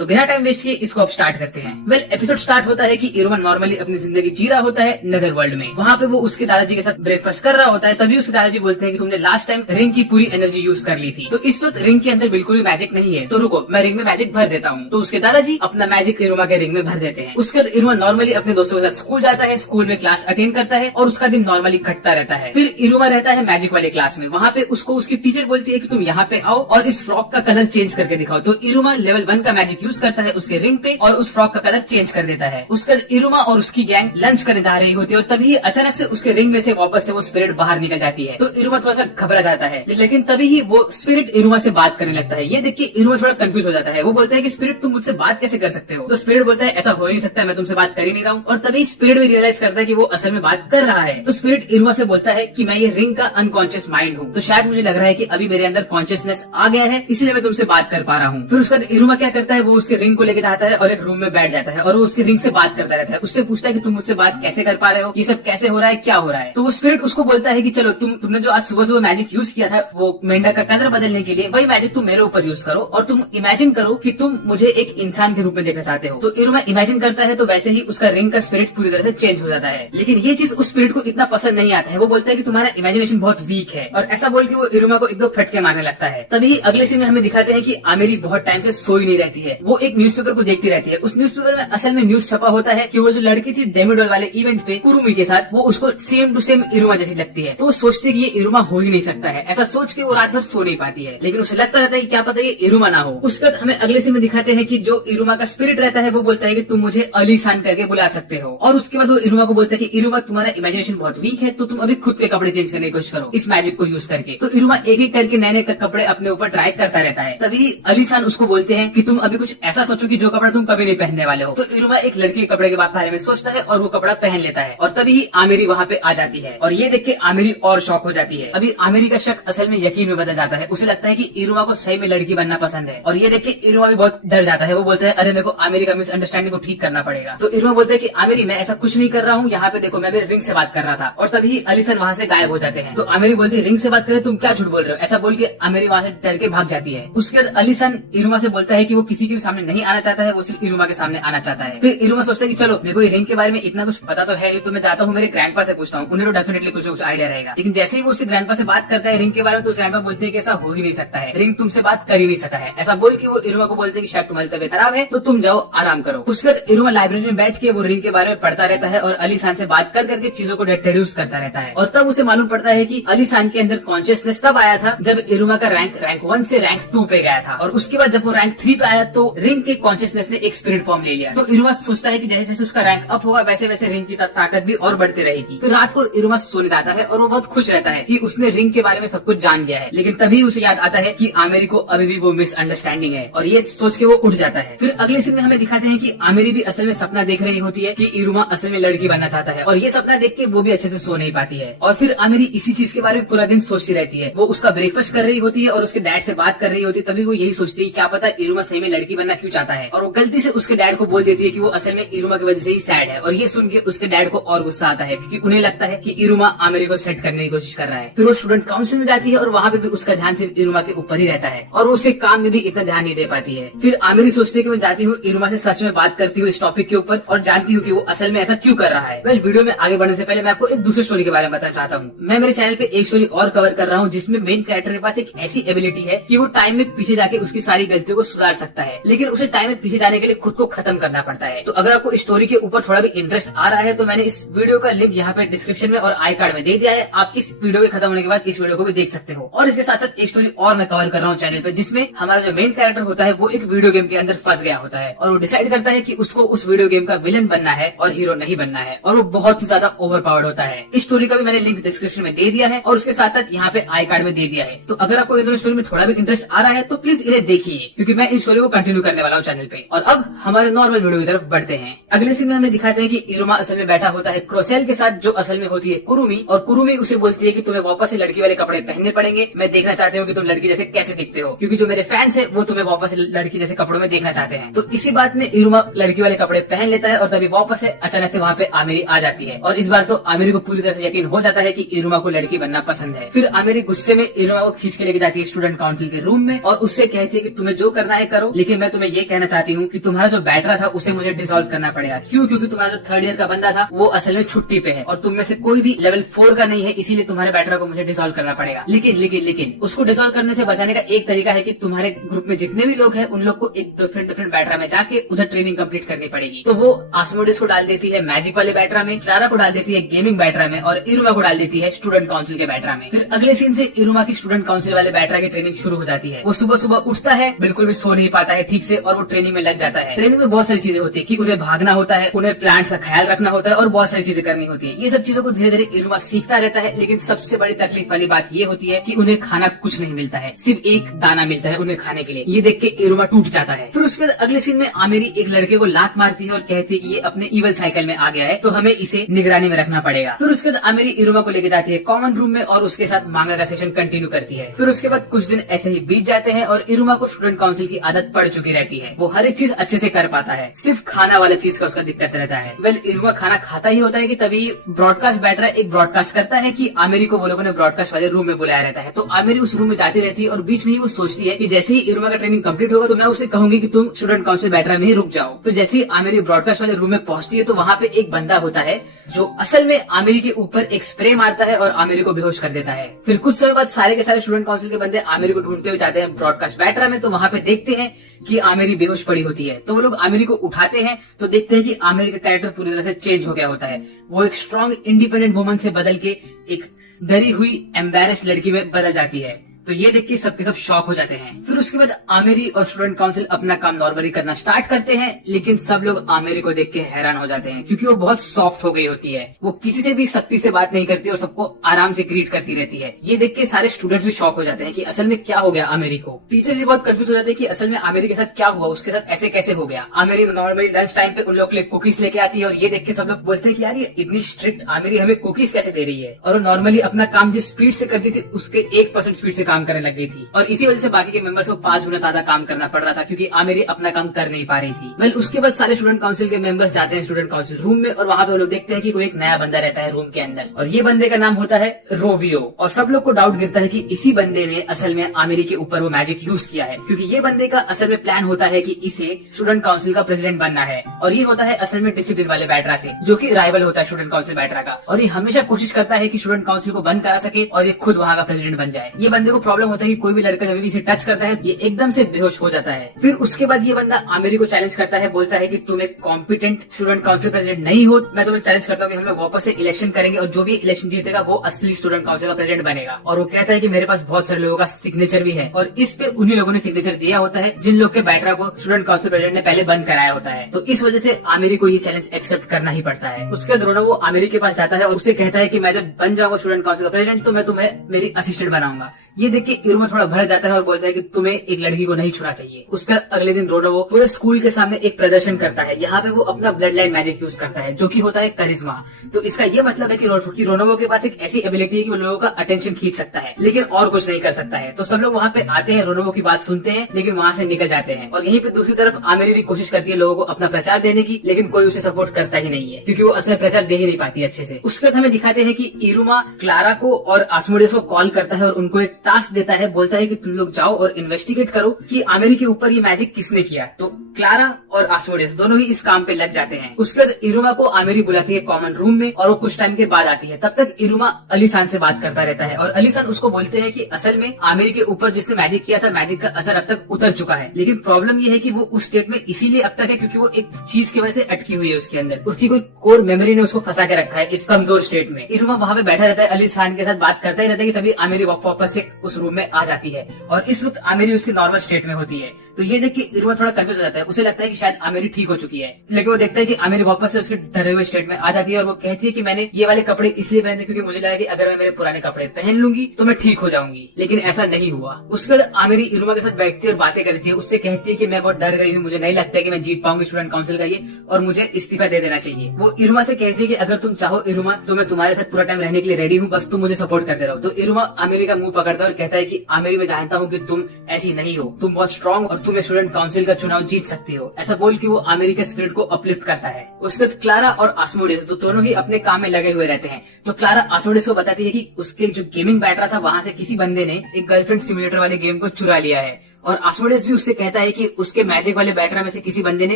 तो बिना time waste किए इसको अब स्टार्ट करते हैं। वेल, एपिसोड स्टार्ट होता है कि इरुमा नॉर्मली अपनी जिंदगी जी रहा होता है नेदर वर्ल्ड में। वहाँ पे वो उसके दादाजी के साथ ब्रेकफास्ट कर रहा होता है, तभी उसके दादाजी बोलते हैं कि तुमने लास्ट टाइम रिंग की पूरी एनर्जी यूज कर ली थी, तो इस वक्त रिंग के अंदर बिल्कुल भी मैजिक नहीं है, तो रुको मैं रिंग में मैजिक भर देता हूँ। तो उसके दादाजी अपना मैजिक इरुमा के रिंग में भर देते हैं। उसके बाद इरुमा नॉर्मली अपने दोस्तों के साथ स्कूल जाता है, स्कूल में क्लास अटेंड करता है और उसका दिन नॉर्मली कटता रहता है। फिर इरुमा रहता है मैजिक वाले क्लास में। वहाँ पे उसको उसकी टीचर बोलती है कि तुम यहाँ पे आओ और इस फ्रॉक का कलर चेंज करके दिखाओ। तो इरुमा लेवल 1 का मैजिक यूज करता है उसके रिंग पे और उस फ्रॉक का कलर चेंज कर देता है। उसके बाद इरुमा और उसकी गैंग लंच करने जा रही होती है और तभी अचानक से उसके रिंग में से वापस से वो स्पिरिट बाहर निकल जाती है। तो इरुमा थोड़ा सा घबरा जाता है, लेकिन तभी ही वो स्पिरिट इरुमा से बात करने लगता है। ये देख के इरुमा थोड़ा कंफ्यूज हो जाता है। वो बोलता है कि स्पिरिट तुम मुझसे बात कैसे कर सकते हो? तो स्पिरिट बोलता है ऐसा हो ही नहीं सकता, मैं तुमसे बात कर ही नहीं रहा हूँ। और तभी स्पिरिट भी रियलाइज करता है कि वो असल में बात कर रहा है। तो स्पिरिट इरुमा से बोलता है कि मैं ये रिंग का अनकॉन्शियस माइंड हूँ, तो शायद मुझे लग रहा है कि अभी मेरे अंदर कॉन्शियसनेस आ गया है, इसलिए मैं तुमसे बात कर पा रहा हूँ। फिर उसका इरुमा क्या करता है, वो उसके रिंग को लेके जाता है और एक रूम में बैठ जाता है और वो उसके रिंग से बात करता रहता है। उससे पूछता है कि तुम मुझसे बात कैसे कर पा रहे हो, ये सब कैसे हो रहा है, क्या हो रहा है? तो वो स्पिरिट उसको बोलता है कि चलो तुमने जो आज सुबह सुबह मैजिक यूज किया था वो मेंढक का कलर बदलने के लिए, वही मैजिक तुम मेरे ऊपर यूज करो और तुम इमेजिन करो कि तुम मुझे एक इंसान के रूप में देखना चाहते हो। तो इरुमा इमेजिन करता है, तो वैसे ही उसका रिंग का स्पिरिट पूरी तरह से चेंज हो जाता है। लेकिन ये चीज उस स्पिरिट को इतना पसंद नहीं आता है। वो बोलता है कि तुम्हारा इमेजिनेशन बहुत वीक है और ऐसा बोल के वो इरुमा को एक दो फटके मारने लगता है। तभी अगले सीन में हमें दिखाते हैं कि आमेरी बहुत टाइम से सोई नहीं रहती है। वो एक न्यूज़पेपर को देखती रहती है। उस न्यूज़पेपर में असल में न्यूज छपा होता है कि वो जो लड़की थी डेमिडोल वाले इवेंट पे कुरुमी के साथ, वो उसको सेम टू सेम इरुमा जैसी लगती है। तो वो सोचती है कि ये इरुमा हो ही नहीं सकता है। ऐसा सोच के वो रात भर सो नहीं पाती है, लेकिन उसे लगता रहता है कि क्या पता ये इरुमा ना हो। उसके बाद हमें अगले सीन में दिखाते हैं कि जो इरुमा का स्पिरिट रहता है वो बोलता है कि तुम मुझे अलीशान करके बुला सकते हो। और उसके बाद वो इरुमा को बोलता है कि इरुमा तुम्हारा इमेजिनेशन बहुत वीक है, तो तुम अभी खुद के कपड़े चेंज करने की कोशिश करो इस मैजिक को यूज करके। तो इरुमा एक एक करके नए नए कपड़े अपने ऊपर ट्राई करता रहता है। तभी अलीशान उसको बोलते हैं कि तुम अभी कुछ ऐसा सोचो कि जो कपड़ा तुम कभी नहीं पहनने वाले हो। तो इरुमा एक लड़की के कपड़े के बारे में सोचता है और वो कपड़ा पहन लेता है और तभी आमेरी वहाँ पे आ जाती है और ये देख के आमेरी और शॉक हो जाती है। अभी आमेरी का शक असल में यकीन में बदल जाता है। उसे लगता है कि इरुमा को सही में लड़की बनना पसंद है और ये देख के इरुमा भी बहुत डर जाता है। वो बोलता है अरे मेरे को आमेरी का मिसअंडरस्टैंडिंग को ठीक करना पड़ेगा। तो इरुमा बोलता है कि आमेरी मैं ऐसा कुछ नहीं कर रहा हूँ, यहाँ पे देखो मैं मेरे रिंग से बात कर रहा था। और तभी अलीसन वहाँ से गायब हो जाते हैं। तो आमेरी बोलती है रिंग से बात करे, तुम क्या झूठ बोल रहे हो? ऐसा बोल के आमेरी वहाँ से डर के भाग जाती है। उसके बाद अलीसन इरुमा से बोलता है कि वो किसी के भी सामने नहीं आना चाहता है, वो सिर्फ इरुमा के सामने आना चाहता है। फिर इरुमा सोचता है कि चलो मेरे को रिंग के बारे में इतना कुछ पता तो है, तो मैं जाता हूँ मेरे ग्रैंडपा से पूछता हूँ, उन्हें तो डेफिनेटली कुछ आइडिया रहेगा। लेकिन जैसे ही वो उससे ग्रैंडपा से बात करता है रिंग के बारे में, तो ग्रैंडपा बोलते हैं कि ऐसा हो ही नहीं सकता है, रिंग तुमसे बात कर ही नहीं सकता है। ऐसा बोल के वो इरुमा को बोलते हैं कि शायद तुम्हारी तबीयत खराब है, तो तुम जाओ आराम करो। उसके बाद इरुमा लाइब्रेरी में बैठ के वो रिंग के बारे में पढ़ता रहता है और अलीशान से बात कर करके चीजों को डिड्यूस करता रहता है। और तब उसे मालूम पड़ता है कि अलीशान के अंदर कॉन्शियसनेस तब आया था जब इरुमा का रैंक 1 से रैंक 2 पे गया था और उसके बाद जब वो रैंक 3 पे आया तो रिंग के कॉन्शियसनेस ने एक स्पिरिट फॉर्म ले लिया। तो इरुमा सोचता है कि जैसे जैसे उसका रैंक अप होगा वैसे वैसे रिंग की ताकत भी और बढ़ती रहेगी। फिर रात को इरुमा सोने जाता है और वो बहुत खुश रहता है कि उसने रिंग के बारे में सब कुछ जान गया है। लेकिन तभी उसे याद आता है कि आमेरी को अभी भी वो मिसअंडरस्टैंडिंग है और ये सोच के वो उठ जाता है। फिर अगले सीन में हमें दिखाते हैं कि आमेरी भी असल में सपना देख रही होती है कि इरुमा असल में लड़की बनना चाहता है और ये सपना देख के वो भी अच्छे से सो नहीं पाती है। और फिर आमेरी इसी चीज के बारे में पूरा दिन सोचती रहती है। वो उसका ब्रेकफास्ट कर रही होती है और उसके डैड से बात कर रही होती है। तभी वो यही सोचती है क्या पता इरुमा सही में लड़की बनना क्यों चाहता है और वो गलती से उसके डैड को बोल देती है कि वो असल में इरुमा की वजह से ही सैड है। और ये सुन के उसके डैड को और गुस्सा आता है क्योंकि उन्हें लगता है कि इरुमा आमेरी को सेट करने की कोशिश कर रहा है। फिर वो स्टूडेंट काउंसिल में जाती है और वहाँ पे भी उसका ध्यान सिर्फ इरुमा के ऊपर ही रहता है और वो उसे काम में भी इतना ध्यान नहीं दे पाती है। फिर आमेरी सोचती है कि मैं जाती हूँ इरुमा से सच में बात करती हूँ इस टॉपिक के ऊपर और जानती हूँ कि वो असल में ऐसा क्यों कर रहा है। वेल, वीडियो में आगे बढ़ने से पहले मैं आपको एक दूसरी स्टोरी के बारे में बताना चाहता हूँ। मैं मेरे चैनल पे एक स्टोरी और कवर कर रहा हूँ जिसमें मेन कैरेक्टर के पास एक ऐसी एबिलिटी है कि वो टाइम में पीछे जाके उसकी सारी गलतियों को सुधार सकता है, लेकिन उसे टाइम में पीछे जाने के लिए खुद को खत्म करना पड़ता है। तो अगर आपको स्टोरी के ऊपर थोड़ा भी इंटरेस्ट आ रहा है तो मैंने इस वीडियो का लिंक यहाँ पे डिस्क्रिप्शन में और आई कार्ड में दे दिया है। आप इस वीडियो के खत्म होने के बाद इस वीडियो को भी देख सकते हो। और इसके साथ साथ एक स्टोरी और मैं कवर कर रहा हूँ चैनल पे जिसमें हमारा जो मेन कैरेक्टर होता है वो एक वीडियो गेम के अंदर फंस गया होता है और वो डिसाइड करता है कि उसको उस वीडियो गेम का विलन बनना है और हीरो नहीं बनना है और वो बहुत ही ज्यादा ओवर पावर्ड होता है। इस स्टोरी का भी मैंने लिंक डिस्क्रिप्शन में दे दिया है और उसके साथ साथ यहाँ पे आई कार्ड में दे दिया है। तो अगर आपको ये स्टोरी में थोड़ा भी इंटरेस्ट आ रहा है तो प्लीज इन्हें देखिए क्योंकि मैं इस स्टोरी को कंटिन्यू करने वाला हूँ चैनल पे। और अब हमारे नॉर्मल वीडियो की तरफ बढ़ते हैं। अगले सीन में हमें दिखाते हैं कि इरुमा असल में बैठा होता है क्रोसेल के साथ जो असल में होती है कुरुमी और कुरुमी उसे बोलती है कि तुम्हें वापस से लड़की वाले कपड़े पहनने पड़ेंगे। मैं देखना चाहती हूँ कि तुम लड़की जैसे कैसे दिखते हो क्योंकि जो मेरे फैंस है वो तुम्हें वापस लड़की जैसे कपड़ों में देखना चाहते हैं। तो इसी बात में इरुमा लड़की वाले कपड़े पहन लेता है और तभी वापस से अचानक से वहाँ पे आमेरी आ जाती है और इस बार तो आमेरी को पूरी तरह से यकीन हो जाता है कि इरुमा को लड़की बनना पसंद है। फिर आमेरी गुस्से में इरुमा को खींच के लेके जाती है स्टूडेंट काउंसिल के रूम में और उससे कहती है कि तुम्हें जो करना है करो लेकिन मैं तुम्हें ये कहना चाहती हूँ कि तुम्हारा जो बैटरा था उसे मुझे डिसॉल्व करना पड़ेगा। क्यों? क्योंकि तुम्हारा जो 3rd ईयर का बंदा था वो असल में छुट्टी पे है और तुम में से कोई भी लेवल 4 का नहीं है, इसीलिए तुम्हारे बैटरा को मुझे डिसॉल्व करना पड़ेगा। लेकिन उसको डिसॉल्व करने से बचाने का एक तरीका है कि तुम्हारे ग्रुप में जितने भी लोग हैं उन लोग को एक डिफरेंट बैटरा में जाके उधर ट्रेनिंग कंप्लीट करनी पड़ेगी। तो वो आस्मोडेस को डाल देती है मैजिक वाले बैटरा में, क्लारा को डाल देती है गेमिंग बैटरा में और इरुमा को डाल देती है स्टूडेंट काउंसिल के बैटरा में। फिर अगले सीन से इरुमा की स्टूडेंट काउंसिल वाले बैटरा की ट्रेनिंग शुरू हो जाती है। वो सुबह सुबह उठता है, बिल्कुल भी सो नहीं पाता है ठीक से और वो ट्रेनिंग में लग जाता है। ट्रेनिंग में बहुत सारी चीजें होती है कि उन्हें भागना होता है, उन्हें प्लांट्स का ख्याल रखना होता है और बहुत सारी चीजें करनी होती है। ये सब चीजों को धीरे धीरे इरुमा सीखता रहता है, लेकिन सबसे बड़ी तकलीफ वाली बात ये होती है कि उन्हें खाना कुछ नहीं मिलता है, सिर्फ एक दाना मिलता है उन्हें खाने के लिए। ये देख के इरुमा टूट जाता है। फिर उसके बाद अगले सीन में आमेरी एक लड़के को लात मारती है और कहती है कि ये अपने इवल साइकिल में आ गया है तो हमें इसे निगरानी में रखना पड़ेगा। फिर उसके बाद आमेरी इरुमा को लेके जाती है कॉमन रूम में और उसके साथ मांगा का सेशन कंटिन्यू करती है। फिर उसके बाद कुछ दिन ऐसे ही बीत जाते हैं और इरुमा को स्टूडेंट काउंसिल की आदत पड़ चुकी रहती है। वो हर एक चीज अच्छे से कर पाता है, सिर्फ खाना वाला चीज का उसका दिक्कत रहता है। इरुमा खाना खाता ही होता है कि तभी ब्रॉडकास्ट बैटरा एक ब्रॉडकास्ट करता है कि आमेरी को वो लोगों ने ब्रॉडकास्ट वाले रूम में बुलाया रहता है। तो आमेरी उस रूम में जाती रहती है और बीच में ही वो सोचती है कि जैसे ही इरुमा का ट्रेनिंग कंप्लीट होगा तो मैं उसे कहूंगी कि तुम स्टूडेंट काउंसिल बैटरा में ही रुक जाओ। फिर जैसे ही आमेरी ब्रॉडकास्ट वाले रूम में पहुंचती है तो वहाँ पे एक बंदा होता है जो असल में आमेरी के ऊपर एक स्प्रे मारता है और आमेरी को बेहोश कर देता है। फिर कुछ समय बाद सारे के सारे स्टूडेंट काउंसिल के बंदे आमेरी को ढूंढते हुए जाते हैं ब्रॉडकास्ट बैटरा में। तो वहाँ पे देखते हैं कि आमेरी बेहोश पड़ी होती है। तो वो लोग आमेरी को उठाते हैं तो देखते हैं कि आमेरी का कैरेक्टर पूरी तरह से चेंज हो गया होता है। वो एक स्ट्रॉन्ग इंडिपेंडेंट वुमन से बदल के एक डरी हुई एम्बेरेस्ड लड़की में बदल जाती है। तो ये देख के सबके सब शॉक हो जाते हैं। फिर उसके बाद आमेरी और स्टूडेंट काउंसिल अपना काम नॉर्मली करना स्टार्ट करते हैं, लेकिन सब लोग आमेरी को देख के हैरान हो जाते हैं क्योंकि वो बहुत सॉफ्ट हो गई होती है। वो किसी से भी सख्ती से बात नहीं करती और सबको आराम से ग्रीट करती रहती है। ये देख के सारे स्टूडेंट्स भी शॉक हो जाते हैं कि असल में क्या हो गया आमेरी को। टीचर्स भी बहुत कंफ्यूज हो जाते हैं कि असल में आमेरी के साथ क्या हुआ, उसके साथ ऐसे कैसे हो गया। आमेरी नॉर्मली लंच टाइम पे उन लोग के लिए कुकीज लेके आती है और ये देख के सब लोग बोलते हैं कि यार ये इतनी स्ट्रिक्ट आमेरी हमें कुकीज कैसे दे रही है। और वो नॉर्मली अपना काम जिस स्पीड से करती थी उसके 1% स्पीड से काम करने लग गई थी और इसी वजह से बाकी के मेंबर्स को 5 गुना ज्यादा काम करना पड़ रहा था क्योंकि आमेरी अपना काम कर नहीं पा रही थी। उसके बाद सारे स्टूडेंट काउंसिल के मेंबर्स जाते हैं स्टूडेंट काउंसिल रूम में और वहाँ पे वो लोग देखते हैं कि कोई एक नया बंदा रहता है रूम के अंदर और ये बंदे का नाम होता है रोवियो। और सब लोग को डाउट गिरता है कि इसी बंदे ने असल में आमेरी के ऊपर वो मैजिक यूज किया है क्योंकि ये बंदे का असल में प्लान होता है कि इसे स्टूडेंट काउंसिल का प्रेसिडेंट बनना है और ये होता है असल में डिसिप्लिन वाले बैटरा से जो कि राइवल होता है स्टूडेंट काउंसिल बैटरा का। और ये हमेशा कोशिश करता है कि स्टूडेंट काउंसिल को बंद करा सके और ये खुद वहाँ का प्रेसिडेंट बन जाए। ये बंदे को प्रॉब्लम होता है कि कोई भी लड़का जब भी इसे टच करता है ये एकदम से बेहोश हो जाता है। फिर उसके बाद ये बंदा आमेरी को चैलेंज करता है, बोलता है कि तुम एक कॉम्पिटेंट स्टूडेंट काउंसिल प्रेसिडेंट नहीं हो, मैं तुम्हें चैलेंज करता हूँ कि हम लोग वापस से इलेक्शन करेंगे और जो भी इलेक्शन जीतेगा वो असली स्टूडेंट काउंसिल का प्रेसिडेंट बनेगा। और वो कहता है कि मेरे पास बहुत सारे लोगों का सिग्नेचर भी है और इस पे उन्हीं लोगों ने सिग्नेचर दिया होता है जिन लोग के बैटरा को स्टूडेंट काउंसिल प्रेसिडेंट ने पहले बंद कराया होता है। तो इस वजह से आमेरी को ये चैलेंज एक्सेप्ट करना ही पड़ता है। उसके बाद रोना वो आमेरी के पास जाता है और उससे कहता है कि मैं जब बन जाऊंगा स्टूडेंट काउंसिल का प्रेसिडेंट तो मैं तुम्हें मेरी असिस्टेंट बनाऊंगा। ये देख के इरुमा थोड़ा भर जाता है और बोलता है कि तुम्हें एक लड़की को नहीं छुड़ा चाहिए। उसका अगले दिन रोना वो पूरे स्कूल के सामने एक प्रदर्शन करता है। यहाँ पे वो अपना ब्लड लाइन मैजिक यूज करता है जो कि होता है करिश्मा। तो इसका ये मतलब है कि रोनोवो के पास एक ऐसी एबिलिटी है कि वो लोगों का अटेंशन खींच सकता है लेकिन और कुछ नहीं कर सकता है। तो सब लोग वहाँ पे आते हैं, रोनोवो की बात सुनते हैं लेकिन वहाँ से निकल जाते हैं। और यहीं पे दूसरी तरफ आमेरी भी कोशिश करती है लोगों को अपना प्रचार देने की, लेकिन कोई उसे सपोर्ट करता ही नहीं है क्योंकि वो असल प्रचार दे ही नहीं पाती अच्छे से। उसके बाद हमें दिखाते हैं कि इरुमा क्लारा को और आस्मोडेस को कॉल करता है और उनको एक टास्क देता है, बोलता है कि तुम लोग जाओ और इन्वेस्टिगेट करो कि आमेरी के ऊपर ये मैजिक किसने किया। तो क्लारा और आस्मोडेस दोनों ही इस काम पे लग जाते हैं। उसके बाद इरुमा को आमेरी बुलाती है कॉमन रूम में और वो कुछ टाइम के बाद आती है। तब तक इरुमा अलीसान से बात करता रहता है और अलीसान उसको बोलते हैं कि असल में आमेरी के ऊपर जिसने मैजिक किया था मैजिक का असर अब तक उतर चुका है, लेकिन प्रॉब्लम ये है कि वो उस स्टेट में इसीलिए अब तक है क्योंकि वो एक चीज की वजह से अटकी हुई है उसके अंदर, उसकी कोई कोर मेमोरी ने उसको फंसा के रखा है इस कमजोर स्टेट में। इरुमा वहाँ पे बैठा रहता है, अलीसान के साथ बात करता ही रहता है कि तभी आमेरी वापस से उस रूम में आ जाती है और इस वक्त आमेरी उसकी नॉर्मल स्टेट में होती है। तो ये देख के इरुमा थोड़ा कंफ्यूज हो जाता है, उसे लगता है कि शायद आमेरी ठीक हो चुकी है, लेकिन वो देखता है कि आमेरी वापस से उसके डरे हुए स्टेट में आ जाती है और वो कहती है कि मैंने ये वाले कपड़े इसलिए पहने क्योंकि मुझे लगा कि अगर मैं मेरे पुराने कपड़े पहन लूंगी तो मैं ठीक हो जाऊंगी, लेकिन ऐसा नहीं हुआ। उसके बाद आमेरी इरुमा के साथ बैठती है और बातें करती है, उससे कहती है कि मैं बहुत डर गई हूँ, मुझे नहीं लगता है कि मैं जीत पाऊंगी स्टूडेंट काउंसिल का ये और मुझे इस्तीफा दे देना चाहिए। वो इरुमा से कहती है कि अगर तुम चाहो इरुमा तो मैं तुम्हारे साथ पूरा टाइम रहने के लिए रेडी हूँ, बस तुम मुझे सपोर्ट करते रहो। तो इरुमा आमेरी का मुंह पकड़ता है और कहता है कि आमेरी मैं जानता हूँ कि तुम ऐसी नहीं हो, तुम बहुत स्ट्रांग और तुम स्टूडेंट काउंसिल का चुनाव जीत सकती हो। ऐसा बोल के वो आमेरी के स्पिरिट को अपलिफ्ट करता है। उसके बाद क्लारा और आस्मोडेस तो दोनों ही अपने काम में लगे हुए रहते हैं। तो क्लारा आस्मोडेस को बताती है कि उसके जो गेमिंग बैटरा था वहाँ से किसी बंदे ने एक गर्लफ्रेंड सिमुलेटर वाले गेम को चुरा लिया है और आस्मोडियस भी उससे कहता है कि उसके मैजिक वाले बैटरा में से किसी बंदे ने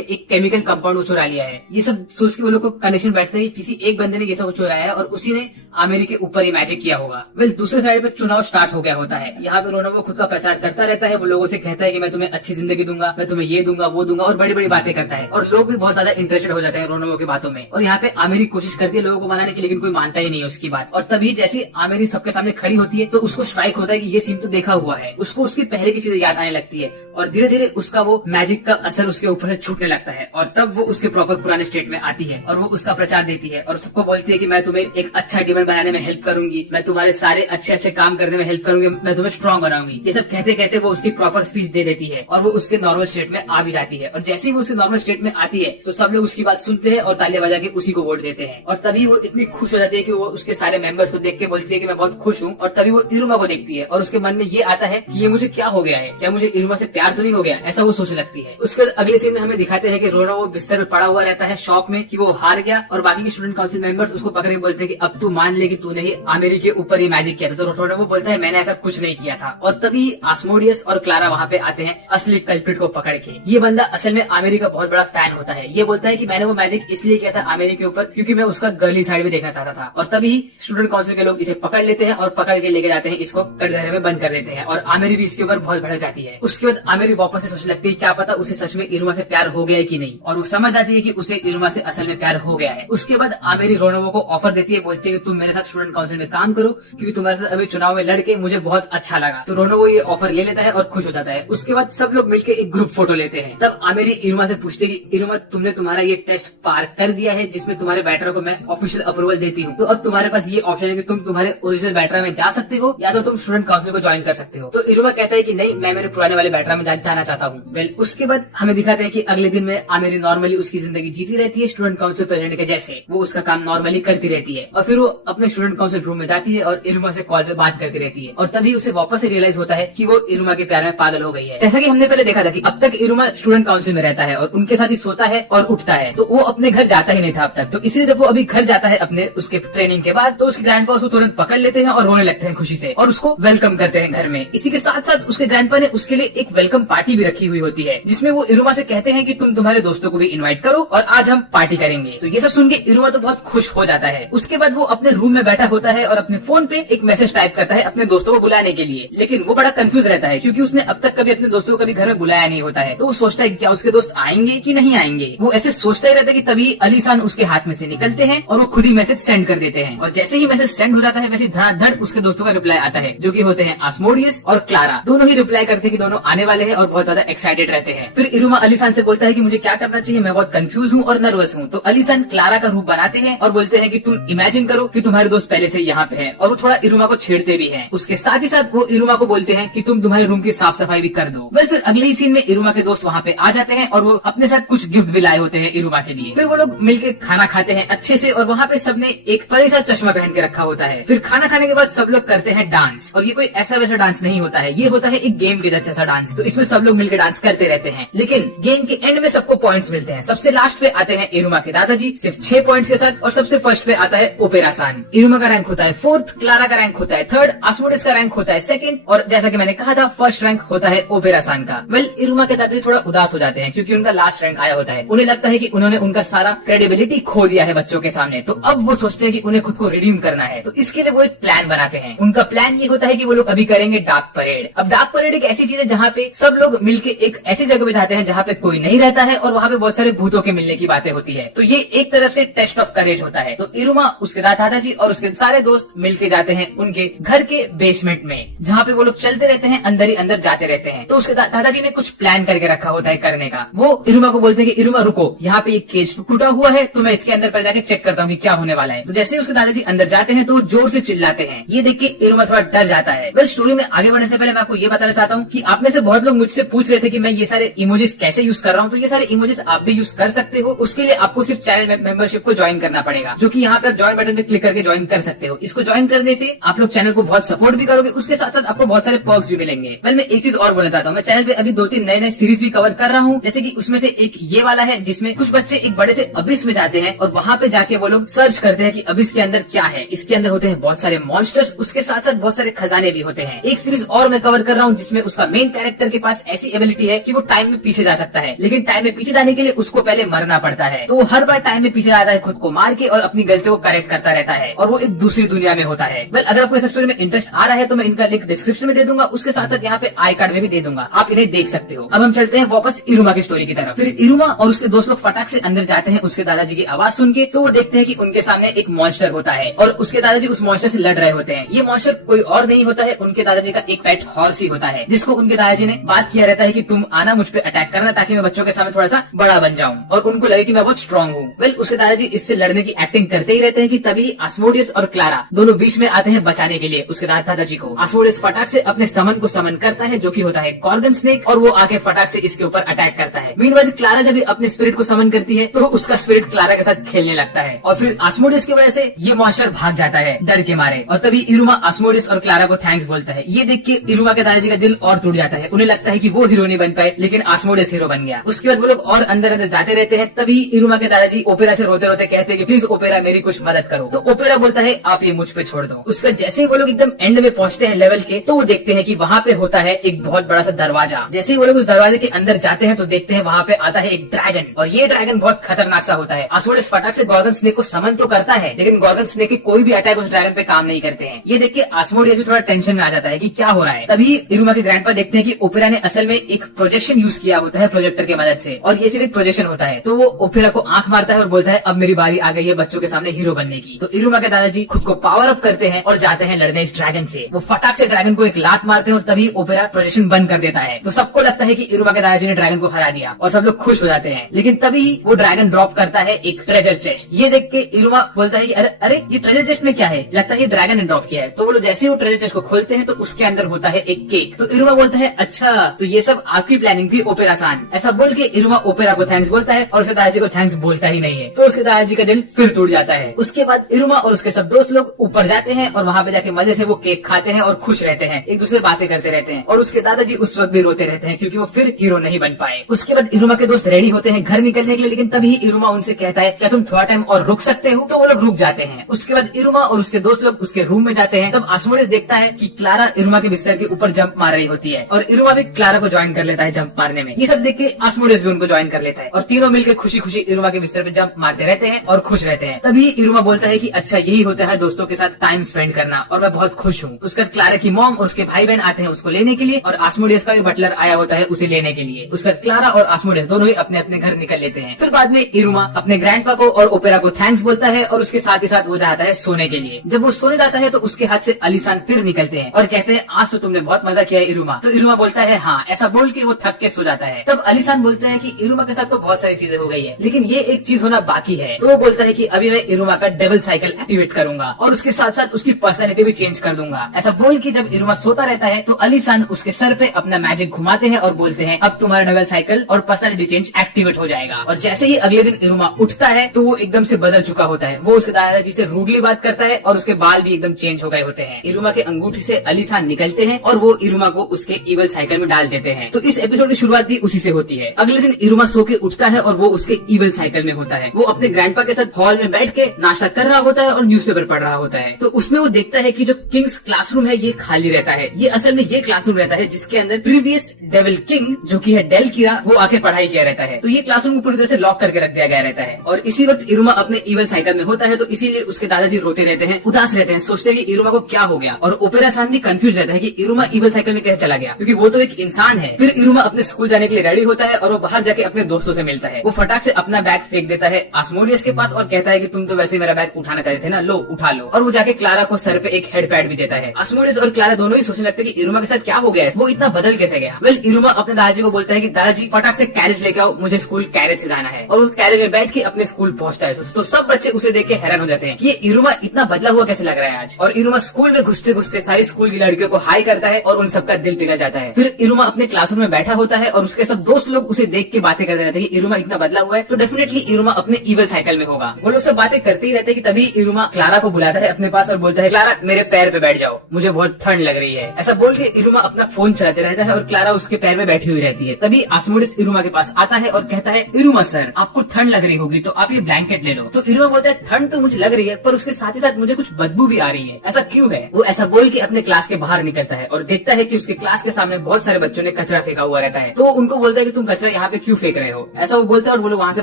एक केमिकल कंपाउंड चुरा लिया है। ये सब सोच के वो लोग को कनेक्शन बैठता है कि किसी एक बंदे ने ये सब चुराया है और उसी ने आमिर के ऊपर ही मैजिक किया होगा। वेल दूसरे साइड पे चुनाव स्टार्ट हो गया होता है। यहाँ पे रोनोवो खुद का प्रचार करता रहता है। वो लोगों से कहता है कि मैं तुम्हें अच्छी जिंदगी दूंगा, मैं तुम्हें ये दूंगा वो दूंगा, और बड़ी बड़ी बातें करता है। और लोग भी बहुत ज्यादा इंटरेस्टेड हो जाते हैं रोनोवो की बातों में। और यहाँ पे आमिर कोशिश करती है लोगों को मनाने की, लेकिन कोई मानता ही नहीं है उसकी बात। और तभी जैसे आमिर सबके सामने खड़ी होती है तो उसको स्ट्राइक होता है कि ये सीन तो देखा हुआ है। उसको उसकी पहले की चीजें याद आने लगती है और धीरे धीरे उसका वो मैजिक का असर उसके ऊपर से छूटने लगता है। और तब वो उसके प्रॉपर पुराने स्टेट में आती है और वो उसका प्रचार देती है और सबको बोलती है कि मैं तुम्हें एक अच्छा डीमन बनाने में हेल्प करूंगी, मैं तुम्हारे सारे अच्छे अच्छे काम करने में हेल्प करूंगी, मैं तुम्हें स्ट्रॉन्ग बनाऊंगी। ये सब कहते कहते वो उसकी प्रॉपर स्पीच दे देती है और वो उसके नॉर्मल स्टेट में आ भी जाती है। और जैसे ही वो उसके नॉर्मल स्टेट में आती है तो सब लोग उसकी बात सुनते हैं और तालियां बजा के उसी को वोट देते हैं। और तभी वो इतनी खुश हो जाती है कि वो उसके सारे मेंबर्स को देख के बोलती है कि मैं बहुत खुश हूँ। और तभी वो इरुमा को देखती है और उसके मन में ये आता है कि ये मुझे क्या हो गया है, क्या मुझे इरुमा से प्यार तो नहीं हो गया, ऐसा वो सोचने लगती है। उसके बाद अगले सीन में हमें दिखाते हैं कि रोनोवो बिस्तर में पड़ा हुआ रहता है शॉक में कि वो हार गया। और बाकी के स्टूडेंट काउंसिल मेंबर्स उसको पकड़ के बोलते हैं कि अब तू मान ले कि तूने ही आमिर के ऊपर ही मैजिक किया था। तो रोनोवो बोलता है मैंने ऐसा कुछ नहीं किया था। और तभी आस्मोडियस और क्लारा वहाँ पे आते हैं असली कल्प्रिट को पकड़ के। ये बंदा असल में आमिर का बहुत बड़ा फैन होता है। ये बोलता है कि मैंने वो मैजिक इसलिए किया था आमिर के ऊपर क्योंकि मैं उसका गर्ली साइड में देखना चाहता था। और तभी स्टूडेंट काउंसिल के लोग इसे पकड़ लेते हैं और पकड़ के लेके जाते हैं, इसको कटघरे में बंद कर देते हैं। और आमिर भी इसके ऊपर बहुत भड़क जाती है। उसके बाद आमिर वापस से सोचने लगती है क्या पता उसे सच में इरुमा से प्यार हो गया है कि नहीं। और वो समझ जाती है कि उसे इरुमा से असल में प्यार हो गया है। उसके बाद आमिर रोनोवो को ऑफर देती है, बोलती है कि तुम मेरे साथ स्टूडेंट काउंसिल में काम करो क्योंकि तुम्हारे साथ अभी चुनाव में लड़के मुझे बहुत अच्छा लगा। तो रोनोवो ये ऑफर ले लेता है और खुश हो जाता है। उसके बाद सब लोग मिलकर एक ग्रुप फोटो लेते हैं। तब आमिर इरुमा से पूछते कि इरुमा तुमने तुम्हारा ये टेस्ट पार कर दिया है जिसमें तुम्हारे बैटरा को मैं ऑफिशियल अप्रूवल देती हूँ, तो अब तुम्हारे पास ये ऑप्शन है कि तुम तुम्हारे ओरिजिनल बैटरा में जा सकते हो या तो तुम स्टूडेंट काउंसिल को ज्वाइन कर सकते हो। तो इरुमा कहता है कि नहीं, मैं मेरे पुराने वाले बैटरा में जाना चाहता हूँ। वेल उसके बाद हमें दिखाते हैं कि अगले दिन में आमिर नॉर्मली उसकी जिंदगी जीती रहती है स्टूडेंट काउंसिल प्रेसिडेंट के जैसे। वो उसका काम नॉर्मली करती रहती है और फिर वो अपने स्टूडेंट काउंसिल रूम में जाती है और इरुमा से कॉल पे बात करती रहती है। और तभी उसे वापस से रियलाइज होता है कि वो इरुमा के प्यार में पागल हो गई है। जैसा कि हमने पहले देखा था कि अब तक इरुमा स्टूडेंट काउंसिल में रहता है और उनके साथ ही सोता है और उठता है, तो वो अपने घर जाता ही नहीं था अब तक। तो इसलिए जब वो अभी घर जाता है अपने उसके ट्रेनिंग के बाद, तो उसके ग्रैंडपा उसको तुरंत पकड़ लेते हैं और रोने लगते हैं खुशी से और उसको वेलकम करते हैं घर में। इसी के साथ साथ उसके ग्रैंडपा ने उसके लिए एक वेलकम पार्टी भी रखी हुई होती है जिसमें वो इरुमा से कहते हैं कि तुम तुम्हारे दोस्तों को भी इनवाइट करो और आज हम पार्टी करेंगे। तो ये सब सुन के इरुमा तो बहुत खुश हो जाता है। उसके बाद वो अपने रूम में बैठा होता है और अपने फोन पे एक मैसेज टाइप करता है अपने दोस्तों को बुलाने के लिए, लेकिन वो बड़ा कंफ्यूज रहता है क्योंकि उसने अब तक कभी अपने दोस्तों को कभी घर में बुलाया नहीं होता है। तो वो सोचता है कि क्या उसके दोस्त आएंगे कि नहीं आएंगे। वो ऐसे सोचता ही रहता है कि तभी अलीसान उसके हाथ में से निकलते हैं और वो खुद ही मैसेज सेंड कर देते हैं। और जैसे ही मैसेज सेंड हो जाता है वैसे धड़ाधड़ उसके दोस्तों का रिप्लाई आता है जो कि होते हैं आस्मोडियस और क्लारा। दोनों ही रिप्लाई करते हैं कि दोनों आने वाले हैं और बहुत ज्यादा एक्साइटेड रहते हैं। फिर इरुमा अलीसान से बोलता है कि मुझे क्या करना चाहिए, मैं बहुत कंफ्यूज हूँ और नर्वस हूँ। तो अलीसान क्लारा का रूप बनाते हैं और बोलते हैं कि तुम इमेजिन करो कि तुम्हारे दोस्त पहले से यहाँ पे हैं। और वो थोड़ा इरुमा को छेड़ते भी हैं। उसके साथ ही साथ वो इरुमा को बोलते हैं कि तुम तुम्हारे रूम की साफ सफाई भी कर दो। फिर अगले ही सीन में इरुमा के दोस्त वहाँ पे आ जाते हैं और वो अपने साथ कुछ गिफ्ट भी लाए होते हैं इरुमा के लिए। फिर वो लोग मिलकर खाना खाते हैं अच्छे से और वहाँ पे सबने एक फनी सा चश्मा पहन के रखा होता है। फिर खाना खाने के बाद सब लोग करते हैं डांस और ये कोई ऐसा वैसा डांस नहीं होता है, ये होता है एक गेम के जैसा डांस। तो इसमें सब लोग मिलकर डांस करते रहते हैं, लेकिन गेम के एंड में सबको पॉइंट्स मिलते हैं। सबसे लास्ट पे आते हैं इरुमा के दादाजी सिर्फ 6 पॉइंट्स के साथ और सबसे फर्स्ट पे आता है ओपेरा-सान। इरुमा का रैंक होता है 4th, क्लारा का रैंक होता है 3rd, आस्मोडियस का रैंक होता है 2nd और जैसा कि मैंने कहा था फर्स्ट रैंक होता है ओपेरा-सान का। वेल इरुमा के दादाजी थोड़ा उदास हो जाते हैं क्योंकि उनका लास्ट रैंक आया होता है। उन्हें लगता है कि उन्होंने उनका सारा क्रेडिबिलिटी खो दिया है बच्चों के सामने। तो अब वो सोचते हैं कि उन्हें खुद को रिडीम करना है। तो इसके लिए वो एक प्लान बनाते हैं। उनका प्लान ये होता है कि वो लोग अभी करेंगे डार्क परेड। अब डार्क परेड एक ऐसी चीज है जहाँ पे सब लोग मिलके एक ऐसी जगह पे जाते हैं जहाँ पे कोई नहीं रहता है और वहाँ पे बहुत सारे भूतों के मिलने की बातें होती है। तो ये एक तरफ से टेस्ट ऑफ करेज होता है। तो इरुमा, उसके दादाजी और उसके सारे दोस्त मिलके जाते हैं उनके घर के बेसमेंट में जहाँ पे वो लोग चलते रहते हैं, अंदर ही अंदर जाते रहते हैं। तो उसके दादाजी ने कुछ प्लान करके रखा होता है करने का। वो इरुमा को बोलते हैं कि इरुमा रुको, यहाँ पे एक केज टूटा हुआ है तो मैं इसके अंदर पर जाके चेक करता हूँ कि क्या होने वाला है। तो जैसे ही उसके दादाजी अंदर जाते हैं तो वो जोर से चिल्लाते हैं। ये देख के इरुमा थोड़ा डर जाता है। बस स्टोरी में आगे बढ़ने से पहले मैं आपको ये बताना चाहता हूँ कि आप में से बहुत लोग मुझसे पूछ रहे थे कि मैं ये सारे इमोजीज कैसे यूज कर रहा हूँ। तो ये सारे इमोजीज आप भी यूज कर सकते हो। उसके लिए आपको सिर्फ चैनल मेंबरशिप को ज्वाइन करना पड़ेगा, जो कि यहाँ पर ज्वाइन बटन पे क्लिक करके ज्वाइन कर सकते हो। इसको ज्वाइन करने से आप लोग चैनल को बहुत सपोर्ट भी करोगे, उसके साथ साथ आपको बहुत सारे पर्क्स भी मिलेंगे। पहले मैं एक चीज और बोलना चाहता हूँ, मैं चैनल पे अभी 2-3 नए सीरीज भी कवर कर रहा हूँ। जैसे कि उसमें से एक ये वाला है जिसमें कुछ बच्चे एक बड़े से अबिस में जाते हैं और वहाँ पे जाके वो लोग सर्च करते हैं कि अबिस के अंदर क्या है। इसके अंदर होते हैं बहुत सारे मॉन्स्टर्स, उसके साथ साथ बहुत सारे खजाने भी होते हैं। एक सीरीज और मैं कवर कर रहा हूँ जिसमें उसका मेन कैरेक्टर के पास ऐसी एबिलिटी है कि वो टाइम में पीछे जा सकता है, लेकिन टाइम में पीछे जाने के लिए उसको पहले मरना पड़ता है। तो वो हर बार टाइम में पीछे जाता है खुद को मार के और अपनी गलतियों को करेक्ट करता रहता है और वो एक दूसरी दुनिया में होता है। वेल अगर आपको इस स्टोरी में इंटरेस्ट आ रहा है तो मैं इनका लिंक डिस्क्रिप्शन में दे दूंगा, उसके साथ साथ यहाँ पे आई कार्ड में भी दे दूंगा, आप इन्हें देख सकते हो। अब हम चलते हैं वापस इरुमा की स्टोरी की तरफ। फिर इरुमा और उसके दोस्त लोग फटाक से अंदर जाते हैं उसके दादाजी की आवाज सुन के। तो वो देखते हैं कि उनके सामने एक मॉन्स्टर होता है और उसके दादाजी उस मॉन्स्टर से लड़ रहे होते हैं। ये मॉन्स्टर कोई और नहीं होता है, उनके दादाजी का एक पेट हॉर्स ही होता है, जिसको उनके दादाजी ने बात किया रहता है कि तुम आना मुझ पे अटैक करना ताकि मैं बच्चों के सामने थोड़ा सा बड़ा बन जाऊं और उनको लगे कि मैं बहुत स्ट्रांग हूँ। वेल उसके दादाजी इससे लड़ने की एक्टिंग करते ही रहते हैं कि तभी आस्मोडियस और क्लारा दोनों बीच में आते हैं बचाने के लिए उसके दादाजी को। आस्मोडियस फटाक से अपने समन को समन करता है जो कि होता है गॉर्गन स्नेक, और वो आके फटाक से इसके ऊपर अटैक करता है। मीनवाइल क्लारा जब अपने स्पिरिट को समन करती है तो उसका स्पिरिट क्लारा के साथ खेलने लगता है और फिर आस्मोडियस की वजह से ये मॉन्स्टर भाग जाता है डर के मारे। और तभी इरुमा आस्मोडियस और क्लारा को थैंक्स बोलता है। ये देख के इरुमा के दादाजी का दिल और टूट जाता है, उन्हें लगता है कि वो हीरो नहीं बन पाए लेकिन आस्मोडियस हीरो बन गया। उसके बाद वो लोग और अंदर अंदर जाते रहते हैं। तभी इरुमा के दादाजी ओपेरा से रोते रोते कहते हैं कि प्लीज ओपेरा मेरी कुछ मदद करो। तो ओपेरा बोलता है आप ये मुझ पे छोड़ दो। उसका जैसे ही वो लोग एकदम एंड में पहुंचते हैं लेवल के, तो वो देखते हैं कि वहाँ पे होता है एक बहुत बड़ा सा दरवाजा। जैसे ही वो लोग उस दरवाजे के अंदर जाते हैं तो देखते हैं वहाँ पे आता है एक ड्रैगन, और ये ड्रैगन बहुत खतरनाक सा होता है। आस्मोडियस फटाक से गॉर्गन स्नेक को समन तो करता है लेकिन गॉर्गन स्नेक के कोई भी अटैक उस ड्रैगन पे काम नहीं करते हैं। ये देख के आस्मोडियस भी थोड़ा टेंशन में आ जाता है कि क्या हो रहा है। तभी इरुमा के ग्रैंडपा देखते हैं कि ओपेरा ने असल में एक प्रोजेक्शन यूज किया होता है प्रोजेक्टर की मदद से, और ये सिर्फ एक प्रोजेक्शन होता है। तो वो ओपेरा को आंख मारता है और बोलता है अब मेरी बारी आ गई है बच्चों के सामने हीरो बनने की। तो इरुमा के दादाजी खुद को पावर अप करते हैं और जाते हैं लड़ने इस ड्रैगन से। वो फटाक से ड्रैगन को एक लात मारते हैं और तभी ओपेरा प्रोजेक्शन बंद कर देता है। तो सबको लगता है कि इरुमा के दादाजी ने ड्रैगन को हरा दिया और सब लोग खुश हो जाते हैं। लेकिन तभी वो ड्रैगन ड्रॉप करता है एक ट्रेजर चेस्ट। ये देख के इरुमा बोलता है कि अरे अरे ये ट्रेजर चेस्ट में क्या है, लगता है ये ड्रैगन ने ड्रॉप किया है। तो वो लोग जैसे ही वो ट्रेजर चेस्ट को खोलते हैं तो उसके अंदर होता है एक केक। तो इरुमा बोलता है अच्छा तो ये सब आपकी प्लानिंग थी ओपेरा सान। ऐसा बोल के इरुमा ओपेरा को थैंक्स बोलता है और उसके दादाजी को थैंक्स बोलता ही नहीं है। तो उसके दादाजी का दिल फिर टूट जाता है। उसके बाद इरुमा और उसके सब दोस्त लोग ऊपर जाते हैं और वहाँ पे जाके मजे से वो केक खाते हैं और खुश रहते हैं, एक दूसरे से बातें करते रहते हैं। और उसके दादाजी उस वक्त भी रोते रहते हैं क्योंकि वो फिर हीरो नहीं बन पाए। उसके बाद इरुमा के दोस्त रेडी होते हैं घर निकलने के लिए, लेकिन तभी इरुमा उनसे कहता है क्या तुम थोड़ा टाइम और रुक सकते हो। तो वो लोग रुक जाते हैं। उसके बाद इरुमा और उसके दोस्त लोग उसके रूम में जाते हैं। तब आस्मोडियस देखता है कि क्लारा इरुमा के बिस्तर के ऊपर जंप मार रही होती है और इरुमा भी क्लारा को ज्वाइन कर लेता है जंप मारने में। ये सब देख के आस्मोडियस भी उनको ज्वाइन कर लेता है और तीनों मिलकर खुशी खुशी इरुमा के बिस्तर पे जंप मारते रहते हैं और खुश रहते हैं। तभी इरुमा बोलता है कि अच्छा यही होता है दोस्तों के साथ टाइम स्पेंड करना और मैं बहुत खुश हूँ। उसके बाद क्लारा की मॉम और उसके भाई बहन आते हैं उसको लेने के लिए और आस्मोडियस का भी बटलर आया होता है उसे लेने के लिए। उसके बाद क्लारा और आस्मोडियस दोनों ही अपने अपने घर निकल लेते हैं। फिर बाद में इरुमा अपने ग्रैंडपा को और ओपेरा को थैंक्स बोलता है और उसके साथ ही साथ वो जाता है सोने के लिए। जब वो सोने जाता है तो उसके हाथ से अलीसान फिर निकलते हैं और कहते हैं आज तो तुमने बहुत मजा किया है इरुमा। तो इरुमा बोलता है हाँ। ऐसा बोल के वो थक के सो जाता है। तब अलीसान बोलते हैं कि इरुमा के साथ तो बहुत सारी चीजें हो गई है लेकिन ये एक चीज होना बाकी है। तो वो बोलता है कि अभी मैं इरुमा का डबल साइकिल एक्टिवेट करूंगा और उसके साथ साथ उसकी पर्सनैलिटी भी चेंज कर दूंगा। ऐसा बोल के जब इरुमा सोता रहता है तो अलीसान उसके सर पे अपना मैजिक घुमाते हैं और बोलते हैं अब तुम्हारा डबल साइकिल और पर्सनैलिटी चेंज एक्टिवेट हो जाएगा। और जैसे ही अगले दिन इरुमा उठता है तो वो एकदम से बदल चुका होता है। वो उसके दादाजी से रूडली बात करता है और उसके बाल भी एकदम चेंज हो गए होते हैं। इरुमा के अंगूठी से अलीसान निकलते हैं और वो इरुमा को उसके इवल साइकिल में डाल देते हैं। तो इस एपिसोड की शुरुआत भी उसी से होती है। अगले दिन इरुमा सो के उठता है और वो उसके इवल साइकिल में होता है। वो अपने ग्रैंडपा के साथ हॉल में बैठ के नाश्ता कर रहा होता है और न्यूज़पेपर पढ़ रहा होता है। तो उसमें वो देखता है कि जो किंग्स क्लासरूम है ये खाली रहता है। ये असल में ये क्लासरूम रहता है जिसके अंदर प्रीवियस डेविल किंग जो कि है डेल कीरा वो आके पढ़ाई किया रहता है। तो ये क्लासरूम को पूरी तरह से लॉक करके रख दिया गया रहता है। और इसी वक्त इरुमा अपने इवल साइकिल में होता है तो इसीलिए उसके दादाजी रोते रहते हैं, उदास रहते हैं, सोचते हैं कि इरुमा को क्या हो गया। और ओपेरा सान भी कंफ्यूज रहता है कि इरुमा इवल साइकिल में कैसे चला गया क्योंकि वो तो एक इंसान है। फिर इरुमा अपने स्कूल जाने के लिए रेडी होता है और वो बाहर जाके अपने दोस्तों से मिलता है। वो फटाक से अपना बैग फेंक देता है आस्मोडियस के पास और कहता है कि तुम तो वैसे मेरा बैग उठाना चाहते थे ना, लो उठा लो। और वो जाके क्लारा को सर पे एक हेड पैड भी देता है। आस्मोडियस और क्लारा दोनों ही सोचने लगते हैं कि इरुमा के साथ क्या हो गया है, वो इतना बदल कैसे गया। वेल इरुमा अपने दादाजी को बोलता है कि दादाजी फटाक से कैरेज लेके आओ, मुझे स्कूल कैरेज से जाना है। और वो कैरेज में बैठ के अपने स्कूल पहुंचता है। तो सब बच्चे उसे देख के हैरान हो जाते हैं कि ये इरुमा इतना बदला हुआ कैसे लग रहा है आज। और इरुमा स्कूल में घुसते घुसते सारी स्कूल की लड़कियों को हाई करता है और उन सबका दिल पिघल जाता है। फिर इरुमा अपने क्लासरूम में बैठा होता है और उसके सब दोस्त लोग उसे देख के बातें करते रहते हैं कि इरुमा इतना बदला हुआ है तो डेफिनेटली इरुमा अपने इवल साइकिल में होगा। वो लोग सब बातें करते ही रहते हैं कि तभी इरुमा क्लारा को बुलाता है अपने पास और बोलता है क्लारा मेरे पैर पे बैठ जाओ, मुझे बहुत ठंड लग रही है। ऐसा बोल के इरुमा अपना फोन चलाते रहता है और क्लारा उसके पैर में बैठी हुई रहती है। तभी आस्मोडियस इरुमा के पास आता है और कहता है इरुमा सर आपको ठंड लग रही होगी तो आप ये ब्लैंकेट ले लो। तो इरुमा बोलता है ठंड तो मुझे लग रही है पर उसके साथ ही साथ मुझे कुछ बदबू भी आ रही है, ऐसा क्यों है। वो ऐसा बोल के अपने क्लास के बाहर निकलता है और देखता है कि उसके क्लास के सामने बहुत सारे बच्चों ने कचरा फेंका हुआ रहता है, तो उनको बोलता है कि तुम कचरा यहाँ पे क्यों फेंक रहे हो, ऐसा वो बोलता है और वो लोग वहाँ से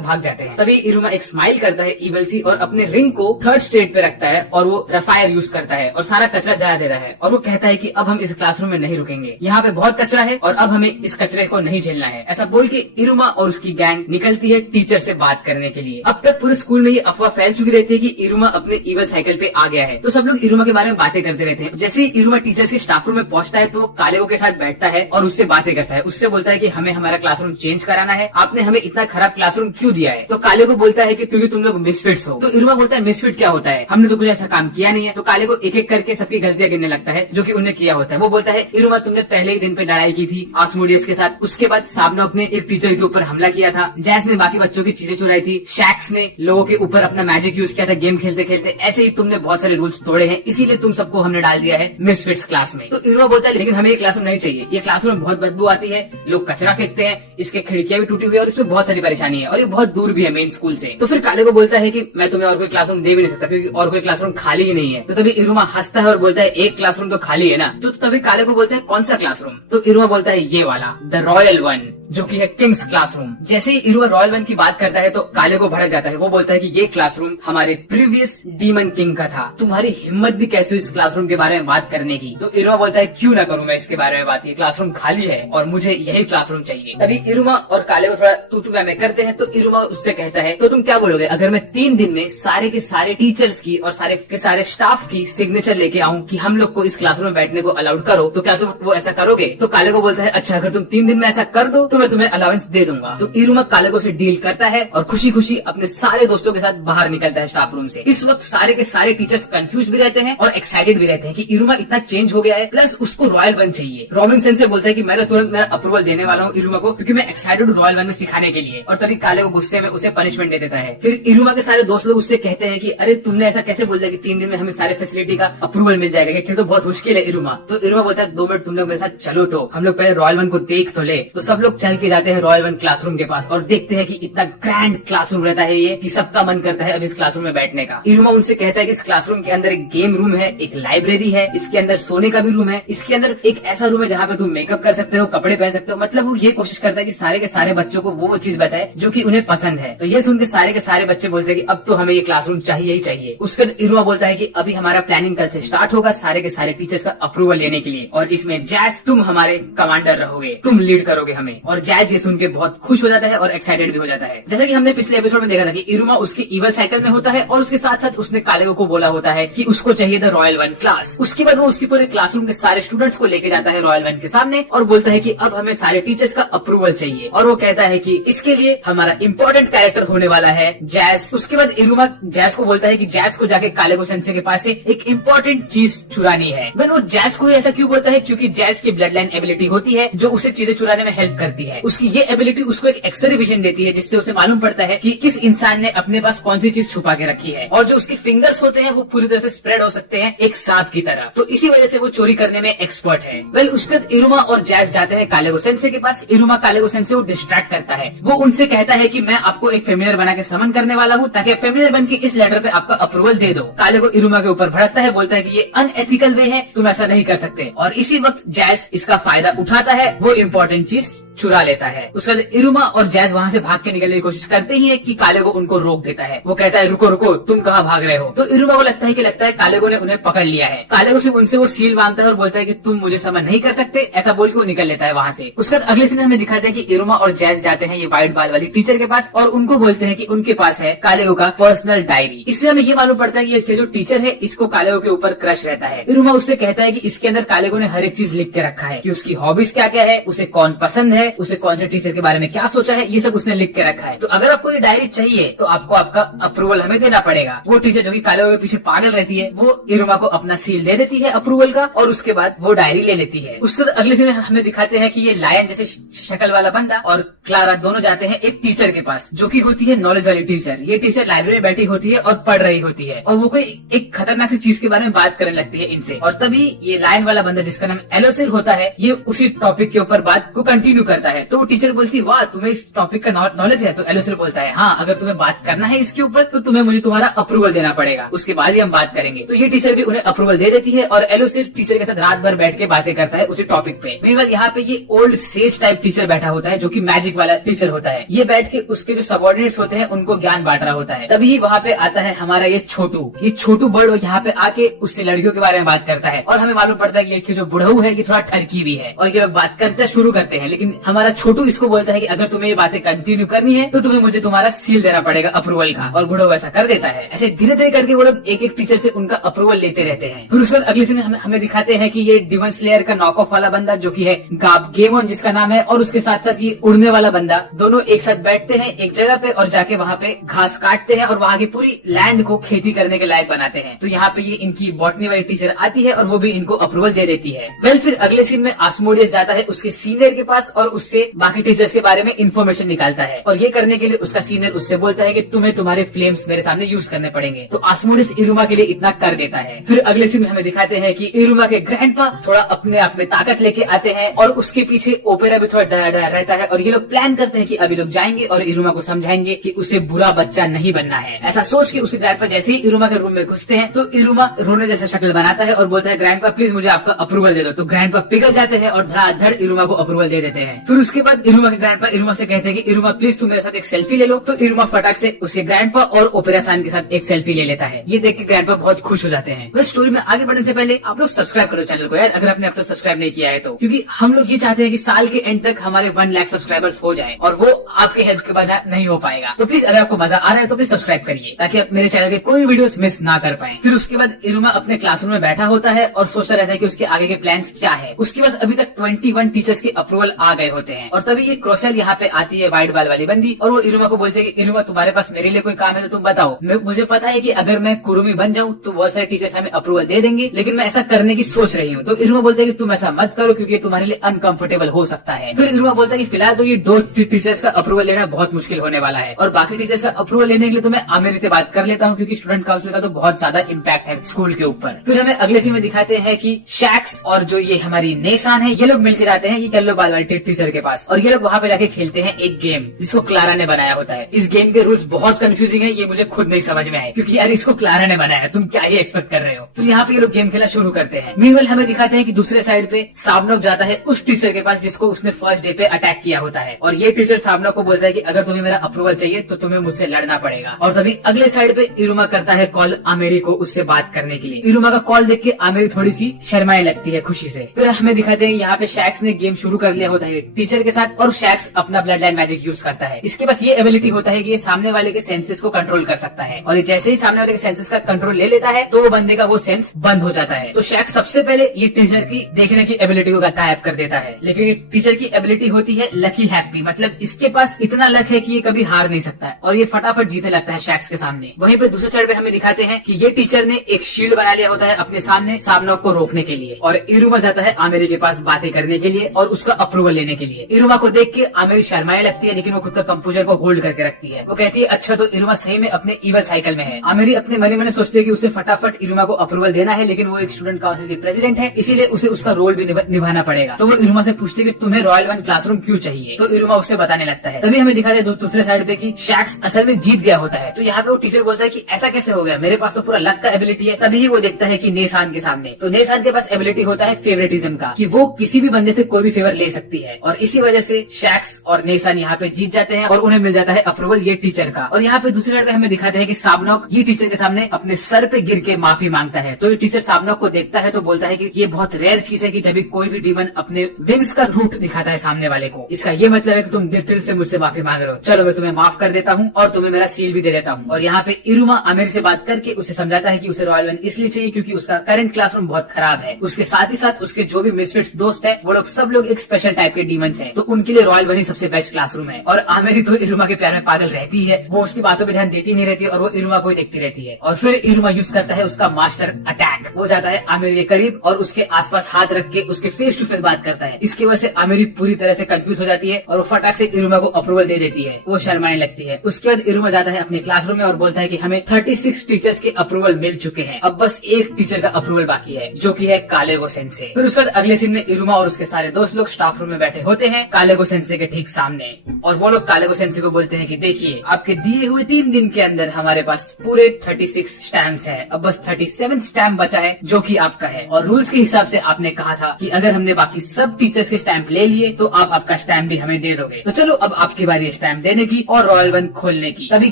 भाग जाते हैं। तभी इरुमा एक स्माइल करता है इवल सी और अपने रिंग को थर्ड स्टेट पे रखता है और वो रफायर यूज करता है और सारा कचरा जला देता है और वो कहता है कि अब हम इस क्लासरूम में नहीं रुकेंगे, यहाँ पे बहुत कचरा है और अब हमें इस कचरे को नहीं झेलना है। ऐसा बोल के इरुमा और उसकी गैंग निकलती है टीचर से बात करने के लिए। अब तक पूरे स्कूल में ये अफवाह फैल चुकी रहती है कि इरुमा अपने इवल साइकिल पे आ गया है, तो सब लोग इरुमा के बारे में बातें करते रहते हैं। जैसे ही इरुमा टीचर के स्टाफ रूम में पहुंचता है तो वो कालेगो के साथ बैठता है और उससे बातें करता है। उससे बोलता है कि हमें हमारा क्लासरूम चेंज कराना है, आपने हमें इतना खराब क्लासरूम क्यों दिया है। तो कालेगो बोलता है कि क्योंकि तुम लोग मिसफिट्स हो। तो इरुमा बोलता है मिसफिट क्या होता है, हमने तो कुछ ऐसा काम किया नहीं है। तो कालेगो एक एक करके सबकी गलतियां गिनने लगता है जो कि उन्हें किया होता है। वो बोलता है इरुमा तुमने पहले ही दिन पे लड़ाई की थी आस्मोडियस के साथ, उसके बाद साबनो ने एक टीचर के ऊपर हमला किया था, जैस ने बाकी बच्चों की चीजें चुराई थी, शैक्स ने लोगों के ऊपर अपना मैजिक यूज किया था गेम खेलते खेलते, ऐसे ही तुमने बहुत सारे रूल्स तोड़े हैं, इसीलिए तुम सबको हमने डाल दिया है मिसफिट्स क्लास में। तो इरुमा बोलता है लेकिन हमें ये क्लासरूम नहीं चाहिए, ये क्लासरूम में बहुत बदबू आती है, लोग कचरा फेंकते हैं, इसके खिड़कियां भी टूटी हुई है और इसमें बहुत सारी परेशानी है और ये बहुत दूर भी है मेन स्कूल से। तो फिर कालेगो बोलता है कि मैं तुम्हें और कोई क्लासरूम दे भी नहीं सकता क्योंकि और कोई क्लासरूम खाली ही नहीं है। तो तभी इरुमा हंसता है और बोलता है एक क्लासरूम तो खाली है ना। तो तभी कालेगो बोलता है कौन सा क्लासरूम। तो इरुमा बोलता है ये वाला, द रॉयल वन, जो कि है किंग्स क्लासरूम। जैसे ही इरुमा रॉयल वन की बात करता है तो कालेगो भड़क जाता है। वो बोलता है कि ये क्लासरूम हमारे प्रीवियस डीमन किंग का था, तुम्हारी हिम्मत भी कैसे हुई इस क्लासरूम के बारे में बात करने की। तो इरुमा बोलता है क्यों ना करूं मैं इसके बारे में बात, ये क्लासरूम खाली है और मुझे यही क्लासरूम चाहिए। तभी इरुमा और कालेगो थोड़ा तू मैं करते हैं। तो इरुमा उससे कहता है तो तुम क्या बोलोगे अगर मैं 3 दिन में सारे के सारे टीचर्स की और सारे के सारे स्टाफ की सिग्नेचर लेके आऊं कि हम लोग को इस क्लासरूम में बैठने को अलाउड करो, तो क्या तुम वो ऐसा करोगे। तो कालेगो बोलता है अच्छा अगर तुम 3 दिन में ऐसा कर दो तो मैं तुम्हें अलाउंस दे दूंगा। तो इरुमा कालेगो से डील करता है और खुशी खुशी अपने सारे दोस्तों के साथ बाहर निकलता है स्टाफ रूम से। इस वक्त सारे के सारे टीचर्स कंफ्यूज भी रहते हैं और एक्साइटेड भी रहते हैं कि इरुमा इतना चेंज हो गया है, प्लस उसको रॉयल वन चाहिए। रॉबिन सेंसे बोलता है कि मैं तो तुरंत मेरा अप्रूवल देने वाला हूँ इरुमा को क्योंकि मैं एक्साइटेड हूँ रॉयल वन में सिखाने के लिए। और तभी कालेगो गुस्से में उसे पनिशमेंट दे देता है। फिर इरुमा के सारे दोस्त लोग उससे कहते हैं कि अरे तुमने ऐसा कैसे बोल दिया कि 3 दिन में हमें सारे फैसिलिटी का अप्रूवल मिल जाएगा, कि तो बहुत मुश्किल है इरुमा। तो इरुमा बोलता है 2 मिनट तुम लोग मेरे साथ चलो, तो हम लोग पहले रॉयल वन को देख तो ले। तो सब लोग चल के जाते हैं रॉयल वन क्लासरूम के पास और देखते हैं कि इतना ग्रैंड क्लासरूम रहता है ये कि सबका मन करता है अब इस क्लासरूम में बैठने का। इरुमा उनसे कहता है कि इस क्लासरूम के अंदर एक गेम रूम है, एक लाइब्रेरी है, इसके अंदर सोने का भी रूम है, इसके अंदर एक ऐसा रूम है जहाँ पे तुम मेकअप कर सकते हो, कपड़े पहन सकते हो। मतलब वो ये कोशिश करता है कि सारे के सारे बच्चों को वो चीज बताए जो कि उन्हें पसंद है। तो ये सुन के सारे के सारे बच्चे बोलते हैं कि अब तो हमें ये क्लासरूम चाहिए ही चाहिए। उसके बाद इरुमा बोलता है कि अभी हमारा प्लानिंग कल से स्टार्ट होगा सारे के सारे टीचर्स का अप्रूवल लेने के लिए और इसमें जैस तुम हमारे कमांडर रहोगे, तुम लीड करोगे हमें। और जैस ये सुन के बहुत खुश हो जाता है और एक्साइटेड भी हो जाता है। जैसा कि हमने पिछले एपिसोड में देखा था कि इरुमा उसकी इवल साइकिल में होता है और उसके साथ साथ उसने कालेगो को बोला होता है कि उसको चाहिए द रॉयल वन क्लास। उसके बाद वो उसकी पूरे क्लासरूम के सारे स्टूडेंट्स को लेके जाता है रॉयल वन के सामने और बोलता है कि अब हमें सारे टीचर्स का अप्रूवल चाहिए। और वो कहता है कि इसके लिए हमारा इम्पोर्टेंट कैरेक्टर होने वाला है जैस। उसके बाद इरुमा जैस को बोलता है कि जैस को जाके कालेगो सेंसे के पास से एक इम्पोर्टेंट चीज चुरानी है। वो जैस को ऐसा क्यों बोलता है क्योंकि जैस की ब्लड लाइन एबिलिटी होती है जो उसे चीजें चुराने में हेल्प करती है। उसकी ये एबिलिटी उसको एक एक्सरे विजन देती है जिससे उसे मालूम पड़ता है कि किस इंसान ने अपने पास कौन सी चीज छुपा के रखी है। और जो उसके फिंगर्स होते हैं वो पूरी तरह से स्प्रेड हो सकते हैं एक सांप की तरह। तो इसी वजह से वो चोरी करने में एक्सपर्ट है। वेल उसके बाद इरुमा और जैस जाते हैं कालेगो सेंसे के पास। इरुमा कालेगो सेंसे को डिस्ट्रैक्ट करता है। वो उनसे कहता है कि मैं आपको एक फेमिलियर बना के समन करने वाला हूँ ताकि फेमिलियर बन के इस लेटर पे आपका अप्रूवल दे दो। कालेगो इरुमा के ऊपर भड़कता है, बोलता है कि ये अनएथिकल वे है, तुम ऐसा नहीं कर सकते। और इसी वक्त जैस इसका फायदा उठाता है, वो इम्पोर्टेंट चीज चुरा लेता है। उसके बाद इरुमा और जैस वहाँ से भाग के निकलने की कोशिश करते ही है कि कालेगो उनको रोक देता है। वो कहता है रुको रुको, तुम कहाँ भाग रहे हो। तो इरुमा को लगता है कालेगो ने उन्हें पकड़ लिया है। कालेगो सिर्फ उनसे वो सील मांगता है और बोलता है कि तुम मुझे समझ नहीं कर सकते, ऐसा बोल के वो निकल लेता है वहाँ से। उसके बाद अगले सीन हमें दिखाते हैं कि इरुमा और जैस जाते हैं ये व्हाइट बाल वाली टीचर के पास और उनको बोलते हैं कि उनके पास है कालेगो का पर्सनल डायरी। इससे हमें ये मालूम पड़ता है कि ये जो टीचर है इसको कालेगो के ऊपर क्रश रहता है। इरुमा उससे कहता है कि इसके अंदर कालेगो ने हर एक चीज लिख के रखा है कि उसकी हॉबीज क्या क्या है, उसे कौन पसंद है, उसे कौन से टीचर के बारे में क्या सोचा है, ये सब उसने लिख के रखा है। तो अगर आपको ये डायरी चाहिए तो आपको आपका अप्रूवल हमें देना पड़ेगा। वो टीचर जो कि कालेगो के पीछे पागल रहती है वो इरुमा को अपना सील दे देती है अप्रूवल का और उसके बाद वो डायरी ले लेती है। उसके बाद अगले दिन हमें दिखाते हैं कि ये लायन जैसे शक्ल वाला बंदा और क्लारा दोनों जाते हैं एक टीचर के पास जो कि होती है नॉलेज वाली टीचर। ये टीचर लाइब्रेरी में बैठी होती है और पढ़ रही होती है और वो कोई एक खतरनाक सी चीज के बारे में बात करने लगती है इनसे। और तभी ये लायन वाला बंदा जिसका नाम एलोसिर होता है ये उसी टॉपिक के ऊपर बात को कंटिन्यू करता करता है। तो टीचर बोलती है वाह तुम्हें इस टॉपिक का नॉलेज है। तो एलोसिर बोलता है हाँ, अगर तुम्हें बात करना है इसके ऊपर तो तुम्हें मुझे तुम्हारा अप्रूवल देना पड़ेगा, उसके बाद ही हम बात करेंगे। तो ये टीचर भी उन्हें अप्रूवल दे देती है और एलोसिर टीचर के साथ रात भर बैठ के बातें करता है उसी टॉपिक पे। मीनवाइल यहाँ पे ये ओल्ड सेज टाइप टीचर बैठा होता है जो कि मैजिक वाला टीचर होता है। ये बैठ के उसके जो सबऑर्डिनेट्स होते हैं उनको ज्ञान बांट रहा होता है। तभी वहाँ पे आता है हमारा ये छोटू बर्ड यहाँ पे आके उससे लड़कियों के बारे में बात करता है और हमें मालूम पड़ता है कि ये जो बुढ़ऊ है ये थोड़ा ठरकी भी है। और ये लोग बात करते शुरू करते हैं, लेकिन हमारा छोटू इसको बोलता है कि अगर तुम्हें ये बातें कंटिन्यू करनी है तो तुम्हें मुझे तुम्हारा सील देना पड़ेगा अप्रूवल का। और बुढ़ऊ ऐसा कर देता है। ऐसे धीरे धीरे करके वो लोग एक एक टीचर से उनका अप्रूवल लेते रहते हैं। फिर उसके बाद अगले सीन में हमें दिखाते हैं कि ये डिमन स्लेयर का नॉक ऑफ वाला बंदा जो कि है गेमोन जिसका नाम है, और उसके साथ साथ ये उड़ने वाला बंदा, दोनों एक साथ बैठते हैं एक जगह पे और जाके वहाँ पे घास काटते हैं और वहाँ की पूरी लैंड को खेती करने के लायक बनाते हैं। तो यहाँ पे ये इनकी बॉटनी वाली टीचर आती है और वो भी इनको अप्रूवल दे देती है। फिर अगले सीन में आस्मोडियस जाता है उसके सीनियर के पास और उससे बाकी टीचर्स के बारे में इन्फॉर्मेशन निकालता है। और ये करने के लिए उसका सीनियर उससे बोलता है कि तुम्हें तुम्हारे फ्लेम्स मेरे सामने यूज करने पड़ेंगे। तो आस्मोडियस इरुमा के लिए इतना कर देता है। फिर अगले सीन में हमें दिखाते हैं कि इरुमा के ग्रैंडपा थोड़ा अपने आप में ताकत लेके आते हैं और उसके पीछे ओपेरा भी थोड़ा डरा रहता है। और ये लोग प्लान करते हैं कि अभी लोग जाएंगे और इरुमा को समझाएंगे कि उसे बुरा बच्चा नहीं बनना है। ऐसा सोच के उसके ग्रैंडपा जैसे ही इरुमा के रूम में घुसते हैं तो इरुमा रोने जैसा शक्ल बनाता है और बोलता है ग्रैंडपा प्लीज मुझे आपका अप्रूवल दे दो। तो ग्रैंडपा पिघल जाते हैं और धड़ाधड़ इरुमा को अप्रूवल दे देते हैं। फिर उसके बाद इरुमा के ग्रैंडपा इरुमा से कहते हैं कि इरुमा प्लीज तुम मेरे साथ एक सेल्फी ले लो। तो इरुमा फटाक से उसके ग्रैंडपा और ओपेरा सान के साथ एक सेल्फी ले लेता है। ये देख के ग्रैंडपा बहुत खुश हो जाते हैं। वह स्टोरी में आगे बढ़ने से पहले आप लोग सब्सक्राइब करो चैनल को यार, अगर आपने अब तक सब्सक्राइब नहीं किया है तो, क्योंकि हम लोग ये चाहते हैं कि साल के एंड तक हमारे 1 लाख सब्सक्राइबर्स हो जाए और वो आपके हेल्प के बिना नहीं हो पाएगा। तो प्लीज अगर आपको मजा आ रहा है तो प्लीज सब्सक्राइब करिए ताकि आप मेरे चैनल के कोई वीडियोस मिस ना कर पाए। फिर उसके बाद इरुमा अपने क्लासरूम में बैठा होता है और सोचता रहता है कि उसके आगे के प्लान्स क्या है। उसके बाद अभी तक 21 टीचर्स के अप्रूवल आ गए होते हैं और तभी ये क्रोसेल यहाँ पे आती है व्हाइट बाल वाली बंदी और वो इरुमा को बोलते है कि इरुमा तुम्हारे पास मेरे लिए कोई काम है तो तुम बताओ। मुझे पता है कि अगर मैं कुरुमी बन जाऊँ तो बहुत सारे टीचर्स हमें अप्रूवल दे देंगे, लेकिन मैं ऐसा करने की सोच रही हूँ। तो इरुमा बोलते है कि तुम ऐसा मत करो क्योंकि तुम्हारे लिए अनकंफर्टेबल हो सकता है। फिर इरुमा बोलता है कि फिलहाल तो ये 2 टीचर्स का अप्रूवल लेना बहुत मुश्किल होने वाला है और बाकी टीचर्स का अप्रूवल लेने के लिए तो मैं आमिर से बात कर लेता हूँ क्योंकि स्टूडेंट काउंसिल का तो बहुत ज्यादा इम्पैक्ट है स्कूल के ऊपर। फिर हमें अगले सीन में दिखाते हैं कि शैक्स और जो ये हमारी नेसान है ये लोग मिलकर जाते हैं ये येलो बाल वाली टीचर के पास और ये लोग वहाँ पे जाके खेलते हैं एक गेम जिसको क्लारा ने बनाया होता है। इस गेम के रूल्स बहुत कंफ्यूजिंग है, ये मुझे खुद नहीं समझ में आए क्योंकि यार इसको क्लारा ने बनाया, तुम क्या ही एक्सपेक्ट कर रहे हो। तो यहाँ पे ये लोग गेम खेलना शुरू करते हैं। मीनवाइल हमें दिखाते हैं कि दूसरे साइड पे साबनोक जाता है उस टीचर के पास जिसको उसने फर्स्ट डे पे अटैक किया होता है और ये टीचर साबनोक को बोलता है कि अगर तुम्हें मेरा अप्रूवल चाहिए तो तुम्हें मुझसे लड़ना पड़ेगा। और तभी अगले साइड पे इरुमा करता है कॉल आमेरी को उससे बात करने के लिए। इरुमा का कॉल देख के आमेरी थोड़ी सी शर्माने लगती है खुशी से। फिर हमें दिखाते हैं यहाँ पे शैक्स ने गेम शुरू कर लिया होता है टीचर के साथ और शैक्स अपना ब्लड लाइन मैजिक यूज करता है। इसके पास ये एबिलिटी होता है कि ये सामने वाले के सेंसेस को कंट्रोल कर सकता है और जैसे ही सामने वाले के सेंसेस का कंट्रोल ले लेता है तो वो बंदे का वो सेंस बंद हो जाता है। तो शैक्स सबसे पहले ये टीचर की देखने की एबिलिटी को गायब कर देता है, लेकिन ये टीचर की एबिलिटी होती है लकी हैप्पी, मतलब इसके पास इतना लक है कि ये कभी हार नहीं सकता है और ये फटाफट जीतने लगता है शैक्स के सामने। वहीं पे दूसरे साइड पे हमें दिखाते हैं कि ये टीचर ने एक शील्ड बना लिया होता है अपने सामने साबनोक को रोकने के लिए और इरुमा जाता है आमेरी के पास बातें करने के लिए और उसका अप्रूवल लेने के लिए। इरुमा को देख के आमेरी शर्माने लगती है लेकिन वो खुद का कंपोजर को होल्ड करके रखती है। वो कहती है अच्छा तो इरुमा सही में अपने ईवल साइकिल में है। आमेरी अपने मन में सोचती है कि उसे फटाफट इरुमा को अप्रूवल देना है, लेकिन वो एक स्टूडेंट काउंसिल की प्रेसिडेंट है इसीलिए उसे उसका रोल भी निभाना पड़ेगा। तो वो इरुमा से पूछती है कि तुम्हें रॉयल 1 क्लासरूम क्यों चाहिए। तो इरुमा उसे बताने लगता है। तभी हमें दिखाते हैं दूसरे साइड पे कि शैक्स असल में जीत गया होता है। तो यहाँ पे वो टीचर बोलता है कि ऐसा कैसे हो गया, मेरे पास तो पूरा लक का एबिलिटी है। तभी वो देखता है कि नेसान के सामने, तो नेसान के पास एबिलिटी होता है फेवरेटिज्म का, कि वो किसी भी बंदे से कोई भी फेवर ले सकती है और इसी वजह से शैक्स और नेसान यहाँ पे जीत जाते हैं और उन्हें मिल जाता है अप्रूवल ये टीचर का। और यहाँ पे दूसरे साइड पे हमें दिखाते हैं कि साबनोक ये टीचर के सामने अपने सर पे गिर के माफी मांगता है। तो ये टीचर साबनोक को देखता है तो बोलता है कि ये बहुत रेयर चीज है कि जब भी कोई भी डीमन अपने विंग्स का रूट दिखाता है सामने वाले को, इसका ये मतलब है कि तुम दिल से मुझसे माफी मांग रहे हो, चलो मैं तुम्हें माफ कर देता हूँ और तुम्हें मेरा सील भी दे देता हूँ। और यहाँ पे इरुमा आमिर से बात करके उसे समझाता है कि उसे रॉयल 1 इसलिए चाहिए क्योंकि उसका करंट क्लासरूम बहुत खराब है। उसके साथ ही साथ उसके जो भी मिसफिट्स दोस्त है वो लोग सब लोग एक स्पेशल टाइप के डीमंस हैं, तो उनके लिए रॉयल 1 ही सबसे बेस्ट क्लासरूम है। और आमिर तो इरुमा के प्यार में पागल रहती है, वो उसकी बातों पे ध्यान देती नहीं रहती और वो इरुमा को ही देखती रहती है। और फिर इरुमा यूज करता है उसका मास्टर अटैक, वो जाता है आमिर के करीब और उसके आसपास हाथ रख के उसके फेस टू फेस बात करता है। इसकी वजह से आमिर पूरी तरह से कंफ्यूज हो जाती है और वो फटाक से इरुमा को अप्रूवल दे देती है, वो शर्माने लगती है। उसके बाद इरुमा जाता है अपने क्लासरूम में और बोलता है कि हमें 36 टीचर्स के अप्रूवल मिल चुके हैं, अब बस एक टीचर का अप्रूवल बाकी है जो कि है कालेगो सेंसे। फिर उसके बाद अगले सीन में इरुमा और उसके सारे दोस्त लोग स्टाफ रूम में बैठे बैठे होते हैं कालेगो सेंसे के ठीक सामने, और वो लोग कालेगो सेंसे को बोलते हैं कि देखिए आपके दिए हुए 3 दिन के अंदर हमारे पास पूरे 36 स्टैम्प्स है, अब बस 37 स्टैम्प बचा है जो कि आपका है, और रूल्स के हिसाब से आपने कहा था कि अगर हमने बाकी सब टीचर्स के स्टैम्प ले लिए तो आप आपका स्टैम्प भी हमें दे दोगे, तो चलो अब आपकी बारी है स्टैम्प देने की और रॉयल वन खोलने की। तभी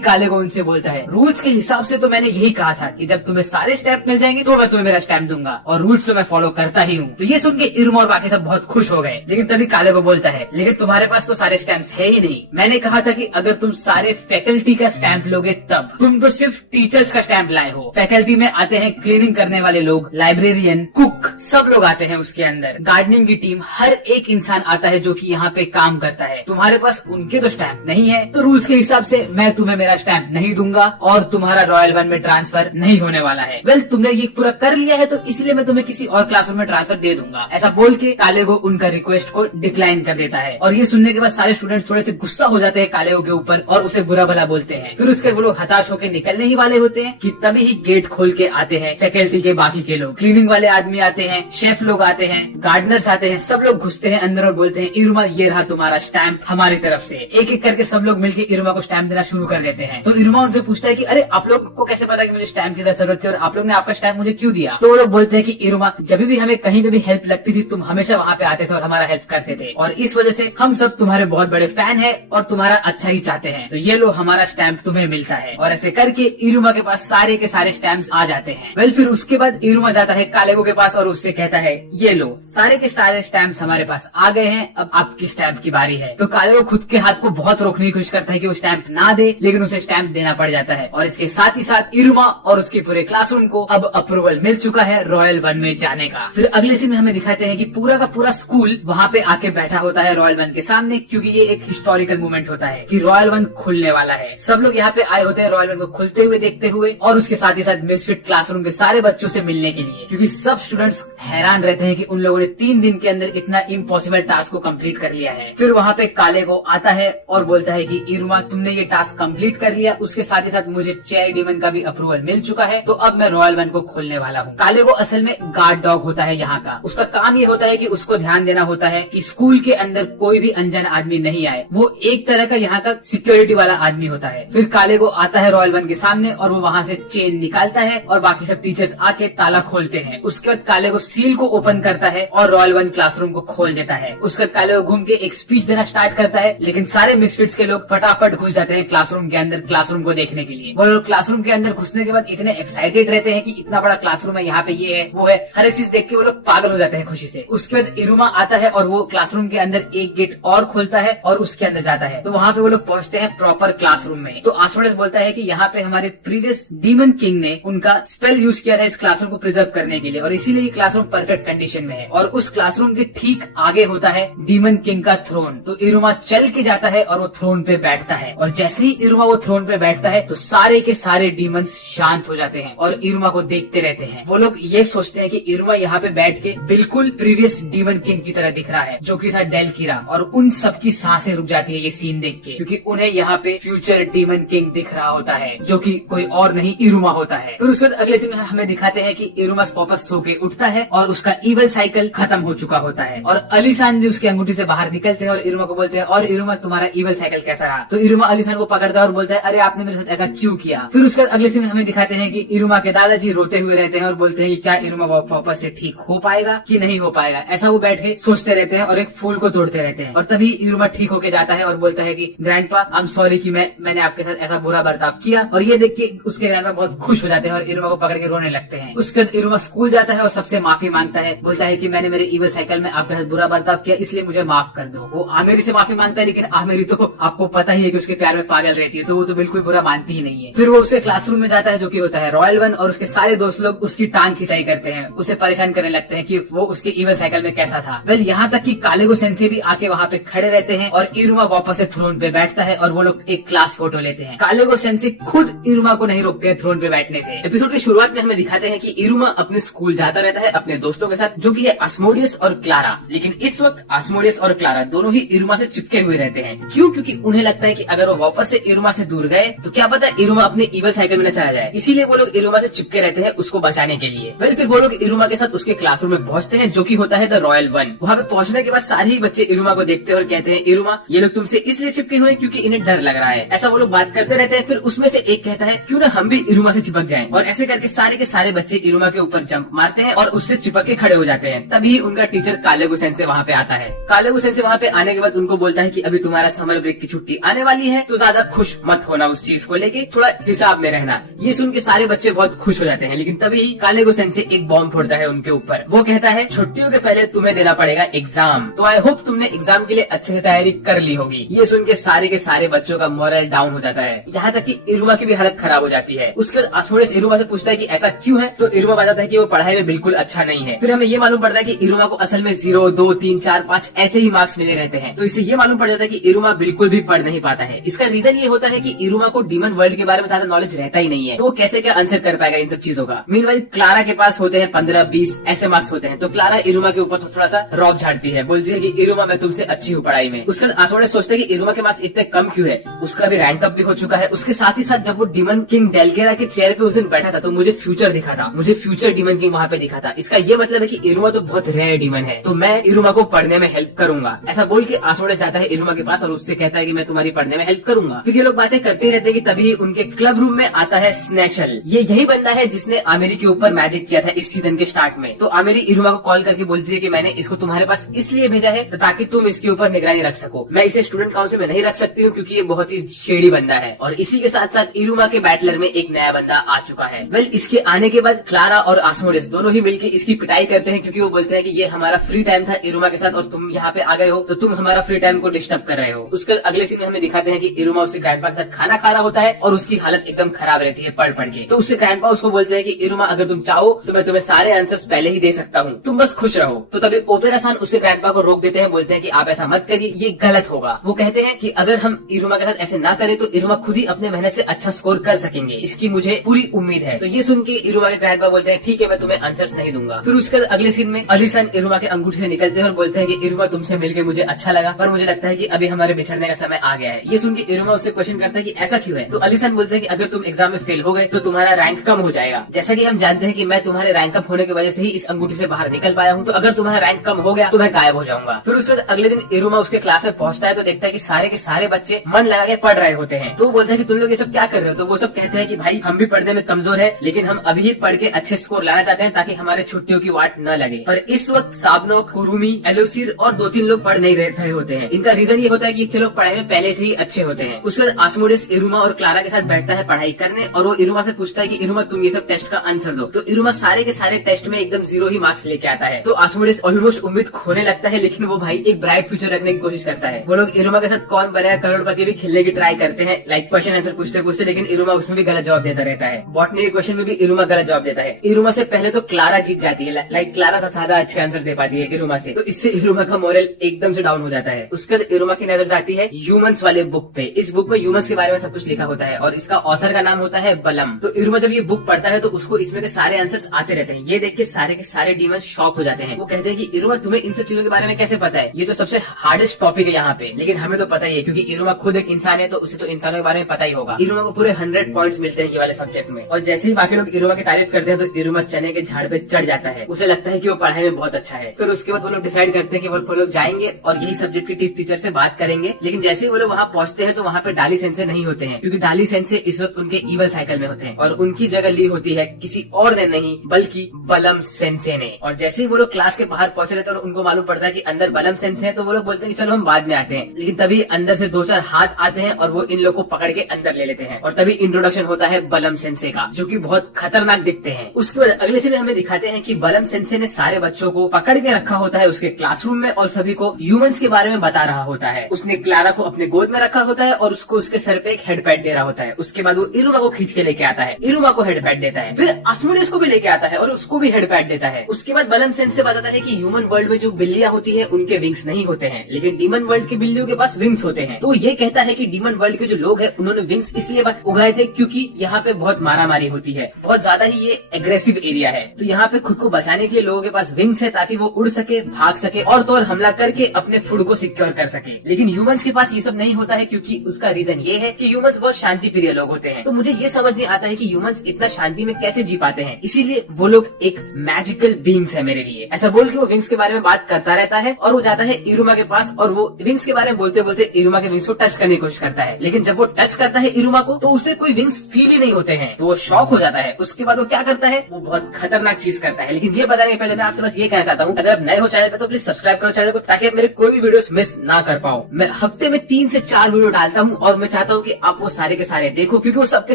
कालेगो उनसे बोलता है रूल्स के हिसाब से तो मैंने यही कहा था कि जब तुम्हें सारे स्टैम्प मिल जाएंगे तो मैं तुम्हें मेरा स्टैम्प दूंगा, और रूल्स तो मैं फॉलो करता ही हूँ। तो ये सुन के इरुमा और बाकी सब बहुत खुश हो गए, लेकिन तभी कालेगो बोलता है लेकिन तुम्हारे पास तो सारे स्टैम्प्स है ही नहीं, मैंने कहा था कि अगर तुम सारे फैकल्टी का स्टैम्प लोगे तब, तुम तो सिर्फ टीचर्स का स्टैम्प लाए हो। फैकल्टी में आते हैं क्लीनिंग करने वाले लोग, लाइब्रेरियन, कुक, सब लोग आते हैं उसके अंदर, गार्डनिंग की टीम, हर एक इंसान आता है जो कि यहाँ पे काम करता है। तुम्हारे पास उनके तो स्टैम्प नहीं है, तो रूल्स के हिसाब से मैं तुम्हें मेरा स्टैम्प नहीं दूंगा और तुम्हारा रॉयल वन में ट्रांसफर नहीं होने वाला है। वेल तुमने ये पूरा कर लिया है तो इसलिए मैं तुम्हें किसी और क्लासरूम में ट्रांसफर दे दूंगा। ऐसा बोल के कालेगो उनका रिक्वेस्ट को डिक्लाइन कर देता है, और ये सुनने के बाद सारे स्टूडेंट्स थोड़े से गुस्सा हो जाते हैं कालेगो के ऊपर और उसे बुरा भला बोलते हैं। फिर उसके वो लोग हताश होकर निकलने ही वाले होते हैं कि तभी ही गेट खोल के आते हैं फैकल्टी के बाकी के लोग, क्लीनिंग वाले आदमी आते हैं, शेफ लोग आते हैं, गार्डनर्स आते हैं, सब लोग घुसते हैं अंदर और बोलते हैं इरुमा ये रहा तुम्हारा स्टैम्प हमारी तरफ से। एक एक करके सब लोग मिलकर इरुमा को स्टैम्प देना शुरू कर देते हैं। तो इरुमा उनसे पूछता है कि अरे आप लोग को कैसे पता कि मुझे स्टैम्प की जरूरत थी और आप लोग ने आपका स्टैम्प मुझे क्यों दिया? तो वो लोग बोलते हैं कि इरुमा जब भी हमें कहीं पे भी हेल्प लगती थी तुम हमेशा वहाँ पे आते थे और हमारा हेल्प करते थे, और इस वजह से हम सब तुम्हारे बहुत बड़े फैन है और तुम्हारा अच्छा ही चाहते हैं, तो ये लो हमारा स्टैम्प तुम्हें मिलता है। और ऐसे करके इरुमा के पास सारे के सारे स्टैम्प्स आ जाते हैं। वेल फिर उसके बाद इरुमा जाता है कालेगो के पास और उससे कहता है ये लो सारे के सारे स्टैम्प्स हमारे पास आ गए हैं, अब आपकी स्टैम्प की बारी है। तो कालेगो खुद के हाथ को बहुत रोकने की कोशिश करता है कि वो स्टैम्प ना दे, लेकिन उसे स्टैम्प देना पड़ जाता है, और इसके साथ ही साथ इरुमा और उसके पूरे क्लासरूम को अब अप्रूवल मिल चुका है रॉयल वन में जाने का। फिर अगले सीन में हमें दिखाते हैं कि पूरा का पूरा स्कूल वहाँ पे आके बैठा होता है रॉयल वन के सामने, क्योंकि ये एक हिस्टोरिकल मूवमेंट होता है कि रॉयल वन खुलने वाला है। सब लोग यहाँ पे आए होते हैं रॉयल वन को खुलते हुए देखते हुए, और उसके साथ ही साथ मिसफिट क्लासरूम के सारे बच्चों से मिलने के लिए, क्योंकि सब स्टूडेंट्स हैरान रहते हैं कि उन लोगों ने 3 दिन के अंदर इतना इम्पॉसिबल टास्क को कंप्लीट कर लिया है। फिर वहाँ पे कालेगो आता है और बोलता है कि इरुमा तुमने ये टास्क कंप्लीट कर लिया, उसके साथ ही साथ मुझे चेयर डीमन का भी अप्रूवल मिल चुका है, तो अब मैं रॉयल वन को खोलने वाला हूँ। कालेगो असल में गार्ड डॉग होता है यहाँ का, उसका काम ये होता है कि उसको ध्यान देना होता है कि स्कूल के अंदर कोई भी अनजान आदमी नहीं आए, वो एक तरह का यहाँ का सिक्योरिटी वाला आदमी होता है। फिर कालेगो आता है रॉयल वन के सामने और वो वहाँ से चेन निकालता है और बाकी सब टीचर्स आके ताला खोलते हैं। उसके बाद कालेगो सील को ओपन करता है और रॉयल वन क्लासरूम को खोल देता है। उसके बाद कालेगो घूम के एक स्पीच देना स्टार्ट करता है, लेकिन सारे मिसफिट्स के लोग फटाफट घुस जाते हैं क्लासरूम के अंदर क्लासरूम को देखने के लिए। वो लोग क्लासरूम के अंदर घुसने के बाद इतने एक्साइटेड रहते हैं कि इतना बड़ा क्लासरूम है, यहाँ पे ये है वो है, हर एक चीज देख के वो लोग पागल हो जाते हैं खुशी से। उसके बाद इरुमा आता है और वो क्लासरूम के अंदर एक गेट और खोलता है और उसके अंदर जाता है, तो वहाँ पे वो लोग पहुँचते हैं प्रॉपर क्लासरूम में। तो आस्मोडेस बोलता है कि यहाँ पे हमारे प्रीवियस डीमन किंग ने उनका स्पेल यूज किया था इस क्लासरूम को प्रिजर्व करने के लिए, और इसीलिए ये क्लासरूम परफेक्ट कंडीशन में है। और उस क्लासरूम के ठीक आगे होता है डीमन किंग का थ्रोन। तो इरुमा चल के जाता है और वो थ्रोन पे बैठता है, और जैसे ही इरुमा वो थ्रोन पे बैठता है तो सारे के सारे डीमंस शांत हो जाते हैं और इरुमा को देखते रहते हैं। वो लोग ये सोचते हैं कि इरुमा यहाँ पे बैठ के बिल्कुल प्रीवियस डीमन किंग की तरह दिख रहा है जो कि था डेलकिरा, और उन सबकी सांसें रुक जाती है ये सीन देख के, क्योंकि उन्हें यहाँ पे फ्यूचर डीमन किंग दिख रहा होता है जो कि कोई और नहीं इरुमा होता है। फिर उसके बाद अगले सीन में हमें दिखाते हैं कि इरुमा वापस सो के उठता है और उसका इवल साइकिल खत्म हो चुका होता है, और अलीसान भी उसकी अंगूठी से बाहर निकलते हैं और इरुमा को बोलते हैं और इरुमा तुम्हारा इवल साइकिल कैसा रहा? तो इरुमा अलीसान को पकड़ता है और बोलता है अरे आपने मेरे साथ ऐसा क्यों किया? फिर उसके बाद अगले सीन में हमें दिखाते हैं कि इरुमा के दादाजी रोते हुए रहते हैं और बोलते हैं कि क्या इरुमा वापस से ठीक हो पाएगा कि नहीं हो पाएगा, ऐसा वो बैठ के सोचते रहते हैं और एक फूल को तोड़ते रहते हैं। और तभी इरुमा ठीक होके जाता है और बोलता है कि ग्रैंडपा आई एम सॉरी कि मैंने आपके साथ ऐसा बुरा बर्ताव किया, और ये देख के उसके ग्रैंडपा बहुत खुश हो जाते हैं और इरुमा को पकड़ के रोने लगते हैं। उसके बाद इरुमा स्कूल जाता है और सबसे माफी मांगता है, बोलता है कि मैंने मेरे इवल साइकिल में आपके साथ बुरा बर्ताव किया, इसलिए मुझे माफ कर दो। वो आमेरी से माफी मांगता है, लेकिन आमेरी तो आपको पता ही है कि उसके प्यार में पागल रहती है, तो वो तो बिल्कुल बुरा मानती ही नहीं है। फिर वो उसके क्लासरूम में जाता है जो कि होता है रॉयल वन, और उसके सारे दोस्त लोग उसकी टांग खिंचाई करते हैं, उसे परेशान करने लगते हैं कि वो उसके इवल साइकिल में कैसा था। वेल यहाँ तक कि कालेगो सेंसे भी आके वहाँ पे खड़े रहते हैं और इरुमा वापस से थ्रोन पे बैठता है और वो लोग एक क्लास फोटो लेते हैं। कालेगो सेंसे खुद इरुमा को नहीं रोकते थ्रोन पे बैठने से। एपिसोड की शुरुआत में हमें दिखाते हैं कि इरुमा अपने स्कूल जाता रहता है अपने दोस्तों के साथ, जो कि है आस्मोडियस और क्लारा। लेकिन इस वक्त आस्मोडियस और क्लारा दोनों ही इरुमा से चिपके हुए रहते हैं। क्यों? क्योंकि उन्हें लगता है कि अगर वो वापस से इरुमा से दूर गए तो क्या पता इरुमा अपने इवल साइकिल में न चला जाए, इसीलिए वो लोग इरुमा से चिपके रहते हैं उसको बचाने के लिए। फिर वो लोग इरुमा के साथ उसके क्लासरूम में पहुंचते हैं जो कि होता है द रॉयल वन। वहाँ पे पहुंचने के बाद सारे ही बच्चे इरुमा को देखते हैं और कहते हैं इरुमा ये लोग तुमसे इसलिए चिपके हुए हैं क्योंकि इन्हें डर लग रहा है। ऐसा वो लोग बात करते रहते हैं। फिर उसमें से एक कहता है क्यों ना हम भी इरुमा से चिपक जाएं। और ऐसे करके सारे के सारे बच्चे इरुमा के ऊपर जंप मारते हैं और उससे चिपक के खड़े हो जाते हैं। तभी उनका टीचर कालेगो सेंसे वहाँ पे आता है। कालेगो सेंसे वहाँ पे आने के बाद उनको बोलता है कि अभी तुम्हारा समर ब्रेक की छुट्टी आने वाली है, तो ज्यादा खुश मत होना उस चीज को लेके, थोड़ा हिसाब में रहना। ये सुन के सारे बच्चे बहुत खुश हो जाते हैं। लेकिन तभी कालेगो सेंसे एक बॉम्ब फोड़ता है उनके ऊपर। वो कहता है छुट्टियों के पहले तुम्हें देना पड़ेगा एग्जाम, तो आई होप तुमने एग्जाम के लिए अच्छे से तैयारी कर ली होगी। ये सुन के सारे बच्चों का मोरल डाउन हो जाता है, यहाँ तक कि इरुमा की भी हालत खराब हो जाती है। उसके बाद आसमोडेस इरुमा से पूछता है कि ऐसा क्यों है, तो इरुमा बताता है कि वो पढ़ाई में बिल्कुल अच्छा नहीं है। फिर हमें ये मालूम पड़ता है कि इरुमा को असल में 0, 2, 3, 4, 5 ऐसे ही मार्क्स मिले रहते हैं। तो इससे ये मालूम पड़ जाता है कि इरुमा बिल्कुल भी पढ़ नहीं पाता है। इसका रीजन ये होता है कि इरुमा को डीमन वर्ल्ड के बारे में ज्यादा नॉलेज रहता ही नहीं है, तो वो कैसे क्या आंसर कर पाएगा इन सब चीजों का। मीनवाइल क्लारा के पास होते हैं 15, 20 ऐसे मार्क्स होते हैं। तो क्लारा इरुमा के ऊपर थोड़ा सा रौब झाड़ती है, बोलती है कि इरुमा मैं तुमसे अच्छी हूँ पढ़ाई में। उसके बाद आसमोडेस सोचते हैं कि इरुमा के मार्क्स इतने कम क्यों है, उसका भी रैंक अप भी हो चुका है। उसके साथ ही साथ जब वो डीमन किंग डेलकेरा के चेयर पे उस दिन बैठा था तो मुझे फ्यूचर दिखा था, मुझे फ्यूचर डीमन किंग वहाँ पे दिखा था। इसका ये मतलब है कि इरुमा तो बहुत रेयर डीमन है, तो मैं इरुमा को पढ़ने में हेल्प करूंगा। ऐसा बोल के आसमोडेस जाता है इरुमा के पास और उससे कहता है कि मैं तुम्हारी पढ़ने में हेल्प करूंगा। फिर ये लोग बातें करते ही रहते हैं कि तभी उनके क्लब रूम में आता है स्नेचल। ये यही बंदा है जिसने आमेरी के ऊपर मैजिक किया था इस सीजन के स्टार्ट में। तो आमेरी इरुमा को कॉल करके बोलती है कि मैंने इसको तुम्हारे पास इसलिए भेजा है ताकि तुम इसके ऊपर निगरानी रख सको। मैं इसे स्टूडेंट काउंसिल में नहीं रख सकती हूँ क्योंकि ये बहुत ही शेडी बंदा है। और इसी के साथ साथ इरुमा के बैटलर में एक नया बंदा आ चुका है। वेल इसके आने के बाद क्लारा और आसमोडेस दोनों ही मिलकर इसकी पिटाई करते हैं क्योंकि वो बोलते हैं कि ये हमारा फ्री टाइम था इरुमा के साथ और तुम यहाँ पे आ गए हो, तो तुम हमारा फ्री टाइम को डिस्टर्ब कर रहे हो। उसके अगले सीन में हमें दिखाते हैं कि इरुमा उसके ग्रैंडपा के साथ खाना खा रहा होता है और उसकी हालत एकदम खराब रहती है पढ़ के। तो उससे ग्रैंडपा उसको बोलते हैं कि इरुमा अगर तुम चाहो तो मैं तुम्हें सारे आंसर्स पहले ही दे सकता हूँ, तुम बस खुश रहो। तो तभी ओपेरा सान उसके ग्रैंडपा को रोक देते हैं, बोलते हैं कि आप ऐसा मत करिए, ये गलत होगा। वो कहते हैं कि अगर हम इरुमा के साथ ऐसे ना करें तो इरुमा खुद ही अपने मेहनत से अच्छा स्कोर कर सकेंगे, इसकी मुझे पूरी उम्मीद है। तो ये सुन के इरुमा के ग्रैंडपा बोलते हैं ठीक है मैं तुम्हें आंसर्स नहीं दूंगा। फिर उसके अगले सीन में अलीसन इरुमा के अंगूठे से निकलते हैं और बोलते हैं कि इरुमा तुमसे मिलकर मुझे अच्छा लगा, पर मुझे लगता है कि अभी हमारे बिछड़ने का समय आ गया है। ये सुन के इरुमा उससे क्वेश्चन करता है कि ऐसा क्यों है। तो अलीसन बोलते हैं कि अगर तुम एग्जाम में फेल हो गए तो तुम्हारा रैंक कम हो जाएगा। जैसा कि हम जानते हैं कि मैं तुम्हारे रैंक अप होने की वजह से ही इस अंगूठे से बाहर निकल पाया हूँ, तो अगर तुम्हारा रैंक कम हो गया तो मैं गायब हो जाऊंगा। फिर उसके बाद अगले दिन इरुमा उसके क्लास में पहुंचता है तो देखता है कि सारे के सारे बच्चे मन लगा के पढ़ रहे होते हैं। तो वो बोलता है कि तुम लोग ये सब क्या कर रहे हो। तो वो सब कहते हैं कि भाई हम भी पढ़ने में कमजोर है, लेकिन हम अभी ही पढ़ के अच्छे स्कोर लाना चाहते हैं ताकि हमारे छुट्टियों की वाट न लगे। और इस वक्त साबनो, कुरुमी, एलोसिर और 2-3 लोग पढ़ नहीं रहे होते हैं। इनका रीजन ये होता है कि ये लोग पढ़ाई में पहले से ही अच्छे होते हैं। उसके बाद आसमोडेस इरुमा और क्लारा के साथ बैठता है पढ़ाई करने और वो इरुमा से पूछता है कि इरुमा तुम ये सब टेस्ट का आंसर दो। तो इरुमा सारे के सारे टेस्ट में एकदम 0 ही मार्क्स लेके आता है। तो आसमोडेस ऑलमोस्ट उम्मीद खोने लगता है, लेकिन वो भाई एक ब्राइट फ्यूचर रखने की कोशिश करता है। वो लोग इरुमा के साथ कौन बनेगा करोड़पति भी खेलने की ट्राई करते हैं, लाइक क्वेश्चन आंसर पूछते पूछते, लेकिन इरुमा उसमें भी गलत जवाब देता रहता है। बॉटनी के क्वेश्चन में भी इरुमा गलत जवाब देता है। इरुमा से पहले तो क्लारा जीत जाती है, लाइक क्लारा का ज्यादा अच्छे आंसर दे पाती है इरुमा से, तो इससे इरुमा का मोरल एकदम से डाउन हो जाता है। उसके बाद इरुमा की नजर जाती है ह्यूमंस वाले बुक पे। इस बुक में ह्यूमंस के बारे में सब कुछ लिखा होता है और इसका ऑथर का नाम होता है बलम। तो इरुमा जब ये बुक पढ़ता है तो उसको इसमें के सारे आंसर्स आते रहते हैं। ये देख के सारे डीमंस शॉक हो जाते हैं। वो कहते हैं कि इरुमा तुम्हें इन सब चीजों के बारे में कैसे पता है, ये तो सबसे हार्डेस्ट टॉपिक है यहाँ पे। लेकिन हमें तो पता ही है क्योंकि इरुमा खुद एक इंसान है, तो उसे तो इंसानों के बारे में पता ही होगा। इरुमा को पूरे 100 पॉइंट्स मिलते हैं ये वाले सब्जेक्ट में। और जैसे ही बाकी लोग इरुमा की तारीफ करते हैं तो इरुमा चने के झाड़ पे चढ़ जाता है, उसे लगता है कि वो पढ़ाई में बहुत अच्छा है। फिर उसके बाद वो लोग डिसाइड करते हैं कि वो लोग जाएंगे और यही सब्जेक्ट की टीचर से बात करेंगे। लेकिन जैसे ही वो लोग वहाँ पहुंचते हैं तो वहाँ पे डाली सेंसे नहीं होते हैं, क्योंकि डाली सेंसे इस वक्त उनके ईवल साइकिल में होते हैं और उनकी जगह ली होती है किसी और ने नहीं बल्कि बलम सेंसे ने। और जैसे ही वो लोग क्लास के बाहर पहुंच रहे थे और उनको मालूम पड़ता है कि अंदर बलम सेंसे है, तो वो लोग बोलते हैं कि चलो हम बाद में आते हैं। लेकिन तभी अंदर से 2-4 हाथ आते हैं और वो इन लोग को पकड़ के अंदर ले लेते हैं और तभी इंट्रोडक्शन होता है बलम सेंसे का, जो कि बहुत खतरनाक दिखते हैं। उसके बाद अगले सीन में हमें दिखाते हैं कि बलम सेंसे ने सारे बच्चों को पकड़ के रखा होता है उसके क्लासरूम में और सभी को ह्यूमंस के बारे में बता रहा होता है। उसने क्लारा को अपने गोद में रखा होता है और उसको उसके सर पे एक हेडपैड दे रहा होता है। उसके बाद वो इरुमा को खींच के लेके आता है, इरुमा को हेडपैड देता है, फिर आसमोडेस को भी लेके आता है और उसको भी हेडपैड देता है। उसके बाद बलम सेंसे बताता है कि ह्यूमन वर्ल्ड में जो बिल्लियां होती है उनके विंग्स नहीं होते हैं, लेकिन डीमन वर्ल्ड की बिल्लियों के पास विंग्स होते हैं। तो ये कहता है कि डीमन वर्ल्ड के जो लोग हैं उन्होंने विंग्स इसलिए उगाए थे क्योंकि यहाँ पे बहुत मारामारी होती है, बहुत ज्यादा ही ये एग्रेसिव एरिया है। तो यहाँ पे खुद को बचाने के लिए लोगों के पास विंग्स है ताकि वो उड़ सके, भाग सके और तो और हमला करके अपने फूड को सिक्योर कर सके। लेकिन ह्यूमंस के पास ये सब नहीं होता है क्योंकि उसका रीजन ये है कि ह्यूमंस बहुत शांति प्रिय लोग होते हैं। तो मुझे ये समझ नहीं आता है कि ह्यूमंस इतना शांति में कैसे जी पाते हैं, इसीलिए वो लोग एक मैजिकल बीइंग्स है मेरे लिए। ऐसा बोल के वो विंग्स के बारे में बात करता रहता है और वो जाता है इरुमा के पास और वो विंग्स के बारे में बोलते बोलते इरुमा के विंग्स को टच करने की कोशिश करता है। लेकिन जब वो टच करता है इरुमा को तो उसे कोई विंग्स फील ही नहीं होते हैं, तो वो शॉक हो जाता है। उसके बाद वो क्या करता है, वो बहुत खतरनाक चीज करता है। लेकिन ये बताने के पहले मैं आपसे बस ये कहना चाहता हूँ, अगर आप नए हो चैनल पे तो प्लीज सब्सक्राइब करो चैनल को, ताकि आप मेरे कोई भी वीडियोस मिस ना कर पाओ। मैं हफ्ते में 3 से 4 वीडियो डालता हूँ और मैं चाहता हूँ कि आप वो सारे के सारे देखो, क्योंकि वो सबके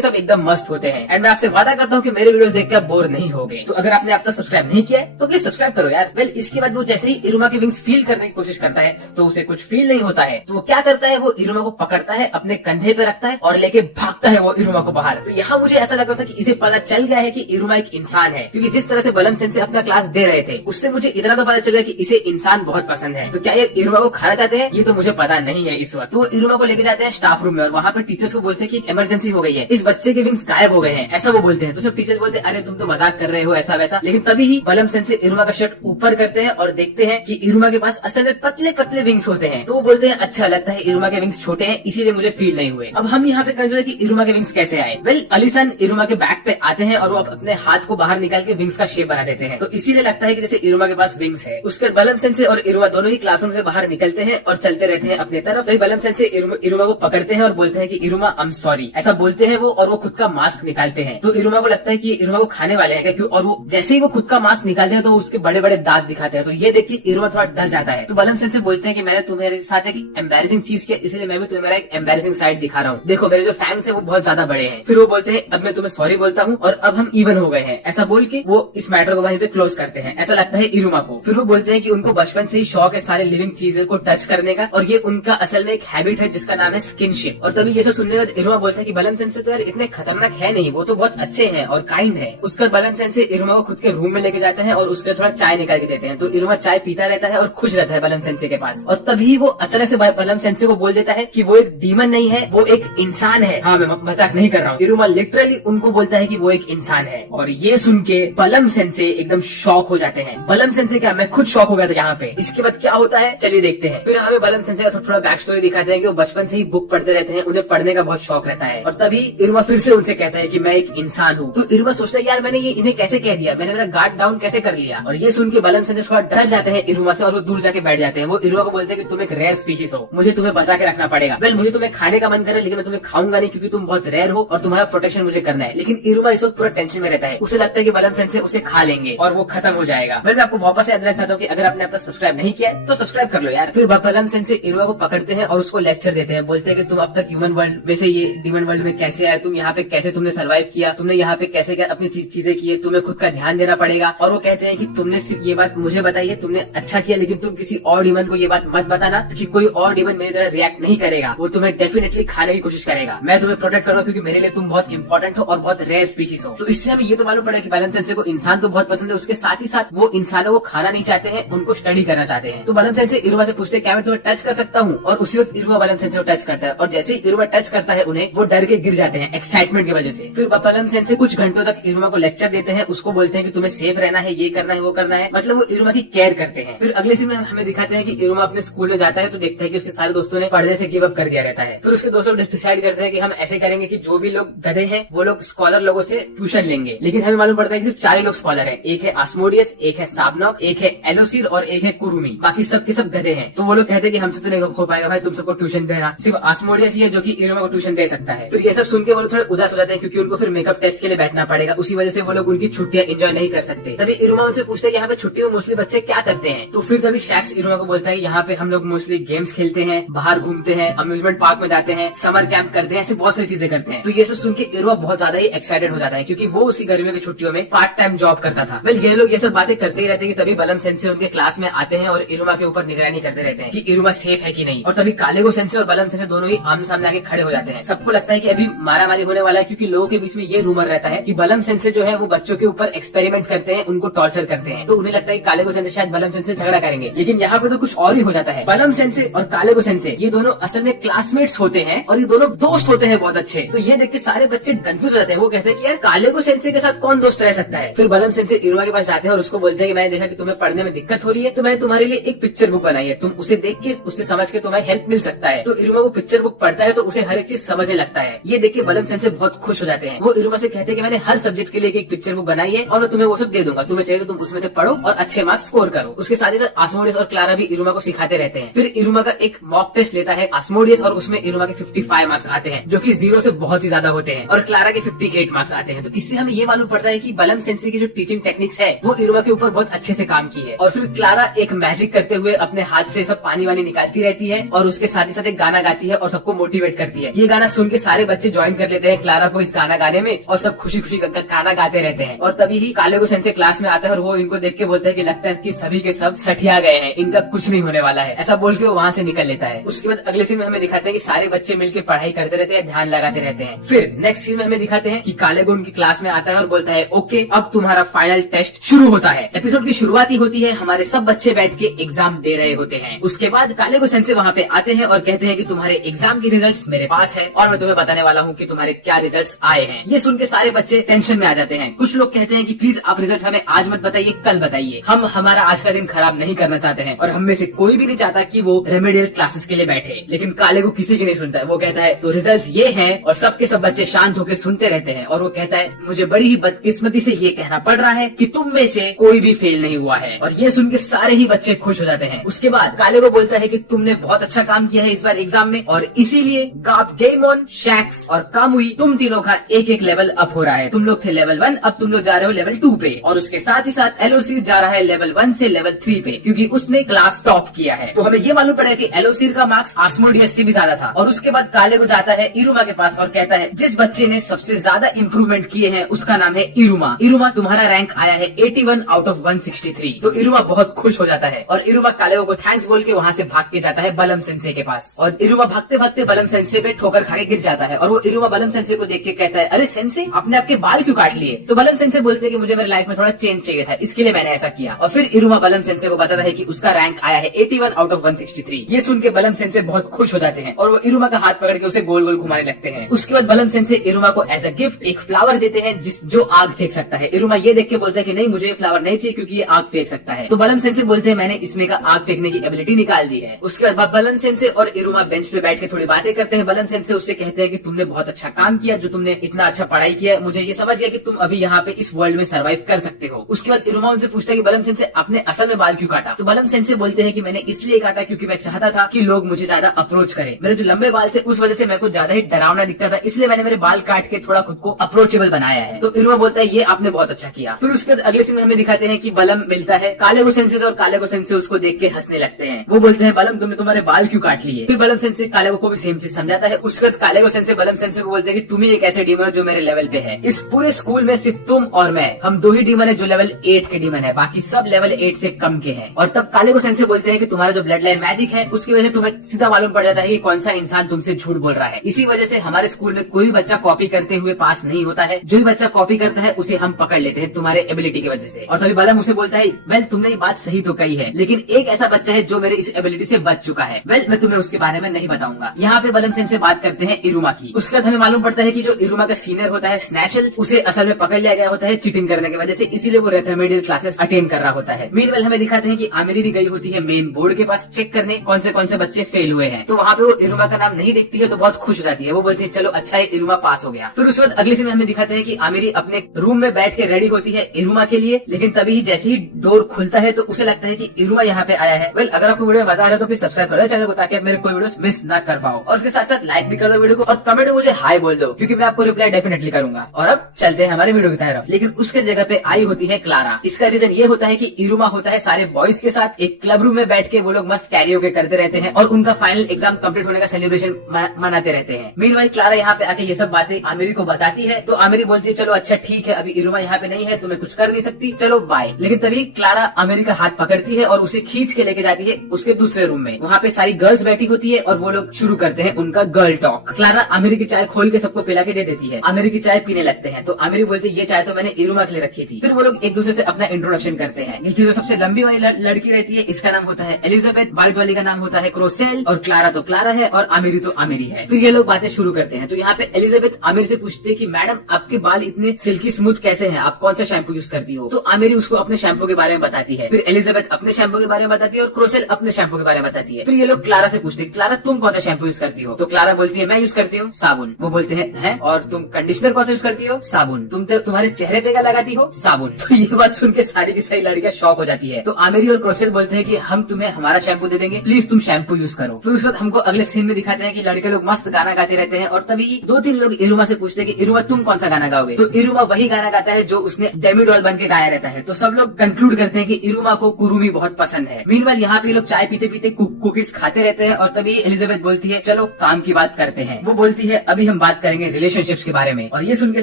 सब एकदम मस्त होते हैं। एंड मैं आपसे वादा करता हूँ कि मेरे वीडियोस देख के आप बोर नहीं होगे। तो अगर आपने अब तक सब्सक्राइब नहीं किया है तो प्लीज सब्सक्राइब करो यार। वेल, इसके बाद वो जैसे ही इरुमा के विंग्स फील करने की कोशिश करता है तो उसे कुछ फील नहीं होता है। तो वो क्या करता है, वो इरुमा को पकड़ता है, अपने कंधे पे रखता है और लेके भागता है वो इरुमा को बाहर। तो यहाँ मुझे ऐसा लग रहा था कि इसे पता चल गया है कि इरुमा एक इंसान है, क्योंकि जिस तरह से बलम सेंसे अपना क्लास दे रहे थे उससे मुझे इतना तो पता चल गया कि इसे इंसान बहुत पसंद है। तो क्या ये इरुमा को खाना चाहते हैं, ये तो मुझे पता नहीं है इस वक्त। तो इरुमा को लेके जाते हैं स्टाफ रूम में और वहाँ पे टीचर्स को बोलते हैं कि इमरजेंसी हो गई है, इस बच्चे के विंग्स गायब हो गए हैं, ऐसा वो बोलते हैं। तो सब टीचर्स बोलते हैं अरे तुम तो मजाक कर रहे हो ऐसा वैसा। लेकिन तभी ही बलम सेंसे इरुमा का शर्ट ऊपर करते हैं और देखते हैं कि इरुमा के पास असल में पतले पतले विंग्स होते हैं। तो वो बोलते हैं अच्छा लगता है इरुमा के विंग्स छोटे हैं इसीलिए मुझे फील नहीं हुए। अब हम यहाँ पे कंफ्यूज है कि इरुमा के विंग्स कैसे आए। वेल, अलीसन इरुमा के बैक पे आते हैं और वो अपने हाथ को बाहर निकाल के विंग्स का शेप बना देते हैं। तो इसीलिए लगता है कि जैसे इरुमा के पास विंग्स है। उसके बलम सेंसे और इरुमा दोनों ही क्लासरूम से बाहर निकलते हैं और चलते रहते हैं अपनी तरफ। तो बलम सेंसे इरुमा को पकड़ते हैं और बोलते हैं कि इरुमा आई एम सॉरी, ऐसा बोलते हैं वो, और वो खुद का मास्क निकालते हैं। तो इरुमा को लगता है कि इरुमा को खाने वाले हैं क्या, और वो जैसे ही वो खुद का मास्क निकालते हैं तो उसके बड़े बड़े दांत दिखाते हैं। तो ये देख के इरुमा थोड़ा डर जाता है। तो बलम सेंसे बोलते हैं कि मैंने तुम्हारे साथ एक एम्बैरेसिंग चीज किया, इसलिए मैं भी तुम्हारा एक एम्बैरेसिंग साइड दिखा रहा हूँ। देखो मेरे जो फैंस है वो बहुत ज्यादा बड़े हैं। फिर वो बोलते हैं अब मैं तुम्हें सॉरी बोलता हूँ और अब हम इवन हो गए हैं, ऐसा बोल के वो इस मैटर को वहीं पे क्लोज करते हैं। ऐसा लगता है इरुमा को। फिर वो बोलते हैं कि उनको बचपन से ही शौक है सारे लिविंग चीजें को टच करने का और ये उनका असल में एक हैबिट है जिसका नाम है स्किनशिप। और तभी ये सब सुनने के बाद इरुमा बोलता है कि बलम सेंसे तो यार इतने खतरनाक है नहीं, वो तो बहुत अच्छे हैं और काइंड है। उसका बलम सेंसे इरुमा को खुद के रूम में लेके जाते हैं और उसके थोड़ा चाय निकाल के देते हैं। तो इरुमा चाय पीता रहता है और खुश रहता है बलम सेंसे के पास। और तभी वो अचानक से बलम सेंसे को बोल देता है कि वो एक डीमन नहीं है, वो एक इंसान है। हाँ, मैं मजाक नहीं कर रहा हूँ। इरुमा लिटरली उनको बोलता है कि वो एक इंसान है। और ये सुन के बलम सेंसे एकदम शॉक हो जाते हैं। बलम सेंसे क्या, मैं खुद शॉक हो गया था यहाँ पे। इसके बाद क्या होता है चलिए देखते हैं। फिर हमें बलम सेंसे का थोड़ा बैक स्टोरी दिखाते हैं कि वो बचपन से ही बुक पढ़ते रहते हैं, उन्हें पढ़ने का बहुत शौक रहता है। और तभी इरुमा फिर से उनसे कहता है कि मैं एक इंसान हूँ। तो इरुमा सोचता है यार मैंने ये इन्हें कैसे कह दिया, मैंने मेरा गार्ड डाउन कैसे कर लिया। और ये सुन के बलम सेंसे थोड़ा डर जाते हैं इरुमा से और वो दूर जाके बैठ जाते हैं। वो इरुमा को बोलते हैं कि तुम एक रेयर स्पीशीज हो, मुझे तुम्हें बचा के रखना पड़ेगा। वेल, मुझे तुम्हें खाने का मन करे लेकिन मैं तुम्हें खाऊंगा नहीं क्योंकि तुम बहुत रेयर हो और तुम्हारा प्रोटेक्शन मुझे करना है। लेकिन इरुमा इस वक्त पूरा टेंशन में रहता है। उसे लगता है कि बलम सेंसे उसे खा लेंगे और वो खत्म हो जाएगा। मैं आपको वापस याद दिलाना चाहता हूँ कि अगर आपने अब तक सब्सक्राइब नहीं किया है तो सब्सक्राइब कर लो यार। फिर बलम सेंसे इरुमा को पकड़ते हैं और उसको लेक्चर देते हैं। बोलते हैं कि तुम अब तक ह्यूमन वर्ल्ड में से ये डीमन वर्ल्ड में कैसे आए, तुम यहाँ पे कैसे तुमने सर्वाइव किया, तुमने यहाँ पे कैसे अपनी चीजें की, तुम्हें खुद का ध्यान देना पड़ेगा। और वो कहते हैं कि तुमने सिर्फ ये बात मुझे बताई है, तुमने अच्छा किया, लेकिन तुम किसी और डीमन को ये बात मत बताना क्योंकि कोई और डीमन मेरी तरह रिएक्ट नहीं करेगा, वो तुम्हें डेफिनेटली खाने की कोशिश करेगा। मैं तुम्हें प्रोटेक्ट करूंगा क्योंकि मेरे लिए तुम बहुत इंपॉर्टेंट हो और बहुत रेयर स्पीशीज हो। तो इससे हमें ये तो मालूम पड़ा कि बलम सेंसे को इंसान तो बहुत पसंद है, उसके साथ ही साथ वो इंसानों को खाना नहीं चाहते हैं, उनको स्टडी करना चाहते हैं। तो बलम सेंसे इरुमा से पूछते हैं क्या मैं तुम्हें टच कर सकता हूँ, और उसी वक्त इरुमा बलम सेंसे को टच करता है। और जैसे ही इरुमा टच करता है उन्हें, वो डर के गिर जाते हैं एक्साइटमेंट की वजह से। फिर बलम सेंसे कुछ घंटों तक इरुमा को लेक्चर देते हैं, उसको बोलते हैं कि तुम्हें सेफ रहना है, ये करना है, वो करना है, मतलब वो इरुमा की केयर करते हैं। फिर अगले सीन में हमें दिखाते हैं कि इरुमा अपने स्कूल में जाता है तो देखता है कि उसके सारे दोस्तों ने पढ़ने से गिव अप कर दिया रहता है। फिर उसके दोस्तों डिसाइड करते हैं कि हम ऐसे करेंगे कि जो भी लोग गधे हैं वो लोग स्कॉलर लोगों से ट्यूशन लेंगे। लेकिन हमें मालूम पड़ता है कि सिर्फ 4 लोग स्कॉलर हैं, एक है आस्मोडियस, एक है साबनॉक, एक है एलोसिर और एक है कुरुमी। बाकी सब के सब गधे हैं। तो वो लोग कहते हैं कि हमसे तो नहीं हो पाएगा भाई, तुम सबको ट्यूशन देना, सिर्फ आस्मोडियस ही है जो कि इरुमा को ट्यूशन दे सकता है। फिर ये सब सुन के वो लोग थोड़े उदास हो जाते हैं क्योंकि उनको फिर मेकअप टेस्ट के लिए बैठना पड़ेगा, उसी वजह से वो लोग उनकी छुट्टियां एंजॉय नहीं कर सकते। तभी इरुमा उनसे पूछते हैं कि यहाँ पे छुट्टी में मोस्टली बच्चे क्या करते हैं। तो फिर तभी शैक्स इरुमा को बोलता है यहाँ पे हम लोग मोस्टली गेम्स खेलते हैं, बाहर घूमते हैं, अम्यूजमेंट पार्क में जाते हैं, समर कैंप करते हैं, ऐसे बहुत सारी चीजें करते हैं। तो ये सब सुन के इरुमा बहुत ज्यादा ही एक्साइटेड हो जाता है क्योंकि वो उसी गर्मियों की छुट्टियों में पार्ट टाइम जॉब करता था। वेल, ये लोग ये सब बातें करते ही रहते हैं कि तभी बलम सेंसे उनके क्लास में आते हैं और इरुमा के ऊपर निगरानी करते रहते हैं कि इरुमा सेफ है कि नहीं। और तभी कालेगो सेंसे और बलम सेंसे दोनों ही आमने सामने आके खड़े हो जाते हैं। सबको लगता है कि अभी मारामारी होने वाला है क्योंकि लोगों के बीच में ये रूमर रहता है कि बलम सेंसे जो है वो बच्चों के ऊपर एक्सपेरिमेंट करते हैं, उनको टॉर्चर करते हैं। तो उन्हें लगता है कि कालेगो सेंसे शायद बलम सेंसे झगड़ा करेंगे, लेकिन यहाँ पे तो कुछ और ही हो जाता है। बलम सेंसे और कालेगो सेंसे ये दोनों असल में क्लासमेट्स होते हैं और ये दोनों दोस्त होते हैं बहुत अच्छे। तो ये देख के सारे बच्चे कंफ्यूज हो जाते हैं। वो कहते हैं कि यार कालेगो सेंसे के साथ कौन दोस्त रह सकता है। फिर बलम सेंसे इरुमा के पास जाते हैं और उसको बोलते हैं कि मैंने देखा कि तुम्हें पढ़ने में दिक्कत हो रही है, तो मैंने तुम्हारे लिए एक पिक्चर बुक बनाई है, तुम उसे देख के उससे समझ के तुम्हें हेल्प मिल सकता है। तो इरुमा वो पिक्चर बुक पढ़ता है तो उसे हर एक चीज समझने लगता है। ये देख के बलम सेंसे बहुत खुश हो जाते हैं। वो इरुमा से कहते हैं कि मैंने हर सब्जेक्ट के लिए एक पिक्चर बुक बनाई है और मैं तुम्हें वो सब दे दूंगा, तुम्हें चाहिए तो तुम उसमें से पढ़ो और अच्छे मार्क्स स्कोर करो। उसके साथ ही साथ आस्मोडियस और क्लारा भी इरुमा को सिखाते रहते हैं। फिर इरुमा का एक मॉक टेस्ट लेता है आस्मोडियस और उसमें इरुमा के 55 मार्क्स आते हैं, जो कि 0 से बहुत ही ज्यादा होते हैं, और क्लारा के 58 मार्क्स आते हैं। तो इससे हमें ये मालूम पड़ता है कि बलम सेंसे की जो टीचिंग टेक्निक्स है वो इरुमा के ऊपर बहुत अच्छे से काम की है। और फिर क्लारा एक मैजिक करते हुए अपने हाथ से सब पानी वानी निकालती रहती है और उसके साथ ही साथ एक गाना गाती है और सबको मोटिवेट करती है। ये गाना सुन के सारे बच्चे ज्वाइन कर लेते हैं क्लारा को इस गाना गाने में और सब खुशी खुशी गाना गाते रहते हैं। और तभी ही कालेगो सेंसे क्लास में आता है और वो इनको देख के बोलता है कि लगता है कि सभी के सब सठिया गए हैं, इनका कुछ नहीं होने वाला है, ऐसा बोल के वो वहाँ से निकल लेता है। उसके बाद अगले सीन में हमें दिखाते हैं कि सारे बच्चे मिलकर पढ़ाई करते रहते हैं, ध्यान लगाते रहते हैं। फिर नेक्स्ट सीन में हमें दिखाते हैं कि कालेगो उनकी क्लास में आता है और बोलता है ओके अब तुम्हारा फाइनल टेस्ट शुरू होता है। एपिसोड की शुरुआत ही होती है, हमारे सब बच्चे बैठ के एग्जाम दे रहे होते हैं। उसके बाद कालेगो सेंसे वहाँ पे आते हैं और कहते हैं कि तुम्हारे एग्जाम की रिजल्ट्स मेरे पास है और मैं तुम्हें बताने वाला हूँ कि तुम्हारे क्या रिजल्ट्स आए हैं। ये सुन के सारे बच्चे टेंशन में आ जाते हैं। कुछ लोग कहते हैं कि प्लीज आप रिजल्ट हमें आज मत बताइए, कल बताइए, हम हमारा आज का दिन खराब नहीं करना चाहते हैं और हम में से कोई भी नहीं चाहता कि वो रेमेडियल क्लासेस के लिए बैठे। लेकिन कालेगो किसी की नहीं सुनता है। वो कहता है तो रिजल्ट्स ये हैं और सबके सब बच्चे शांत होकर सुनते रहते हैं। और वो कहता है मुझे बड़ी ही बदकिस्मती से ये कहना पड़ रहा है कि तुम में से कोई भी फेल नहीं हुआ है। और ये सुन के सारे ही बच्चे खुश हो जाते हैं। उसके बाद कालेगो बोलता है कि तुमने बहुत अच्छा काम किया है इस बार एग्जाम में और इसीलिए गेमोन, शैक्स और कामुई तुम तीनों का एक एक लेवल अप हो रहा है। तुम लोग थे लेवल 1, अब तुम लोग जा रहे हो लेवल 2 पे। और उसके साथ ही साथ एलोसीर जा रहा है लेवल 1 से लेवल 3 पे क्योंकि उसने क्लास टॉप किया है। तो हमें ये मालूम पड़ा कि एलोसीर का मार्क्स आस्मोडियस से भी ज्यादा था। और उसके बाद कालेगो जाता है इरुमा के पास और कहता है जिस बच्चे ने सबसे ज्यादा इम्प्रूवमेंट किए हैं उसका नाम है इरुमा। इरुमा तुम्हारा रैंक आया है 81 आउट ऑफ 163। तो इरुमा बहुत खुश हो जाता है और इरुमा कालेगो को थैंक्स बोल के वहाँ से भाग के जाता है बलम सेंसे के पास। और इरुमा भागते भागते बलम सेंसे पे ठोकर खा के गिर जाता है और वो इरुमा बलम सेंसे को देख के कहता है अरे सेंसे आपने आपके बाल क्यों काट लिए। तो बलम सेंसे बोलते हैं कि मुझे मेरी लाइफ में थोड़ा चेंज चाहिए था, इसके लिए मैंने ऐसा किया। और फिर इरुमा बलम सेंसे को बताता है कि उसका रैंक आया है 81 आउट ऑफ 163। ये सुन के बलम सेंसे बहुत खुश हो जाते हैं और वो इरुमा का हाथ पकड़ के उसे गोल गोल घुमाने लगते हैं। उसके बाद बलम सेंसे इरुमा को एज अ गिफ्ट एक फ्लावर देते हैं जो आग फेंक सकता है। इरुमा ये देख के बोलता है कि नहीं मुझे ये फ्लावर नहीं चाहिए क्योंकि ये आग फेंक सकता है। तो बलम सेंसे बोलते हैं मैंने इसमें का आग फेंकने की एबिलिटी निकाल दी है। उसके बाद बलम सेंसे और इरुमा बेंच पे बैठ के थोड़ी बातें करते हैं। बलम सेंसे उससे कहते हैं कि तुमने बहुत अच्छा काम किया, जो तुमने इतना अच्छा पढ़ाई किया, मुझे ये समझ गया कि तुम अभी यहाँ पे इस वर्ल्ड में सर्वाइव कर सकते हो। उसके बाद इरुमा उनसे पूछता है कि बलम सेंसे आपने असल में बाल क्यों काटा। तो बलम सेंसे बोलते हैं कि मैंने इसलिए काटा क्योंकि मैं चाहता था कि लोग मुझे ज्यादा अप्रोच करें। मेरे जो लंबे बाल थे उस वजह से मेरे को ज्यादा ही डरावना दिखता था, इसलिए मैंने मेरे बाल काट के थोड़ा खुद को अप्रोचेबल बनाया है। तो इरुमा बोलता है ये आपने बहुत अच्छा किया। फिर उसके बाद अगले सीन में हमें दिखाते हैं कि बलम मिलता है कालेगो सेंसे और कालेगो सेंसे उसको देख के हंसने लगते हैं। वो बोलते हैं बलम तुमने तुम्हारे बाल क्यों काट लिए। फिर बलम सेंसे कालेगो को भी सेम चीज समझाता है। उसके बाद कालेगो सेंसे बलम सेंसे को बोलते हैं कि तुम ही एक ऐसे डीमन हो जो मेरे लेवल पे है। इस पूरे स्कूल में सिर्फ तुम और मैं, हम 2 ही डीमन है जो लेवल 8 के डीमन है, बाकी सब लेवल 8 से कम के हैं। और तब कालेगो सेंसे बोलते हैं कि तुम्हारा जो ब्लड लाइन मैजिक है उसकी वजह से तुम्हें सीधा मालूम पड़ जाता है कि कौन सा इंसान तुमसे झूठ बोल रहा है। इसी वजह से हमारे स्कूल में कोई भी बच्चा कॉपी करते हुए पास नहीं होता है। जो भी बच्चा कॉपी करता है उसे हम पकड़ लेते हैं तुम्हारे एबिलिटी की वजह से। और तभी बलम उसे बोलता है वेल तुमने ये बात सही तो कही है, लेकिन एक ऐसा बच्चा है जो मेरे इस एबिलिटी से बच चुका है। वेल मैं तुम्हें उसके बारे में नहीं बताऊंगा। यहाँ पे बलम सेंसे बात करते हैं इरुमा की। उसके बाद हमें मालूम पड़ता है कि जो इरुमा का सीनियर होता है स्नैचल, उसे असल में पकड़ लिया गया होता है चीटिंग करने की वजह से, इसीलिए वो रेमेडियल क्लासेस अटेंड कर रहा होता है। मीनवेल हमें दिखाते हैं कि आमिरी भी गई होती है मेन बोर्ड के पास चेक करने कौन से बच्चे फेल हुए हैं। तो वहाँ पे वो इरुमा का नाम नहीं देखती है तो बहुत खुश हो जाती है। वो बोलती है चलो अच्छा है इरुमा पास हो गया। फिर उसके बाद अगले सीन में हमें दिखाते हैं कि आमिरी अपने रूम में बैठ के रेडी होती है इरुमा के लिए, लेकिन तभी जैसे ही डोर खुलता है तो उसे लगता है कि इरुमा यहाँ पे आया है। वेल अगर आपको वीडियो मजा आ रहा है तो प्लीज सब्सक्राइब कर दो चैनल को ताकि आप मेरे कोई वीडियो मिस ना कर पाओ। और उसके साथ साथ लाइक भी कर दो वीडियो को और कमेंट में मुझे हाई बोल दो क्योंकि मैं आपको रिप्लाई डेफिनेटली करूंगा। और अब चलते हैं हमारे वीडियो की तरफ। लेकिन उसके जगह पे आई होती है क्लारा। इसका रीजन ये होता है कि इरुमा होता है सारे बॉयज के साथ एक क्लब रूम में बैठ के वो लोग मस्त कैरियोके करते रहते हैं और उनका फाइनल एग्जाम कंप्लीट होने का सेलिब्रेशन मनाते रहते हैं। मीनवाइल क्लारा यहाँ पे आके ये सब बातें आमिरी को बताती है तो आमिरी बोलती है चलो अच्छा ठीक है अभी इरुमा यहाँ पे नहीं है तो मैं कुछ कर नहीं सकती, चलो बाय। लेकिन तभी क्लारा आमिरी का हाथ पकड़ती है और उसे खींच के लेके जाती है उसके दूसरे रूम में। वहाँ पे सारी गर्ल्स बैठी होती है और वो लोग शुरू करते हैं उनका गर्ल टॉक। क्लारा आमिरी की चाय खोल के सबको पिला के दे देती है। आमिरी की चाय पीने लगते हैं तो आमिरी बोलती है ये चाय तो मैंने इरुमा के लिए रखी थी। फिर वो लोग एक दूसरे से अपना इंट्रोडक्शन करते हैं। ये जो सबसे लंबी वाली लड़की रहती है इसका नाम होता है एलिजाबेथ, बाइट वाली का नाम होता है क्रोसेल और क्लारा तो क्लारा है और आमिरी तो आमिरी है। फिर ये लोग बातें शुरू करते हैं। तो यहाँ पे एलिजाबेथ आमिर से पूछती है कि मैडम आपके बाल इतने सिल्की स्मूथ कैसे हैं, आप कौन सा शैम्पू यूज करती हो। तो आमिरी उसको अपने शैम्पू के बारे में बताती है। फिर एलिजाबेथ अपने शैम्पू के बारे में बताती है और क्रोसेल अपने शैम्पू के बारे में बताती है। फिर ये लोग क्लारा से पूछते हैं क्लारा तुम कौन सा शैम्पू यूज करती हो। तो क्लारा बोलती है मैं यूज करती हूँ साबुन। वो बोलते हैं और तुम कंडीशनर कौन सा यूज करती हो, साबुन। तुम्हारे चेहरे पे क्या लगाती हो, साबुन। तो ये बात सुन के सारी की सारी लड़कियां शॉक हो जाती है। तो आमिरी और क्रोसेल बोलते हैं कि हम तुम्हें हमारा शैम्पू दे देंगे, प्लीज तुम शैम्पू यूज करो। फिर उसके बाद हमको अगले सीन में दिखाते हैं कि लड़के लोग मस्त गाना गाते रहते हैं और तभी 2-3 लोग इरुमा से पूछते हैं कि इरुमा तुम कौन सा गाना गाओगे। तो इरुमा वही गाना गाता है जो उसने डेमी डॉल बन के गाया रहता है। तो सब लोग कंक्लूड करते हैं कि इरुमा को कुरुमी बहुत पसंद है। मीनवाइल यहाँ पे लोग चाय पीते पीते कुकीज खाते रहते हैं और तभी एलिजाबेथ बोलती है चलो काम की बात करते हैं। वो बोलती है अभी हम बात करेंगे रिलेशनशिप्स के बारे में। और ये सुन के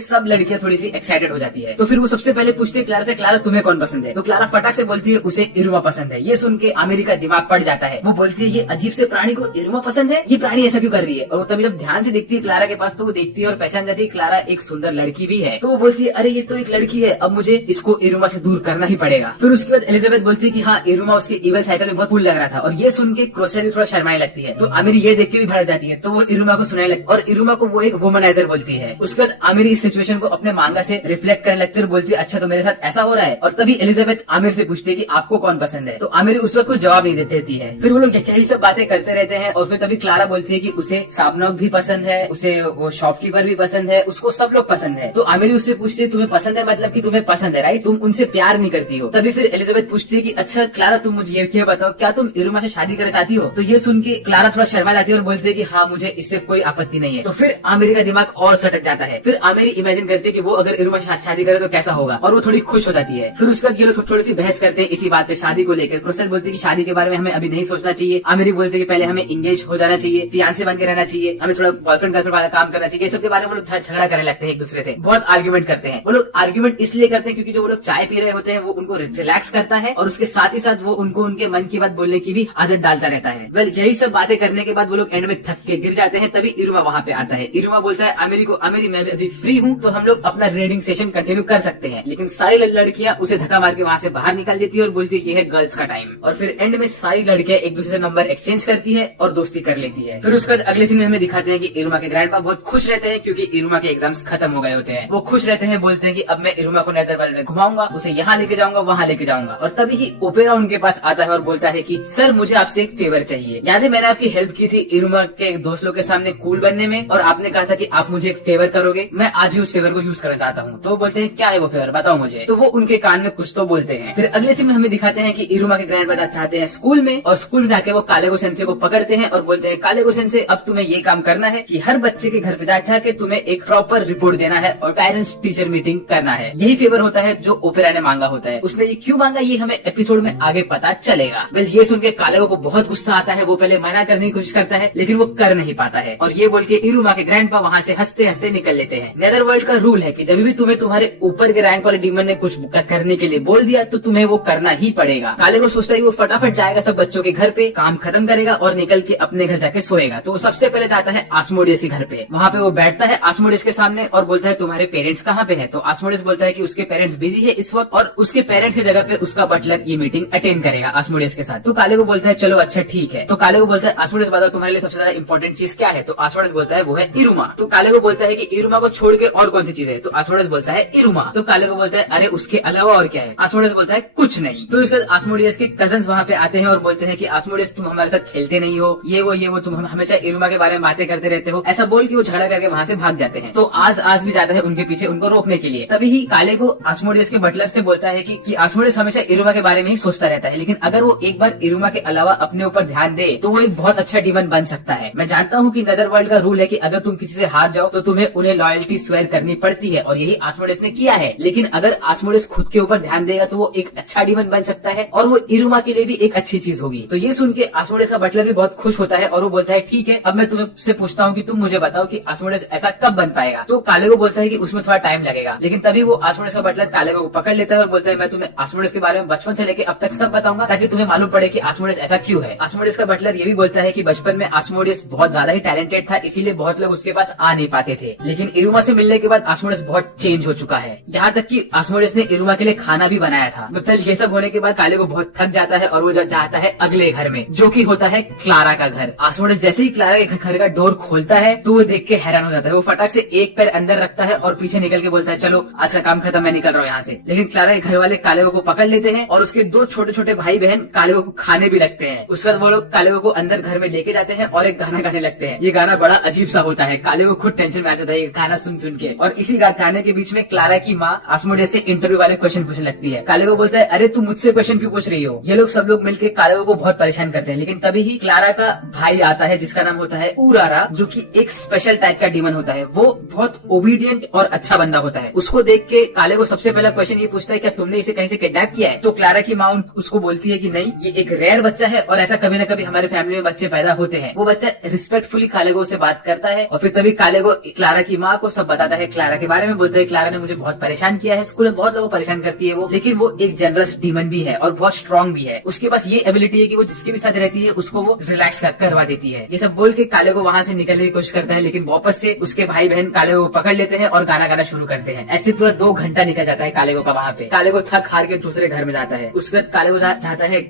सब लड़कियां थोड़ी सी एक्साइटेड हो जाती है। तो फिर वो सबसे पहले पूछती है क्लारा से, क्लारा तुम्हें कौन पसंद है। तो क्लारा फटाक से बोलती है उसे इरुमा पसंद है। ये सुन के आमिर का दिमाग पड़ जाता है। वो बोलती है ये अजीब से प्राणी को इरुमा पसंद है, ये प्राणी ऐसा क्यों कर रही है। और वो तभी जब ध्यान से देखती है क्लारा के पास तो वो देखती है और पहचान जाती है क्लारा एक सुंदर लड़की भी है। तो वो बोलती है अरे ये तो एक लड़की है, अब मुझे इसको इरुमा से दूर करना ही पड़ेगा। फिर उसके बाद एलिजाबेथ बोलती है कि हाँ इरुमा उसके इवल साइकिल में बहुत कूल लग रहा था। और ये सुन के क्रोसेल थोड़ा शर्माने लगती है। तो आमिर ये देख के भी भड़क जाती है। तो वो इरुमा को सुनाने लगती है और इरुमा को वो एक वुमनाइजर बोलती है। उसके बाद आमिर इस सिचुएशन को अपने मांगा से रिफ्लेक्ट करने लगती है और बोलती है अच्छा तो मेरे साथ ऐसा हो रहा है। और तभी एलिजाबेथ आमिर से पूछती है कि आपको कौन पसंद है। तो आमिर उस वक्त कुछ जवाब नहीं देती है। फिर वो लोग यही सब बातें करते रहते हैं और फिर तभी क्लारा बोलती है कि उसे साबनौक भी पसंद है, उसे वो शॉपकीपर भी पसंद है, उसको सब लोग पसंद है। तो आमिर उससे पूछती है तुम्हें पसंद है मतलब कि तुम्हें पसंद है राइट, तुम उनसे प्यार नहीं करती हो। तभी फिर एलिजाबेथ पूछती है कि अच्छा क्लारा तुम मुझे ये बताओ क्या तुम इरुमा से शादी करना चाहती हो। तो ये सुन के क्लारा थोड़ा शर्मा जाती है और बोलती है कि हाँ मुझे इससे कोई आपत्ति नहीं है। तो फिर आमिर का दिमाग और सटक जाता है। फिर आमिर इमेजिन करती है कि वो अगर इरुमा से शादी करे तो कैसा होगा और वो थोड़ी खुश हो जाती है। फिर उसके बाद ये लोग थोड़ी सी बहस करते हैं इसी बात पे शादी को लेकर। क्रोसेल बोलती है कि शादी के बारे में हमें अभी नहीं सोचना चाहिए। आमिर बोलते हैं कि पहले हमें इंगेज हो जाना चाहिए, फियांसे बन के रहना चाहिए, हमें थोड़ा बॉयफ्रेंड गर्लफ्रेंड वाला काम करना चाहिए। सबके बारे में वो लोग झगड़ा करने लगते हैं एक दूसरे से, बहुत आर्ग्यूमेंट करते हैं। वो लोग आर्ग्यूमेंट इसलिए करते हैं क्योंकि जो वो लोग चाय पी रहे होते हैं वो उनको रिलैक्स करता है और उसके साथ ही साथ वो उनको उनके मन की बात बोलने की भी आदत डालता रहता है। वेल यही सब बातें करने के बाद वो लोग एंड में थक के गिर जाते हैं। तभी इरुमा वहाँ पे आता है। इरुमा बोलता है आमिर को आमिर मैं अभी फ्री हूँ तो हम लोग अपना रीडिंग सेशन कंटिन्यू कर सकते हैं। लेकिन सारी लड़कियां उसे धक्का मार के वहाँ से बाहर निकाल देती है और बोलती है ये है गर्ल्स का टाइम। और फिर एंड में सारी लड़कियां एक दूसरे से नंबर एक्सचेंज करती है और दोस्ती कर लेती है। फिर उसके बाद अगले सीन में हमें दिखाते हैं कि इरुमा के ग्रैंडपा बहुत खुश रहते हैं क्योंकि इरुमा के एग्जाम्स खत्म हो गए होते हैं। वो खुश रहते हैं, बोलते हैं कि अब मैं इरुमा को नेदरवर्ल्ड में घुमाऊंगा, उसे यहाँ लेके जाऊंगा वहाँ लेके जाऊंगा। और तभी ही ओपेरा उनके पास आता है और बोलता है कि सर मुझे आपसे एक फेवर चाहिए। याद है मैंने आपकी हेल्प की थी इरुमा के दोस्त लोग के सामने कूल बनने में और आपने कहा था कि आप मुझे एक फेवर करोगे, मैं आज ही उस फेवर को यूज करना चाहता हूँ। तो वो बोलते हैं क्या है वो फेवर बताओ मुझे। तो वो उनके कान में कुछ तो बोलते हैं। फिर अगले सीन में हमें दिखाते हैं कि इरुमा के ग्रैंडपा चाहते हैं स्कूल में और स्कूल में जाके वो कालेगो सेंसे को पकड़ते हैं और बोलते हैं कालेगो सेंसे अब तुम्हें ये काम करना है कि हर बच्चे के घर पे जाके तुम्हें एक प्रॉपर रिपोर्ट देना है और पेरेंट्स टीचर मीटिंग करना है। यही फेवर होता है जो ओपेरा ने मांगा होता है। उसने ये क्यों मांगा ये हमें एपिसोड में आगे पता चलेगा। वेल ये सुन के कालेगो को बहुत गुस्सा आता है। वो पहले मना करने की कोशिश करता है लेकिन वो कर नहीं पाता है और ये बोल के इरुमा के ग्रैंडपा वहाँ से हंसते हंसते निकल लेते हैं। नेदरवर्ल्ड का रूल है कि जब भी तुम्हें तुम्हारे ऊपर के रैंक वाले डीमन ने कुछ करने के लिए बोल दिया तो तुम्हें वो करना ही पड़ेगा। कालेगो सोचता है वो फटाफट जाएगा सब बच्चों के घर पे काम खत्म करेगा और निकल के अपने घर जाके सोएगा। तो वो सबसे पहले जाता है आस्मोडियस के घर पे। वहाँ पे वो बैठता है आस्मोडियस के सामने और बोलता है तुम्हारे पेरेंट्स कहाँ पे है। तो आस्मोडियस बोलता है कि उसके पेरेंट्स बिजी है इस वक्त और उसके पेरेंट्स की जगह पे उसका बटलर ये मीटिंग अटेंड करेगा आस्मोडियस के साथ। तो कालेगो बोलता है चलो अच्छा ठीक है। तो कालेगो बोलता है आस्मोडियस बताओ तुम्हारे लिए सबसे ज्यादा इंपॉर्टेंट चीज क्या है। तो आस्मोडियस बोलता है वो है इरुमा। तो कालेगो बोलता है कि इरुमा को छोड़ के और कौन सी चीज है। तो आस्मोडियस बोलता है इरुमा। तो कालेगो बोलता है अरे उसके अलावा और क्या है। आस्मोडियस बोलता है कुछ नहीं। तो उसके बाद आस्मोडियस के कजन्स वहाँ पे आते हैं और बोलते हैं कि आस्मोडियस तुम हमारे साथ खेलते नहीं हो, ये वो तुम हमेशा इरुमा के बारे में बातें करते रहते हो। ऐसा बोल के वो झगड़ा करके वहाँ से भाग जाते हैं। तो आज भी जाता है उनके पीछे उनको रोकने के लिए। तभी ही कालेगो आस्मोडियस के बटलर से बोलता है कि आस्मोडियस हमेशा इरुमा के बारे में ही सोचता रहता है लेकिन अगर वो एक बार इरुमा के अलावा अपने ऊपर ध्यान दे तो वो एक बहुत अच्छा डीमन बन सकता है। मैं जानता हूँ कि नेदरवर्ल्ड का रूल है कि अगर तुम किसी से हार जाओ तो तुम्हें उन्हें लॉयल्टी स्वेयर करनी पड़ती है और यही आस्मोडियस ने किया है। लेकिन अगर आस्मोडियस खुद के ऊपर ध्यान देगा तो वो एक अच्छा डीमन बन सकता है और वो इरुमा के लिए भी एक अच्छी चीज होगी। तो ये सुन के आस्मोडियस का बटलर भी बहुत खुश होता है और वो बोलता है ठीक है अब मैं तुमसे पूछता हूँ कि तुम मुझे बताओ कि आस्मोडियस ऐसा कब बन पाएगा। तो कालेगो बोलता है कि उसमें थोड़ा टाइम लगेगा। लेकिन तभी वो आस्मोडियस का बटलर कालेगो को पकड़ लेता है और बोलता है मैं तुम्हें आस्मोडियस के बारे में बचपन से लेकर अब तक सब बताऊंगा ताकि तुम्हें मालूम पड़े कि आस्मोडियस ऐसा क्यों है। आस्मोडियस का बटलर ये भी बोलता है कि बचपन में आस्मोडियस बहुत ज्यादा ही टैलेंटेड था इसीलिए बहुत लोग उसके पास आ नहीं पाते थे। लेकिन इरुमा से मिलने के बाद आस्मोडियस बहुत चेंज हो चुका है। यहाँ तक कि आस्मोडियस ने इरुमा के लिए खाना भी बनाया था। मतलब ये सब होने के बाद कालेगो बहुत थक जाता है और वो जाता है अगले घर में जो कि होता है क्लारा का घर। आस्मोडियस जैसे ही क्लारा के घर का डोर खोलता है तो वो देख के हैरान हो जाता है। वो फटाक से एक पैर अंदर रखता है और पीछे निकल के बोलता है चलो अच्छा काम खत्म मैं निकल रहा हूँ यहाँ से। लेकिन क्लारा के घर वाले कालेगो को पकड़ लेते हैं और उसके दो छोटे छोटे भाई बहन कालेगो को खाने भी लगते हैं। उसके बाद वो लोग कालेगो को अंदर घर में लेके जाते हैं और एक गाना गाने लगते हैं। ये गाना बड़ा अजीब सा होता है। कालेगो खुद टेंशन में आ जाता है ये गाना सुन सुन के। और इसी गाने के बीच में क्लारा की माँ आस्मोडियस से इंटरव्यू वाले क्वेश्चन पूछने लगती है। कालेगो बोलता है अरे तू मुझसे क्वेश्चन क्वेश्चन क्यों पूछ रही हो। ये लोग सब लोग मिलकर कालेगो को बहुत परेशान करते हैं, लेकिन तभी ही क्लारा का भाई आता है जिसका नाम होता है उरारा, जो कि एक स्पेशल टाइप का डीमन होता है। वो बहुत ओबीडियंट और अच्छा बंदा होता है। उसको देख के कालेगो सबसे पहला क्वेश्चन ये पूछता है क्या तुमने इसे कहीं से किडनैप किया है। तो क्लारा की माँ उसको बोलती है कि नहीं, ये एक रेयर बच्चा है और ऐसा कभी न कभी हमारे फैमिली में बच्चे पैदा होते हैं। वो बच्चा रिस्पेक्टफुली कालेगो से बात करता है और फिर तभी कालेगो क्लारा की माँ को सब बताता है, क्लारा के बारे में बोलता है क्लारा ने मुझे बहुत परेशान किया है, स्कूल में बहुत लोगों को परेशान करती है वो, लेकिन वो एक जनरस डीमन भी है और बहुत स्ट्रांग भी है। उसके पास ये एबिलिटी है कि वो जिसके भी साथ रहती है उसको वो रिलैक्स करवा देती है। ये सब बोल के कालेगो वहाँ से निकलने की कोशिश करता है, लेकिन वापस से उसके भाई बहन कालेगो को पकड़ लेते हैं और गाना गाना शुरू करते हैं। ऐसे पूरा 2 घंटा निकल जाता है कालेगो का वहाँ पे। कालेगो थक हार के दूसरे घर में जाता है। उसके बाद कालेगो जाता है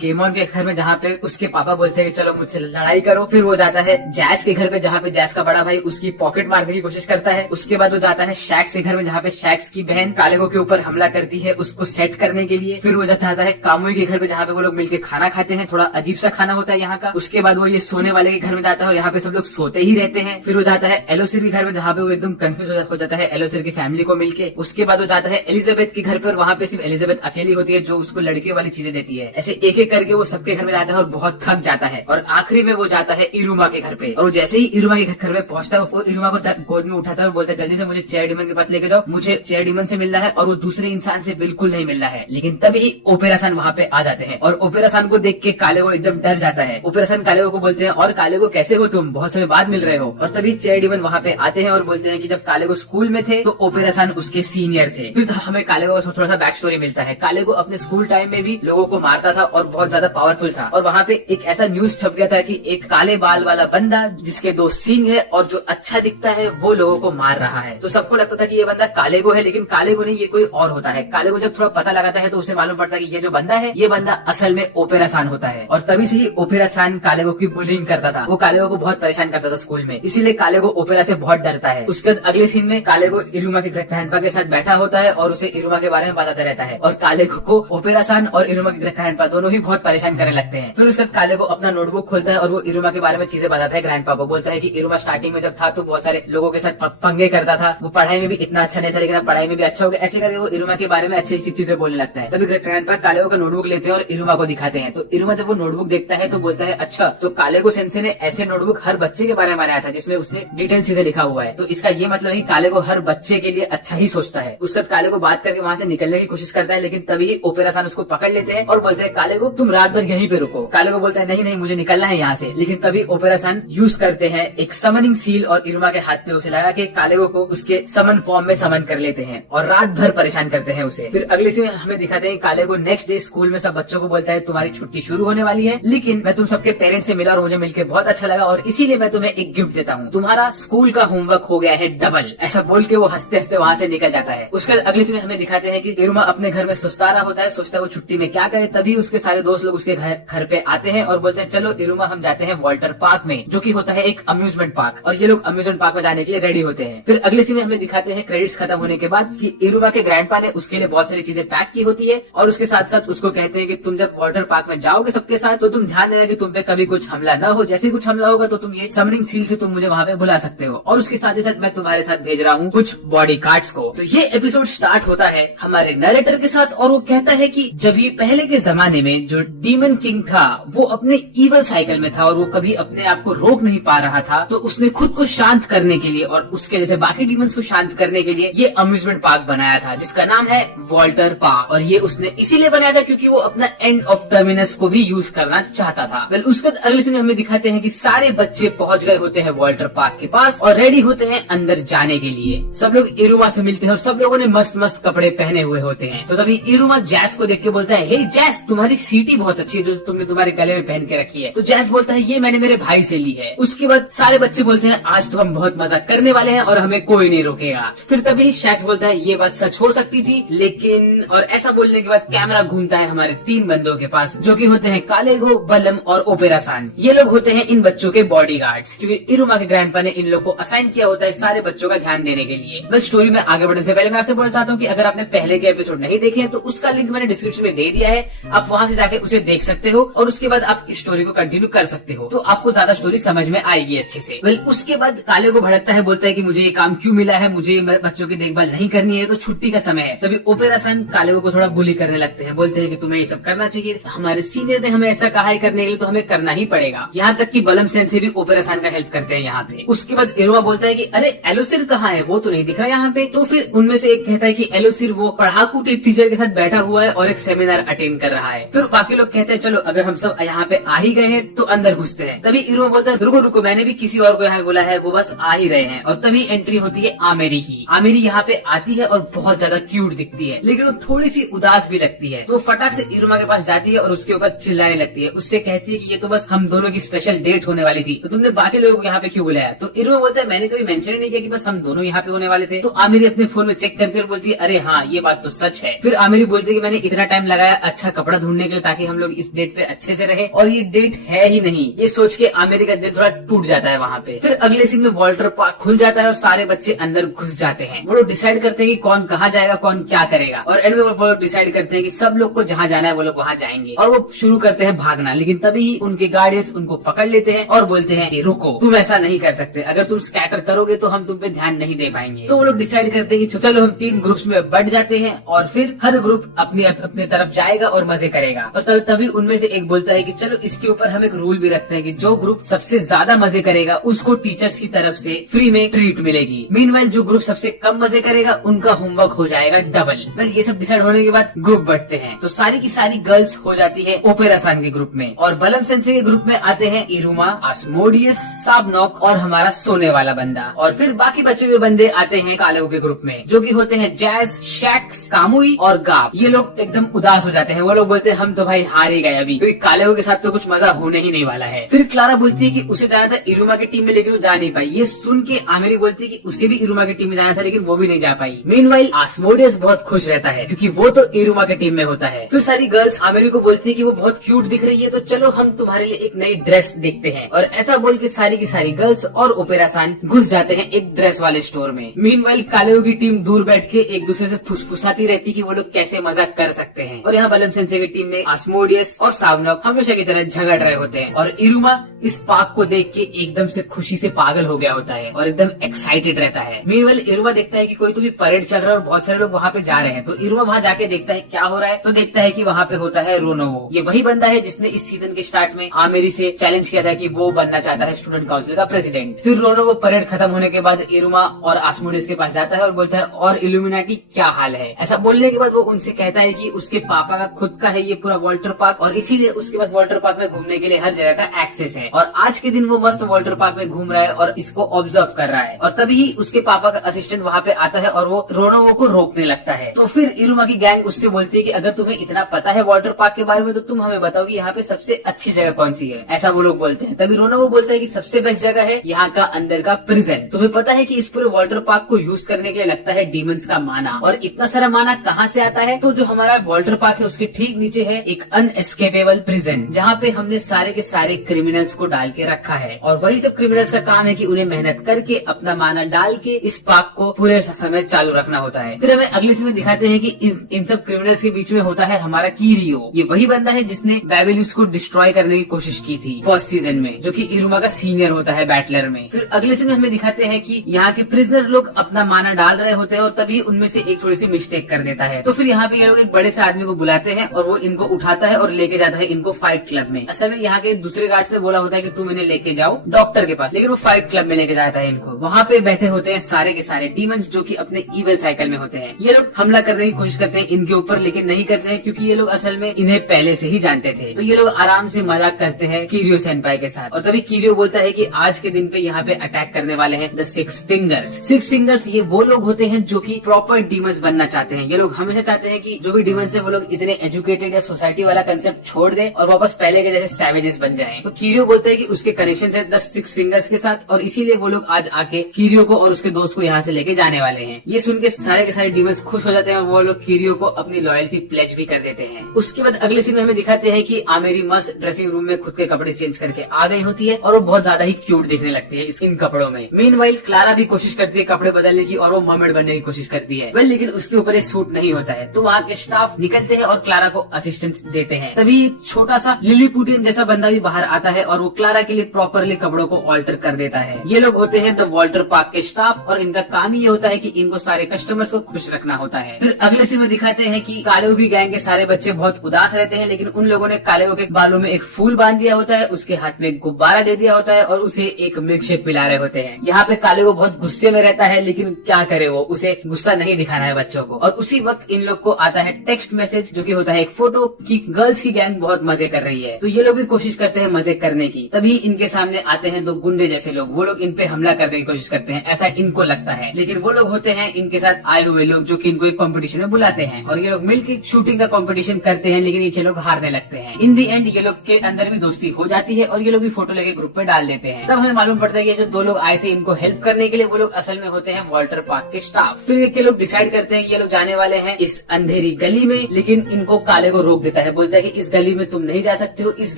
गेमोन के घर में, जहाँ पे उसके पापा बोलते हैं कि चलो मुझसे लड़ाई करो। फिर वो जाता है जैस के घर पे, जहाँ पे जैस का बड़ा भाई उसकी पॉकेट मारने की कोशिश करता है। उसके बाद वो जाता है शैक्स के घर में, जहाँ पे शैक्स की बहन कालेगो के ऊपर हमला करती है उसको सेट करने के लिए। फिर वो जाता है कामुई के घर पे, जहाँ पे वो लोग मिलकर खाना खाते हैं। थोड़ा अजीब सा खाना होता है यहाँ का। उसके बाद वो ये सोने वाले के घर में जाता है, यहाँ पे सब लोग सोते ही रहते हैं। फिर वो जाता है एलोसिर के घर में, जहाँ पे वो एकदम कंफ्यूज हो जाता है एलोसिर की फैमिली को मिलके। उसके बाद वो जाता है एलिजाबेथ के घर पर, वहाँ पे सिर्फ एलिजाबेथ अकेली होती है जो उसको लड़के वाली चीजें देती है। ऐसे एक एक करके वो सबके घर में जाता है और बहुत थक जाता है। और आखिरी में वो जाता है इरुमा के घर पे, और जैसे ही इरुमा के घर में पहुंचता है वो इरुमा को गोद में उठाता है और बोलता है जल्दी से मुझे चेयर डीमन के पास लेके जाओ, मुझे चेयर डीमन से मिलना है। और वो दूसरे इंसान से बिल्कुल नहीं मिलना है। लेकिन तभी ओपेरा सन वहाँ पे आ जाते हैं और ओपेरा सन को देख के कालेगो एकदम डर जाता है। ओपेरा सन कालेगो को बोलते हैं और कालेगो कैसे हो तुम, बहुत समय बाद मिल रहे हो। और तभी चेयर डीमन वहाँ पे आते हैं और बोलते हैं कि जब कालेगो स्कूल में थे तो ओपेरा सन उसके सीनियर थे। फिर हमें कालेगो को थोड़ा सा बैक स्टोरी मिलता है। कालेगो अपने स्कूल टाइम में भी लोगों को मारता था और बहुत ज्यादा पावरफुल था। और वहाँ पे एक ऐसा न्यूज छप गया था कि एक काले बाल वाला बंदा जिसके 2 सींग है और जो अच्छा दिखता है वो लोगों को मार रहा है। तो सबको लगता था कि ये बंदा कालेगो है, लेकिन कालेगो नहीं, ये कोई और होता है। कालेगो जब थोड़ा पता लगाता है तो उसे मालूम पड़ता है कि ये जो बंदा है ये बंदा असल में ओपेरा सान होता है। और तभी से ही ओपेरा सान कालेगो की बुलिंग करता था। वो कालेगो को बहुत परेशान करता था स्कूल में, इसीलिए कालेगो ओपेरा से बहुत डरता है। उसके बाद अगले सीन में कालेगो इरुमा के ग्रैंडपा के साथ बैठा होता है और उसे इरुमा के बारे में बताता रहता है। और कालेगो को ओपेरा सान और इरुमा के ग्रैंडपा दोनों ही बहुत परेशान करने लगते हैं। फिर उसके बाद कालेगो अपना नोटबुक खोलता है और वो इरुमा के बारे में चीजें बताता है ग्रैंडपा को। बोलता है कि इरुमा स्टार्टिंग में जब था तो बहुत सारे लोगों के साथ पंगे करता था, वो पढ़ाई में भी इतना अच्छा नहीं था, लेकिन पढ़ाई में भी अच्छा हो गया। ऐसे करके वो इरुमा के बारे में अच्छी अच्छी चीजें बोलने लगता है। तभी ग्रैंडपा कालेगो का नोटबुक लेते हैं और इरुमा को दिखाते हैं। तो इरुमा जब वो नोटबुक देखता है तो बोलता है अच्छा, तो कालेगो सेंसे ने ऐसे नोटबुक हर बच्चे के बारे में बनाया था जिसमें उसने डिटेल चीजें लिखा हुआ है। तो इसका ये मतलब है कि कालेगो हर बच्चे के लिए अच्छा ही सोचता है। उसके बाद कालेगो बात करके वहाँ से निकलने की कोशिश करता है, लेकिन तभी ही ओपेरा सान उसको पकड़ लेते हैं और बोलते हैं कालेगो तुम रात भर यहीं पे रुको। कालेगो बोलता है नहीं नहीं मुझे निकलना है यहाँ से। लेकिन तभी ओपेरा सान यूज करते हैं एक समनिंग सील और इरुमा के हाथ पे उसे लगा के कालेगो को उसके समन फॉर्म में समन कर लेते हैं और रात भर परेशान करते हैं उसे। फिर अगले से हमें दिखाते हैं कालेगो नेक्स्ट डे स्कूल में सब बच्चों को बोलता है तुम्हारी छुट्टी शुरू होने वाली है, लेकिन मैं तुम सबके पेरेंट्स से मिला और मुझे मिलकर बहुत अच्छा लगा और इसीलिए मैं तुम्हें एक गिफ्ट देता हूँ, तुम्हारा स्कूल का होमवर्क हो गया है डबल। ऐसा बोल के वो हंसते हंसते वहाँ से निकल जाता है। उसके बाद अगले समय हमें दिखाते हैं कि इरुमा अपने घर में सुस्ता रहा होता है, सोचता है वो छुट्टी में क्या करे। तभी उसके सारे दोस्त लोग उसके घर पे आते हैं और बोलते हैं चलो इरुमा हम जाते हैं वाल्टर पार्क में, जो कि होता है एक अम्यूजमेंट पार्क। और ये लोग अम्यूजमेंट पार्क में जाने के लिए रेडी होते हैं। फिर अगले सीन में हमें दिखाते हैं क्रेडिट्स खत्म होने के बाद कि इरुमा के ग्रैंडपा ने उसके लिए बहुत सारी चीजें पैक की होती है और उसके साथ साथ उसको कहते हैं कि तुम जब वाटर पार्क में जाओगे सबके साथ तो तुम ध्यान देना कि तुम पे कभी कुछ हमला न हो। जैसे कुछ हमला होगा तो तुम ये समनिंग सील से तुम मुझे वहाँ पे बुला सकते हो। और उसके साथ ही साथ मैं तुम्हारे साथ भेज रहा हूँ कुछ बॉडी गार्ड्स को। तो ये एपिसोड स्टार्ट होता है हमारे नरेटर के साथ और वो कहता है कि जब ये पहले के जमाने में जो डीमन किंग था वो अपने ईवल साइकिल में था और वो कभी अपने आप को रोक नहीं पा रहा था, तो उसने खुद को शांत करने के लिए और उसके जैसे बाकी डीमंस को शांत करने के लिए ये अम्यूजमेंट पार्क बनाया था जिसका नाम है वाल्टर पार्क। और ये उसने इसीलिए बनाया था क्योंकि वो अपना एंड ऑफ टर्मिनस को भी यूज करना चाहता था। वेल उसके बाद अगले सीन में हमें दिखाते हैं कि सारे बच्चे पहुंच गए होते हैं वाल्टर पार्क के पास और रेडी होते हैं अंदर जाने के लिए। सब लोग इरुमा से मिलते हैं और सब लोगों ने मस्त मस्त कपड़े पहने हुए होते हैं। तो तभी इरुमा जैस को देख के बोलता है हे जैस तुम्हारी सीटी बहुत अच्छी है जो तुमने तुम्हारे गले में पहन के रखी है। तो जैस बोलता है ये मैंने मेरे भाई से ली है। उसके बाद सारे बच्चे बोलते हैं आज तो हम बहुत मजा करने वाले हैं और हमें कोई नहीं रोकेगा। फिर तभी शैक्स बोलता है ये बात सच हो सकती थी लेकिन, और ऐसा बोलने के बाद कैमरा घूमता है हमारे 3 बंदों के पास जो कि होते हैं कालेगो, बलम और ओपेरा सान। ये लोग होते हैं इन बच्चों के बॉडीगार्ड्स क्योंकि इरुमा के ग्रैंडपा ने इन लोग को असाइन किया होता है सारे बच्चों का ध्यान देने के लिए। बस स्टोरी में आगे बढ़ने से पहले मैं आपसे बोलना चाहता हूँ कि अगर आपने पहले के एपिसोड नहीं देखे हैं तो उसका लिंक मैंने डिस्क्रिप्शन में दे दिया है, आप वहाँ से जाके उसे देख सकते हो और उसके बाद आप इस स्टोरी को कंटिन्यू कर सकते हो तो आपको ज्यादा स्टोरी समझ में आएगी अच्छे से। वेल उसके बाद कालेगो भड़कता है, बोलता है कि मुझे ये काम क्यों मिला है, मुझे बच्चों की देखभाल नहीं करनी है तो छुट्टी का समय है। तभी ओपेरा सन कालेगो को थोड़ा बुली करने लगता लगते हैं, बोलते हैं कि तुम्हें ये सब करना चाहिए, हमारे सीनियर ने हमें ऐसा कहा है करने के लिए तो हमें करना ही पड़ेगा। यहाँ तक कि बलम सेंसे भी ओपेरा सान का हेल्प करते हैं यहाँ पे। उसके बाद इरुमा बोलता है कि अरे एलोसिर कहाँ है, वो तो नहीं दिख रहा यहाँ पे। तो फिर उनमें से एक कहता है कि एलोसिर वो पढ़ाकू टीचर के साथ बैठा हुआ है और एक सेमिनार अटेंड कर रहा है। फिर बाकी लोग कहते हैं चलो अगर हम सब यहाँ पे आ ही गए हैं तो अंदर घुसते हैं। तभी इरुमा बोलता है रुको रुको, मैंने भी किसी और को यहाँ बोला है, वो बस आ ही रहे हैं। और तभी एंट्री होती है आमेरी की। आमेरी यहाँ पे आती है और बहुत ज्यादा क्यूट दिखती है, लेकिन वो थोड़ी सी उदास भी लगती है। तो फटाक से इरुमा के पास जाती है और उसके ऊपर चिल्लाने लगती है। उससे कहती है कि ये तो बस हम दोनों की स्पेशल डेट होने वाली थी, तो तुमने बाकी लोगों को यहाँ पे क्यों बुलाया। तो इरुमा बोलता है मैंने कभी मेंशन नहीं किया कि बस हम दोनों यहाँ पे होने वाले थे। तो आमेरी अपने फोन में चेक करती है और बोलती है अरे हाँ ये बात तो सच है। फिर आमेरी बोलती है कि मैंने इतना टाइम लगाया अच्छा कपड़ा ढूंढने के लिए ताकि हम लोग इस डेट पे अच्छे से रहे, और ये डेट है ही नहीं। ये सोच के आमेरी का दिल थोड़ा टूट जाता है वहाँ पे। फिर अगले सीन में वॉल्टर पार्क खुल जाता है और सारे बच्चे अंदर घुस जाते हैं। वो लोग डिसाइड करते हैं कि कौन कहाँ जाएगा, कौन क्या करेगा, और एंड में वो लोग डिसाइड करते हैं कि सब लोग को जहाँ जाना है वो लोग वहाँ जाएंगे। और वो शुरू करते हैं भागना, लेकिन तभी उनके गार्डियंस उनको पकड़ लेते हैं और बोलते हैं कि रुको, तुम ऐसा नहीं कर सकते, अगर तुम स्कैटर करोगे तो हम तुम पे ध्यान नहीं दे पाएंगे। तो वो लोग डिसाइड करते हैं कि चलो हम 3 ग्रुप्स में बट जाते हैं और फिर हर ग्रुप अपने तरफ जाएगा और मजे करेगा। और तभी उनमें से एक बोलता है कि चलो इसके ऊपर हम एक रूल भी रखते हैं कि जो ग्रुप सबसे ज्यादा मजे करेगा उसको टीचर्स की तरफ से फ्री में ट्रीट मिलेगी। मीनवाइल जो ग्रुप सबसे कम मजे करेगा उनका होमवर्क हो जाएगा डबल। वेल ये सब डिसाइड होने के बाद ग्रुप बढ़ते हैं, तो सारी की सारी गर्ल्स हो जाती है ओपेरा सान के ग्रुप में, और बलम सेंसे के ग्रुप में आते हैं इरुमा, आस्मोडियस, साबनॉक और हमारा सोने वाला बंदा। और फिर बाकी बचे हुए बंदे आते हैं कालेगो के ग्रुप में, जो कि होते हैं जैज, शैक्स, कामुई और गाब। ये लोग एकदम उदास हो जाते हैं। वो लोग बोलते हैं हम तो भाई हार ही गए अभी, क्योंकि कालेगो के साथ तो कुछ मजा होने ही नहीं वाला है। फिर क्लारा बोलती है कि उसे जाना था इरुमा की टीम में, लेकिन वो जा नहीं पाई। ये सुन के आमेरी बोलती है कि उसे भी इरुमा की टीम में जाना था, लेकिन वो भी नहीं जा पाई। मीनवाइल आस्मोडियस बहुत खुश रहता है क्योंकि वो तो इरुमा की टीम में होता है। फिर सारी गर्ल्स आमेरी को बोलती है कि वो बहुत क्यूट दिख रही है, तो चलो हम तुम्हारे लिए एक नई ड्रेस देखते हैं। और ऐसा बोल के सारी की सारी गर्ल्स और ओपेरा सान घुस जाते हैं एक ड्रेस वाले स्टोर में। मीनवाइल कालेगो की टीम दूर बैठ के एक दूसरे से फुसफुसाती रहती कि वो लोग कैसे मजाक कर सकते हैं। और यहाँ बलम सेंसे की टीम में आस्मोडियस और सावनॉक हमेशा की तरह झगड़ रहे होते हैं, और इरुमा इस पार्क को देख के एकदम से खुशी से पागल हो गया होता है और एकदम एक्साइटेड रहता है। मीनवाइल इरुमा देखता है कि कोई तो भी परेड चल रहा है और बहुत सारे लोग वहाँ पे जा रहे हैं, तो इरुमा वहाँ जाके देखता है क्या हो रहा है, तो देखता है कि वहाँ पे होता है रोनोवो। ये वही बंदा है जिसने इस सीजन के स्टार्ट में आमेरी से चैलेंज किया था कि वो बनना चाहता है स्टूडेंट काउंसिल का प्रेसिडेंट। फिर रोनोवो परेड खत्म होने के बाद इरुमा और आस्मोडियस के पास जाता है और बोलता है और इल्यूमिनाटी क्या हाल है। ऐसा बोलने के बाद वो उनसे कहता है कि उसके पापा का खुद का है ये पूरा वॉल्टर पार्क, और इसीलिए उसके पास वॉल्टर पार्क में घूमने के लिए हर जगह का एक्सेस है, और आज के दिन वो मस्त वॉल्टर पार्क में घूम रहा है और इसको ऑब्जर्व कर रहा है। और तभी उसके पापा का असिस्टेंट वहाँ पे आता है और वो रोनोवो को रोकने लगता है। तो फिर इरुमा की गैंग उससे बोलती है कि अगर तुम्हें इतना पता है वाटर पार्क के बारे में तो तुम हमें बताओ कि यहाँ पे सबसे अच्छी जगह कौन सी है, ऐसा वो लोग बोलते हैं। तभी रोनोवो बोलता है कि सबसे बेस्ट जगह है यहाँ का अंदर का प्रिजन। तुम्हें पता है कि इस पूरे वाटर पार्क को यूज करने के लिए लगता है डीमंस का माना, और इतना सारा माना कहाँ से आता है, तो जो हमारा वाटर पार्क है उसके ठीक नीचे है एक अनएस्केपेबल प्रिजन, जहाँ पे हमने सारे के सारे क्रिमिनल्स को डाल के रखा है। और वही सब क्रिमिनल्स का काम है कि उन्हें मेहनत करके अपना माना डाल के इस पार्क को पूरे समय चालू रखना होता है। फिर हमें अगले सीन में दिखाते हैं कि इन सब क्रिमिनल्स के बीच में होता है हमारा कीरियो। ये वही बंदा है जिसने बेबिलियस को डिस्ट्रॉय करने की कोशिश की थी फर्स्ट सीजन में, जो कि इरुमा का सीनियर होता है बैटलर में। फिर अगले सीन में हमें दिखाते हैं कि यहाँ के प्रिजनर लोग अपना माना डाल रहे होते हैं और तभी उनमें से एक थोड़ी सी मिस्टेक कर देता है। तो फिर यहाँ पे ये लोग एक बड़े से आदमी को बुलाते हैं और वो इनको उठाता है और लेके जाता है इनको फाइट क्लब में। असल में यहाँ के दूसरे गार्ड्स ने बोला होता है कि तुम इन्हें लेके जाओ डॉक्टर के पास, लेकिन वो फाइट क्लब में लेके जाता है इनको। वहाँ पे बैठे होते हैं सारे के सारे डीमंस जो कि अपने इवल साइकिल में होते हैं। ये लोग हमला करने की कोशिश करते हैं इनके ऊपर, लेकिन नहीं करते हैं क्योंकि ये लोग असल में इन्हें पहले से ही जानते थे। तो ये लोग आराम से मजाक करते हैं कीरियो सेनपाई के साथ। और तभी कीरियो बोलता है कि आज के दिन पे यहाँ पे अटैक करने वाले हैं द 6 फिंगर्स। 6 फिंगर्स ये वो लोग होते हैं जो कि प्रॉपर डीमंस बनना चाहते हैं। ये लोग हमेशा चाहते हैं कि जो भी डीमंस है वो लोग इतने एजुकेटेड या सोसाइटी वाला कंसेप्ट छोड़ दे और वापस पहले के जैसे सैवेजेस बन जाएं। तो कीरियो बोलता है कि उसके कनेक्शन है द 6 फिंगर्स के साथ, और इसीलिए वो लोग आज आके कीरियो को और उसके दोस्त को यहाँ से लेके जाने वाले हैं। ये सुन के सारे डीमंस खुश हो जाते हैं और वो लोग कीरियो को अपनी लॉयल्टी प्लेज भी कर देते हैं। उसके बाद अगले सीन में हमें दिखाते हैं कि आमेरी मस्त ड्रेसिंग रूम में खुद के कपड़े चेंज करके आ गई होती है और वो बहुत ज्यादा ही क्यूट दिखने लगती है इन कपड़ों में। मीनवाइल क्लारा भी कोशिश करती है कपड़े बदलने की और वो मर्मेड बनने की कोशिश करती है, लेकिन उसके ऊपर एक सूट नहीं होता है। तो वहाँ के स्टाफ निकलते हैं और क्लारा को असिस्टेंस देते हैं। तभी छोटा सा लिलीपुटियन जैसा बंदा भी बाहर आता है और वो क्लारा के लिए प्रॉपरली कपड़ों को ऑल्टर कर देता है। ये लोग होते हैं द वॉल्टर पार्क के स्टाफ और इनका काम ये होता है कि इनको सारे कस्टमर्स को खुश रखना होता है। फिर अगले सीन में दिखाते हैं कि काले कालेगो की गैंग के सारे बच्चे बहुत उदास रहते हैं, लेकिन उन लोगों ने कालेगो के बालों में एक फूल बांध दिया होता है, उसके हाथ में एक गुब्बारा दे दिया होता है और उसे एक मिल्क शेक पिला रहे होते हैं। यहाँ पे कालेगो बहुत गुस्से में रहता है, लेकिन क्या करे, वो उसे गुस्सा नहीं दिखाना है बच्चों को। और उसी वक्त इन लोग को आता है टेक्स्ट मैसेज, जो कि होता है एक फोटो की गर्ल्स की गैंग बहुत मजे कर रही है। तो ये लोग भी कोशिश करते हैं मजे करने की। तभी इनके सामने आते हैं दो गुंडे जैसे लोग। वो लोग इन पे हमला करने की कोशिश करते हैं, ऐसा इनको लगता है, लेकिन वो लोग होते हैं इनके साथ आए हुए लोग, जो कि इनको एक कंपटीशन में बुलाते हैं और ये लोग मिलकर शूटिंग का कंपटीशन करते हैं, लेकिन ये लोग हारने लगते हैं। इन दी एंड ये लोग के अंदर भी दोस्ती हो जाती है और ये लोग भी फोटो लेके ग्रुप पे डाल देते हैं। तब हमें मालूम पड़ता है कि जो दो लोग आए थे इनको हेल्प करने के लिए, वो लोग असल में होते हैं वाल्टर पार्क के स्टाफ। फिर ये लोग डिसाइड करते हैं कि ये लोग जाने वाले हैं इस अंधेरी गली में, लेकिन इनको कालेगो रोक देता है, बोलता है कि इस गली में तुम नहीं जा सकते हो, इस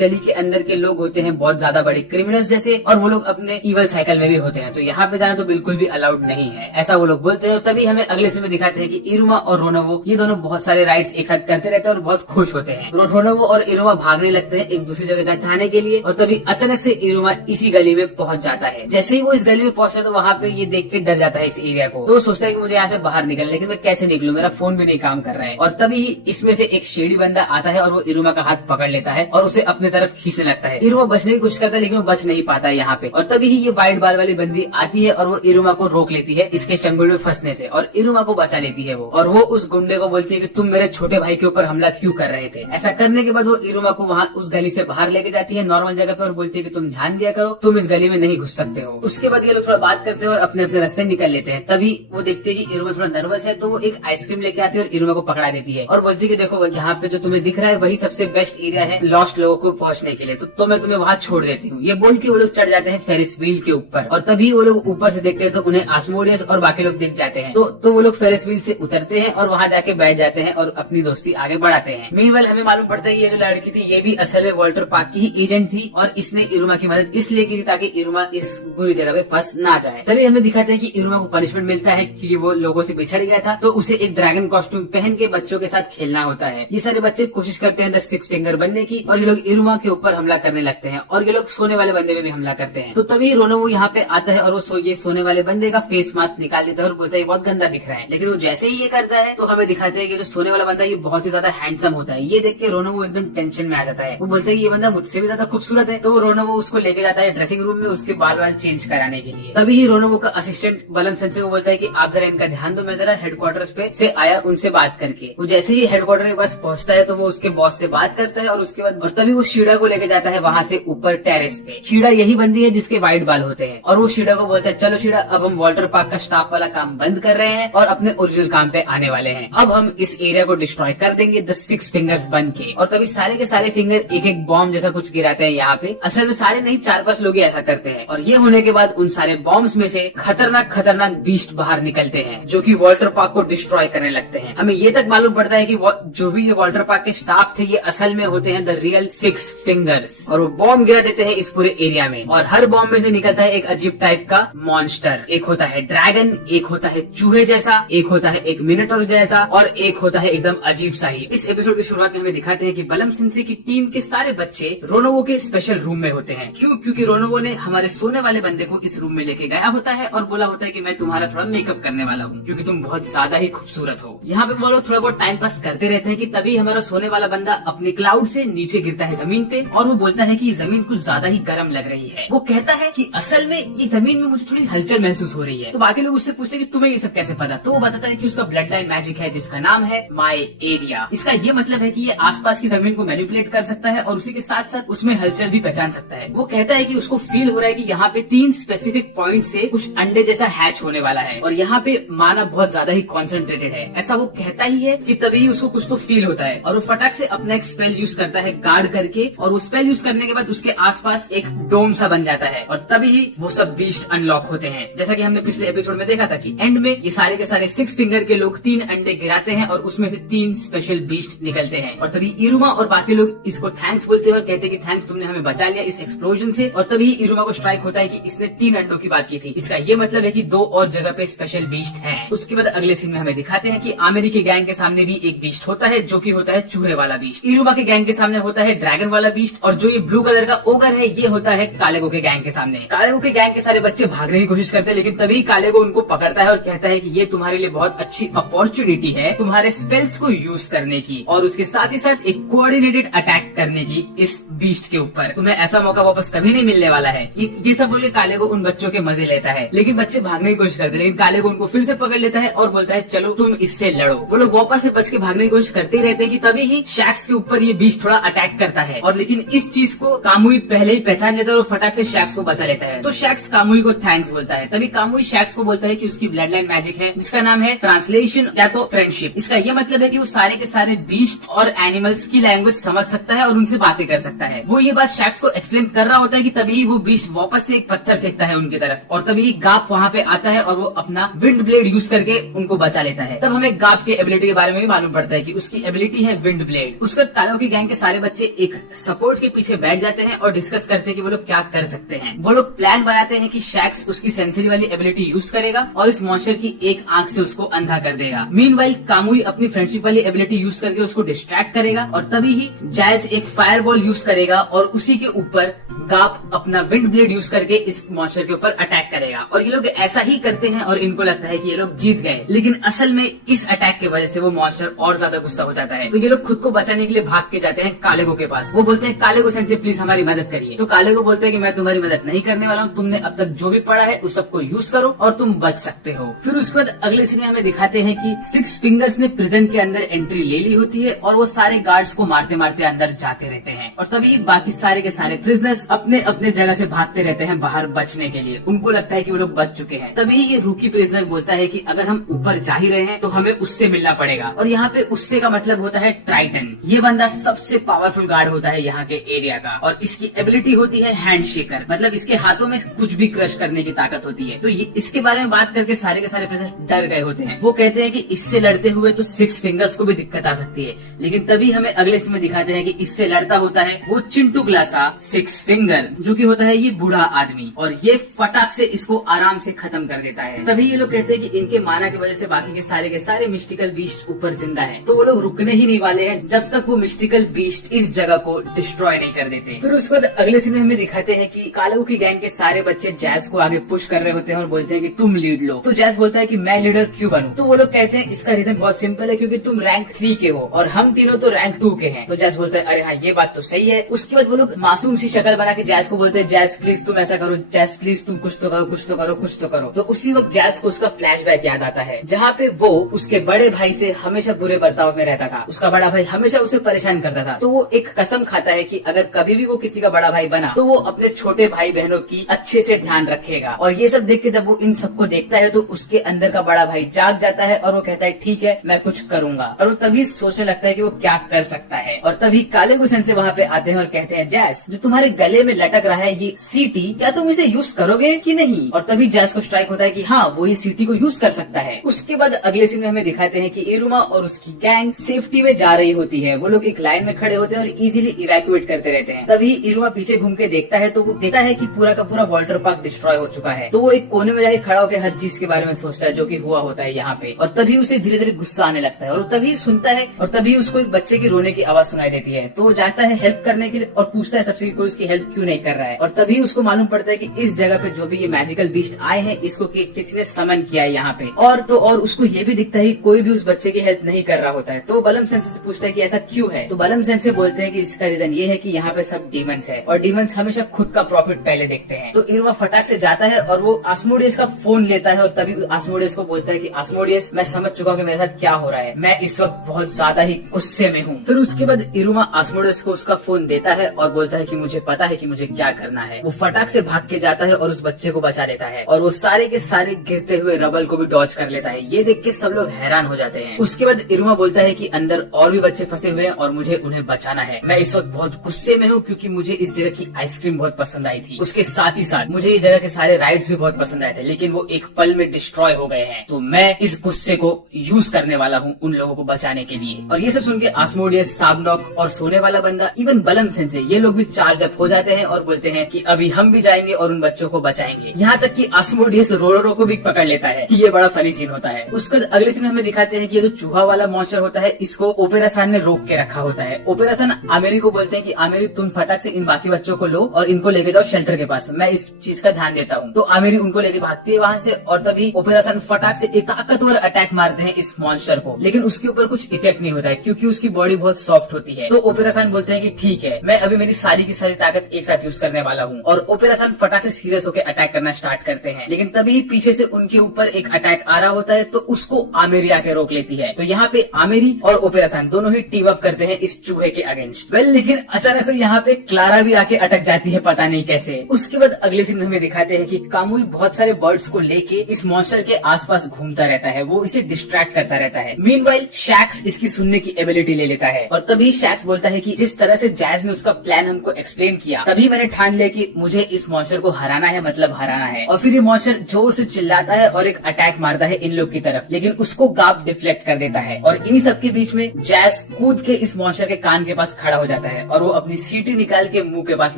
गली के अंदर के लोग होते हैं बहुत ज्यादा बड़े क्रिमिनल्स जैसे, और वो लोग अपने ईवल साइकिल में भी होते हैं, तो यहाँ पे जाना तो बिल्कुल भी अलाउड नहीं है, ऐसा वो लोग बोलते हैं। तभी हमें अगले सीन में दिखाते हैं कि इरुमा और रोनोवो ये दोनों बहुत सारे राइड्स एक साथ करते रहते हैं और बहुत खुश होते हैं। रोनोवो और इरुमा भागने लगते हैं एक दूसरी जगह जाने के लिए, और तभी अचानक से इरुमा इसी गली में पहुंच जाता है। जैसे ही वो इस गली में पहुंचता तो वहाँ पे ये देख के डर जाता है इस एरिया को, तो सोचता है कि मुझे यहाँ से बाहर निकलना, लेकिन मैं कैसे निकलूं, मेरा फोन भी नहीं काम कर रहा है। और तभी इसमें से एक शेडी बंदा आता है और वो इरुमा का हाथ पकड़ लेता है और उसे अपने तरफ खींचने लगता है। इरुमा बचने की कोशिश करता है, लेकिन वो बच नहीं पाता है यहाँ पे। और तभी ही ये वाइट बाल वाली बंदी आती है और वो इरुमा को रोक लेती है इसके चंगुल में फंसने से, और इरुमा को बचा लेती है वो। और वो उस गुंडे को बोलती है कि तुम मेरे छोटे भाई के ऊपर हमला क्यों कर रहे थे। ऐसा करने के बाद वो इरुमा को वहाँ उस गली से बाहर लेके जाती है नॉर्मल जगह पे, और बोलती है कि तुम ध्यान दिया करो, तुम इस गली में नहीं घुस सकते हो। उसके बाद ये लोग थोड़ा बात करते हैं और अपने अपने रास्ते निकल लेते हैं। तभी वो देखते हैं कि इरुमा थोड़ा नर्वस है, तो वो एक आइसक्रीम लेके आती है और इरुमा को पकड़ा देती है और बोलती है कि देखो यहाँ पे जो तुम्हें दिख रहा है वही सबसे बेस्ट एरिया है लॉस्ट लोगों को पहुंचने के लिए, तो मैं तुम्हें वहाँ छोड़ देती हूँ। ये बोल के वो लोग चढ़ जाते हैं फेरिस व्हील के ऊपर, और तभी वो लोग ऊपर से देखते हैं तो उन्हें आस्मोडियस और बाकी लोग दिख जाते हैं। तो वो लोग फेरिस व्हील से उतरते हैं और वहाँ जाके बैठ जाते हैं और अपनी दोस्ती आगे बढ़ाते हैं। मीनवाइल हमें मालूम पड़ता है कि ये जो लड़की थी ये भी असल में वाल्टर पार्क की ही एजेंट थी, और इसने इरुमा की मदद इसलिए की थी ताकि इरुमा इस बुरी जगह पे फंस ना जाए। तभी हमें दिखाते हैं कि इरुमा को पनिशमेंट मिलता है कि वो लोगों से बिछड़ गया था, तो उसे एक ड्रैगन कॉस्ट्यूम पहन के बच्चों के साथ खेलना होता है। ये सारे बच्चे कोशिश करते हैं द सिक्स फिंगर बनने की, और ये लोग इरुमा के ऊपर हमला करने लगते हैं और ये लोग सोने वाले बंदे पे भी हमला करते हैं। तो तभी रोनोवो यहाँ पे आता है और वो ये सोने वाले बंदे का फेस मास्क निकाल देता है और बोलता है बहुत गंदा दिख रहा है। लेकिन वो जैसे ही ये करता है तो हमें दिखाते हैं कि जो सोने वाला बंदा है ये बहुत ही ज्यादा हैंडसम होता है। ये देख के रोनोवो एकदम टेंशन में आ जाता है। वो बोलता है कि ये बंदा मुझसे भी ज्यादा खूबसूरत है, तो वो रोनोवो उसको लेके जाता है ड्रेसिंग रूम में उसके बाल चेंज कराने के लिए। तभी ही रोनोवो का असिस्टेंट बलम सेंसे को बोलता है कि आप जरा इनका ध्यान दो, मैं जरा हेडक्वार्टर्स पे से आया उनसे बात करके। वो जैसे ही हेडक्वार्टर के पास पहुंचता है तो वो उसके बॉस से बात करता है और उसके बाद तभी वो शीडा को लेके जाता है वहाँ से ऊपर टेरेस पे। शीडा यही बंदी है जिसके व्हाइट बाल होते हैं, और वो शीडा को बोलता है चलो शीडा अब हम वाल्टर पार्क का स्टाफ वाला काम बंद कर रहे हैं और अपने ओरिजिनल काम पे आने वाले हैं। अब हम इस एरिया को डिस्ट्रॉय कर देंगे द सिक्स फिंगर्स बन के। और तभी सारे के सारे फिंगर एक एक बॉम्ब जैसा कुछ गिराते हैं यहाँ पे। असल में सारे नहीं 4-5 लोग ही ऐसा करते हैं, और ये होने के बाद उन सारे बॉम्ब्स में से खतरनाक बीस्ट बाहर निकलते हैं जो कि वाल्टर पार्क को डिस्ट्रॉय करने लगते हैं। हमें ये तक मालूम पड़ता है कि जो भी ये वाल्टर पार्क के स्टाफ थे ये असल में होते हैं द रियल सिक्स फिंगर्स, और वो बॉम्ब गिरा देते हैं इस पूरे एरिया में। और हर बॉम्ब में से निकलता है एक अजीब टाइप का मॉन्स्टर। एक होता है ड्रैगन, एक होता है चूहे जैसा, एक होता है एक मिनोटॉर जैसा, और एक होता है एकदम अजीब सा ही। इस एपिसोड की शुरुआत में हमें दिखाते हैं कि बलम सेंसे की टीम के सारे बच्चे रोनोवो के स्पेशल रूम में होते हैं। क्योंकि रोनोवो ने हमारे सोने वाले बंदे को इस रूम में लेके गया होता है और बोला होता है कि मैं तुम्हारा थोड़ा मेकअप करने वाला हूँ क्योंकि तुम बहुत ज्यादा ही खूबसूरत हो। यहाँ पे वो लोग थोड़ा बहुत टाइम पास करते रहते हैं कि तभी हमारा सोने वाला बंदा अपने क्लाउड से नीचे गिरता है जमीन पे, और वो बोलता है कि ये जमीन कुछ ज्यादा ही गर्म लग रही है। वो कहता है कि असल में ये जमीन में मुझे थोड़ी हलचल महसूस हो रही है। तो बाकी लोग उससे पूछते हैं कि तुम्हें ये सब कैसे पता। तो वो बताता है कि उसका ब्लड लाइन मैजिक है जिसका नाम है माई एरिया। इसका ये मतलब है कि ये आसपास की जमीन को मैनिपुलेट कर सकता है और उसी के साथ साथ उसमें हलचल भी पहचान सकता है। वो कहता है कि उसको फील हो रहा है कि यहाँ पे 3 स्पेसिफिक पॉइंट से कुछ अंडे जैसा हैच होने वाला है और यहाँ पे माना बहुत ज्यादा ही कॉन्सेंट्रेटेड है, ऐसा वो कहता ही है कि तभी उसको कुछ तो फील होता है। और वो फटाक से अपना एक स्पेल यूज करता है गार्ड करके, और वो स्पेल यूज करने के बाद उसके आसपास एक डोम सा बन जाता है और तभी ही वो सब बीस्ट अनलॉक होते हैं। जैसा कि हमने पिछले एपिसोड में देखा था कि एंड में ये सारे के सारे 6 फिंगर के लोग 3 अंडे गिराते हैं और उसमें से 3 स्पेशल बीस्ट निकलते हैं। और तभी इरुमा और बाकी लोग इसको थैंक्स बोलते हैं और कहते हैं कि थैंक्स, तुमने हमें बचा लिया इस एक्सप्लोजन से। और तभी इरुमा को स्ट्राइक होता है कि इसने 3 अंडों की बात की थी, इसका ये मतलब है कि 2 और जगह पे स्पेशल बीस्ट है। उसके बाद अगले सीन में हमें दिखाते हैं कि आमिर के गैंग के सामने भी एक बीस्ट होता है जो कि होता है चूहे वाला बीस्ट। इरुमा के गैंग के सामने होता है ड्रैगन वाला बीस्ट, और जो ये ब्लू कलर का ओगर है ये होता है कालेगो के गैंग के सामने। कालेगो के गैंग के सारे बच्चे भागने की कोशिश करते हैं, लेकिन तभी कालेगो उनको पकड़ता है और कहता है कि ये तुम्हारे लिए बहुत अच्छी अपॉर्चुनिटी है तुम्हारे स्पेल्स को यूज करने की और उसके साथ ही साथ एक कोऑर्डिनेटेड अटैक करने की इस बीस्ट के ऊपर। तुम्हें ऐसा मौका वापस कभी नहीं मिलने वाला है। ये सब बोल के काले को उन बच्चों के मजे लेता है, लेकिन बच्चे भागने की कोशिश करते हैं, लेकिन काले को उनको फिर से पकड़ लेता है और बोलता है चलो तुम इससे लड़ो। वो लोग वापस से बच के भागने की कोशिश करते ही रहते हैं कि तभी ही शैक्स के ऊपर ये बीस्ट थोड़ा अटैक करता है। और लेकिन इस चीज को कामुई पहले ही पहचान लेता है और फटाक से शैक्स को बचा लेता है। तो शैक्स कामुई को थैंक्स बोलता है। तभी कामुई शैक्स को बोलता है कि उसकी ब्लड लाइन मैजिक है जिसका नाम है ट्रांसलेशन या तो फ्रेंडशिप। इसका ये मतलब है कि वो सारे के सारे बीस्ट और एनिमल्स की लैंग्वेज समझ सकता है और उनसे बातें कर सकता है। वो ये बात शैक्स को एक्सप्लेन कर रहा होता है कि तभी वो बीस्ट वापस से एक पत्थर फेंकता है उनकी तरफ और तभी गाप वहाँ पे आता है और वो अपना विंड ब्लेड यूज करके उनको बचा लेता है। तब हमें गाप के एबिलिटी के बारे में भी मालूम पड़ता है कि उसकी एबिलिटी है विंड ब्लेड। उसके कालों की गैंग के सारे बच्चे एक सपोर्ट के पीछे बैठ जाते हैं और डिस्कस करते हैं कि वो लोग क्या कर सकते हैं। वो लोग प्लान बनाते हैं कि शैक्स उसकी सेंसरी वाली एबिलिटी यूज करेगा और इस मॉन्स्टर की एक आंख से उसको अंधा कर देगा। मीनवाइल कामुई अपनी फ्रेंडशिप वाली एबिलिटी यूज करके उसको डिस्ट्रैक्ट करेगा और तभी ही जैज एक फायरबॉल यूज करेगा और उसी के ऊपर गाप अपना विंड ब्लेड यूज करके इस मॉन्स्टर के ऊपर अटैक करेगा। और ये लोग ऐसा ही करते हैं और इनको लगता है कि ये लोग जीत गए, लेकिन असल में इस अटैक की वजह से वो मॉन्स्टर और ज्यादा गुस्सा हो जाता है। तो ये लोग खुद को बचाने के लिए भाग के जाते हैं कालेगो के पास। वो बोलते हैं कालेगो सेंसे प्लीज हमारी मदद करिए। तो कालेगो बोलते हैं कि मैं तुम्हारी मदद नहीं करने वाला हूँ, तुमने अब तक जो भी पढ़ा है उस सबको यूज करो और तुम बच सकते हो। फिर उसके बाद अगले सीन में हमें दिखाते हैं कि 6 फिंगर्स ने प्रिजन के अंदर एंट्री ले ली होती है और वो सारे गार्ड्स को मारते मारते अंदर जाते रहते हैं और तभी बाकी सारे के सारे प्रिजनर्स अपने अपने जगह से भागते रहते हैं बाहर बचने के लिए। उनको लगता है कि वो लोग बच चुके हैं। तभी ये रूकी प्रिजनर बोलता है कि अगर हम ऊपर जा ही रहे हैं तो हमें उससे मिलना पड़ेगा। और यहाँ पे उससे का मतलब होता है ट्राइटन। ये बंदा सबसे पावरफुल गार्ड होता है यहाँ के एरिया का और इसकी एबिलिटी होती है हैंड शेकर, मतलब इसके हाथों में कुछ भी क्रश करने की ताकत होती है। तो ये इसके बारे में बात करके सारे के सारे प्रिजनर डर गए होते हैं। वो कहते हैं कि इससे लड़ते हुए तो 6 फिंगर्स को भी दिक्कत आ सकती है, लेकिन तभी हमें अगले सीन में दिखाते हैं कि इससे लड़ता होता है वो चिंटू ग्लासा 6 फिंगर, जो कि होता है ये बूढ़ा आदमी और ये फटाक से इसको आराम से खत्म कर देता है। तभी ये लोग कहते हैं कि इनके माना की वजह से बाकी के सारे मिस्टिकल बीस्ट ऊपर जिंदा है, तो वो लोग रुकने ही नहीं वाले हैं जब तक वो मिस्टिकल बीस्ट इस जगह को डिस्ट्रॉय नहीं कर देते। फिर उसके बाद अगले सीन में हमें दिखाते हैं कि कालेगो की गैंग के सारे बच्चे जैज को आगे पुश कर रहे होते हैं और बोलते हैं कि तुम लीड लो। तो जैज बोलता है कि मैं लीडर क्यों बनूं? तो वो लोग कहते हैं इसका रीजन बहुत सिंपल है, क्योंकि तुम रैंक 3 के हो और हम तीनों तो रैंक 2 के हैं। तो जैज बोलता है अरे हाँ ये बात तो सही है। उसके बाद वो लोग मासूम सी शक्ल बना के जैज को बोलते हैं जैज प्लीज तुम ऐसा करो, जैज प्लीज तुम कुछ तो करो, कुछ तो करो, कुछ तो करो। तो उसी वक्त जैज को उसका फ्लैशबैक याद आता है जहाँ पे वो उसके बड़े भाई से हमेशा बुरे बर्ताव में रहता था। उसका बड़ा भाई हमेशा उसे परेशान करता था, तो वो एक कसम खाता है कि अगर कभी भी वो किसी का बड़ा भाई बना तो वो अपने छोटे भाई बहनों की अच्छे से ध्यान रखेगा। और ये सब देख के जब वो इन सबको देखता है तो उसके अंदर का बड़ा भाई जाग जाता है और वो कहता है ठीक है मैं कुछ करूंगा। और वो तभी सोचने लगता है कि वो क्या कर सकता है। और तभी कालेगो सेंसे वहाँ पे आते हैं और कहते हैं जैस जो तुम्हारे गले में लटक रहा है ये सीटी, क्या तुम इसे यूज करोगे कि नहीं? और तभी जैस को स्ट्राइक होता है कि हाँ वो ये सीटी को यूज कर सकता है। उसके बाद अगले सीन में हमें दिखाते हैं कि इरुमा और उसकी गैंग सेफ्टी में जा रही होती है। वो लोग एक लाइन में खड़े होते हैं और इजीली इवैक्यूएट करते रहते हैं। तभी इरुमा पीछे घूम के देखता है तो वो देखता है कि पूरा का पूरा वाटर पार्क डिस्ट्रॉय हो चुका है। तो वो एक कोने में जाके खड़ा होकर हर चीज के बारे में सोचता है जो कि हुआ होता है यहाँ पे। और तभी उसे धीरे धीरे गुस्सा आने लगता है और तभी सुनता है और तभी उसको एक बच्चे की रोने की आवाज सुनाई देती है। तो वो जाता है हेल्प करने के लिए और पूछता है सबसे कोई उसकी हेल्प क्यों नहीं कर रहा है। और तभी उसको मालूम पड़ता है कि इस जगह पे जो भी ये मैजिकल बीस्ट आए हैं इसको किसी ने समन किया है यहाँ पे। और उसको ये भी दिखता है कि कोई भी उस बच्चे की हेल्प नहीं कर रहा होता है। तो बलम सेंसे से पूछता है कि ऐसा क्यों है। तो बलम सेंसे बोलते हैं कि इसका रीजन ये है कि यहाँ पे सब डीमंस है और डीमंस हमेशा खुद का प्रॉफिट पहले देखते हैं। तो इरुमा फटाक से जाता है और वो आस्मोडियस का फोन लेता है और तभी आस्मोडियस को बोलता है कि आस्मोडियस मैं समझ चुका हूँ कि मेरे साथ क्या हो रहा है, मैं इस वक्त बहुत ज्यादा ही गुस्से में हूँ। फिर उसके बाद इरुमा आस्मोडियस को उसका फोन देता है और बोलता है कि मुझे पता है कि मुझे क्या करना है। वो फटाक से भाग के जाता है और उस बच्चे को बचा लेता है और वो सारे के सारे गिरते हुए रबल को भी डॉज कर लेता है। ये देख के सब लोग हैरान हो जाते हैं। उसके बाद इरुमा बोलता है कि अंदर और भी बच्चे फंसे हुए हैं और मुझे उन्हें बचाना है। मैं इस वक्त बहुत गुस्से में हूँ क्योंकि मुझे इस जगह की आइसक्रीम बहुत पसंद आई थी। उसके साथ ही साथ मुझे इस जगह के सारे राइड्स भी बहुत पसंद आए थे, लेकिन वो एक पल में डिस्ट्रॉय हो गए हैं। तो मैं इस गुस्से को यूज करने वाला हूँ उन लोगों को बचाने के लिए। और ये सब सुन के आस्मोडियस, साबनॉक और सोने वाला बंदा, इवन बलम सेंसे, ये लोग भी चार्ज अप हो जाते करते हैं और बोलते हैं कि अभी हम भी जाएंगे और उन बच्चों को बचाएंगे। यहाँ तक कि आस्मोडियस रोरोरो को भी पकड़ लेता है। ये बड़ा फनी सीन होता है। उसके बाद अगले सीन में हमें दिखाते हैं कि ये जो चूहा वाला मॉन्स्टर होता है इसको ओपेरा सान ने रोक के रखा होता है। ओपेरा सान आमेरी को बोलते हैं कि आमेरी तुम फटाक से इन बाकी बच्चों को लो और इनको लेके जाओ शेल्टर के पास, मैं इस चीज का ध्यान देता हूँ। तो आमेरी उनको लेके भागती है वहाँ से और तभी ओपेरा सान फटाक से एक ताकतवर अटैक मारते हैं इस मॉन्स्टर को, लेकिन उसके ऊपर कुछ इफेक्ट नहीं होता है क्योंकि उसकी बॉडी बहुत सॉफ्ट होती है। तो ओपेरा सान बोलते हैं कि ठीक है, मैं अभी मेरी सारी की सारी ताकत एक साथ यूज करने वाला हूँ। और ओपेरा सान फटाक से सीरियस होकर अटैक करना स्टार्ट करते हैं, लेकिन तभी पीछे से उनके ऊपर एक अटैक आ रहा होता है तो उसको आमेरी आके रोक लेती है। तो यहाँ पे आमेरी और ओपेरा सान दोनों ही टीम अप करते हैं इस चूहे के अगेंस्ट। लेकिन अचानक से यहाँ पे क्लारा भी आके अटक जाती है, पता नहीं कैसे। उसके बाद अगले सीन में हमें दिखाते हैं कि कामुई बहुत सारे बर्ड्स को लेके इस मॉन्स्टर के आसपास घूमता रहता है, वो इसे डिस्ट्रैक्ट करता रहता है। मीनवाइल शैक्स इसकी सुनने की एबिलिटी ले लेता है और तभी शैक्स बोलता है कि जिस तरह से जैज ने उसका प्लान हमको एक्सप्लेन किया तभी मैंने ठान लिया कि मुझे इस मॉन्स्टर को हराना है, मतलब हराना है। और फिर ये मॉन्स्टर जोर से चिल्लाता है और एक अटैक मारता है इन लोग की तरफ, लेकिन उसको गाप डिफ्लेक्ट कर देता है। और इन्हीं सबके बीच में जैज कूद के इस मॉन्स्टर के कान के पास खड़ा हो जाता है और वो अपनी सीटी निकाल के मुंह के पास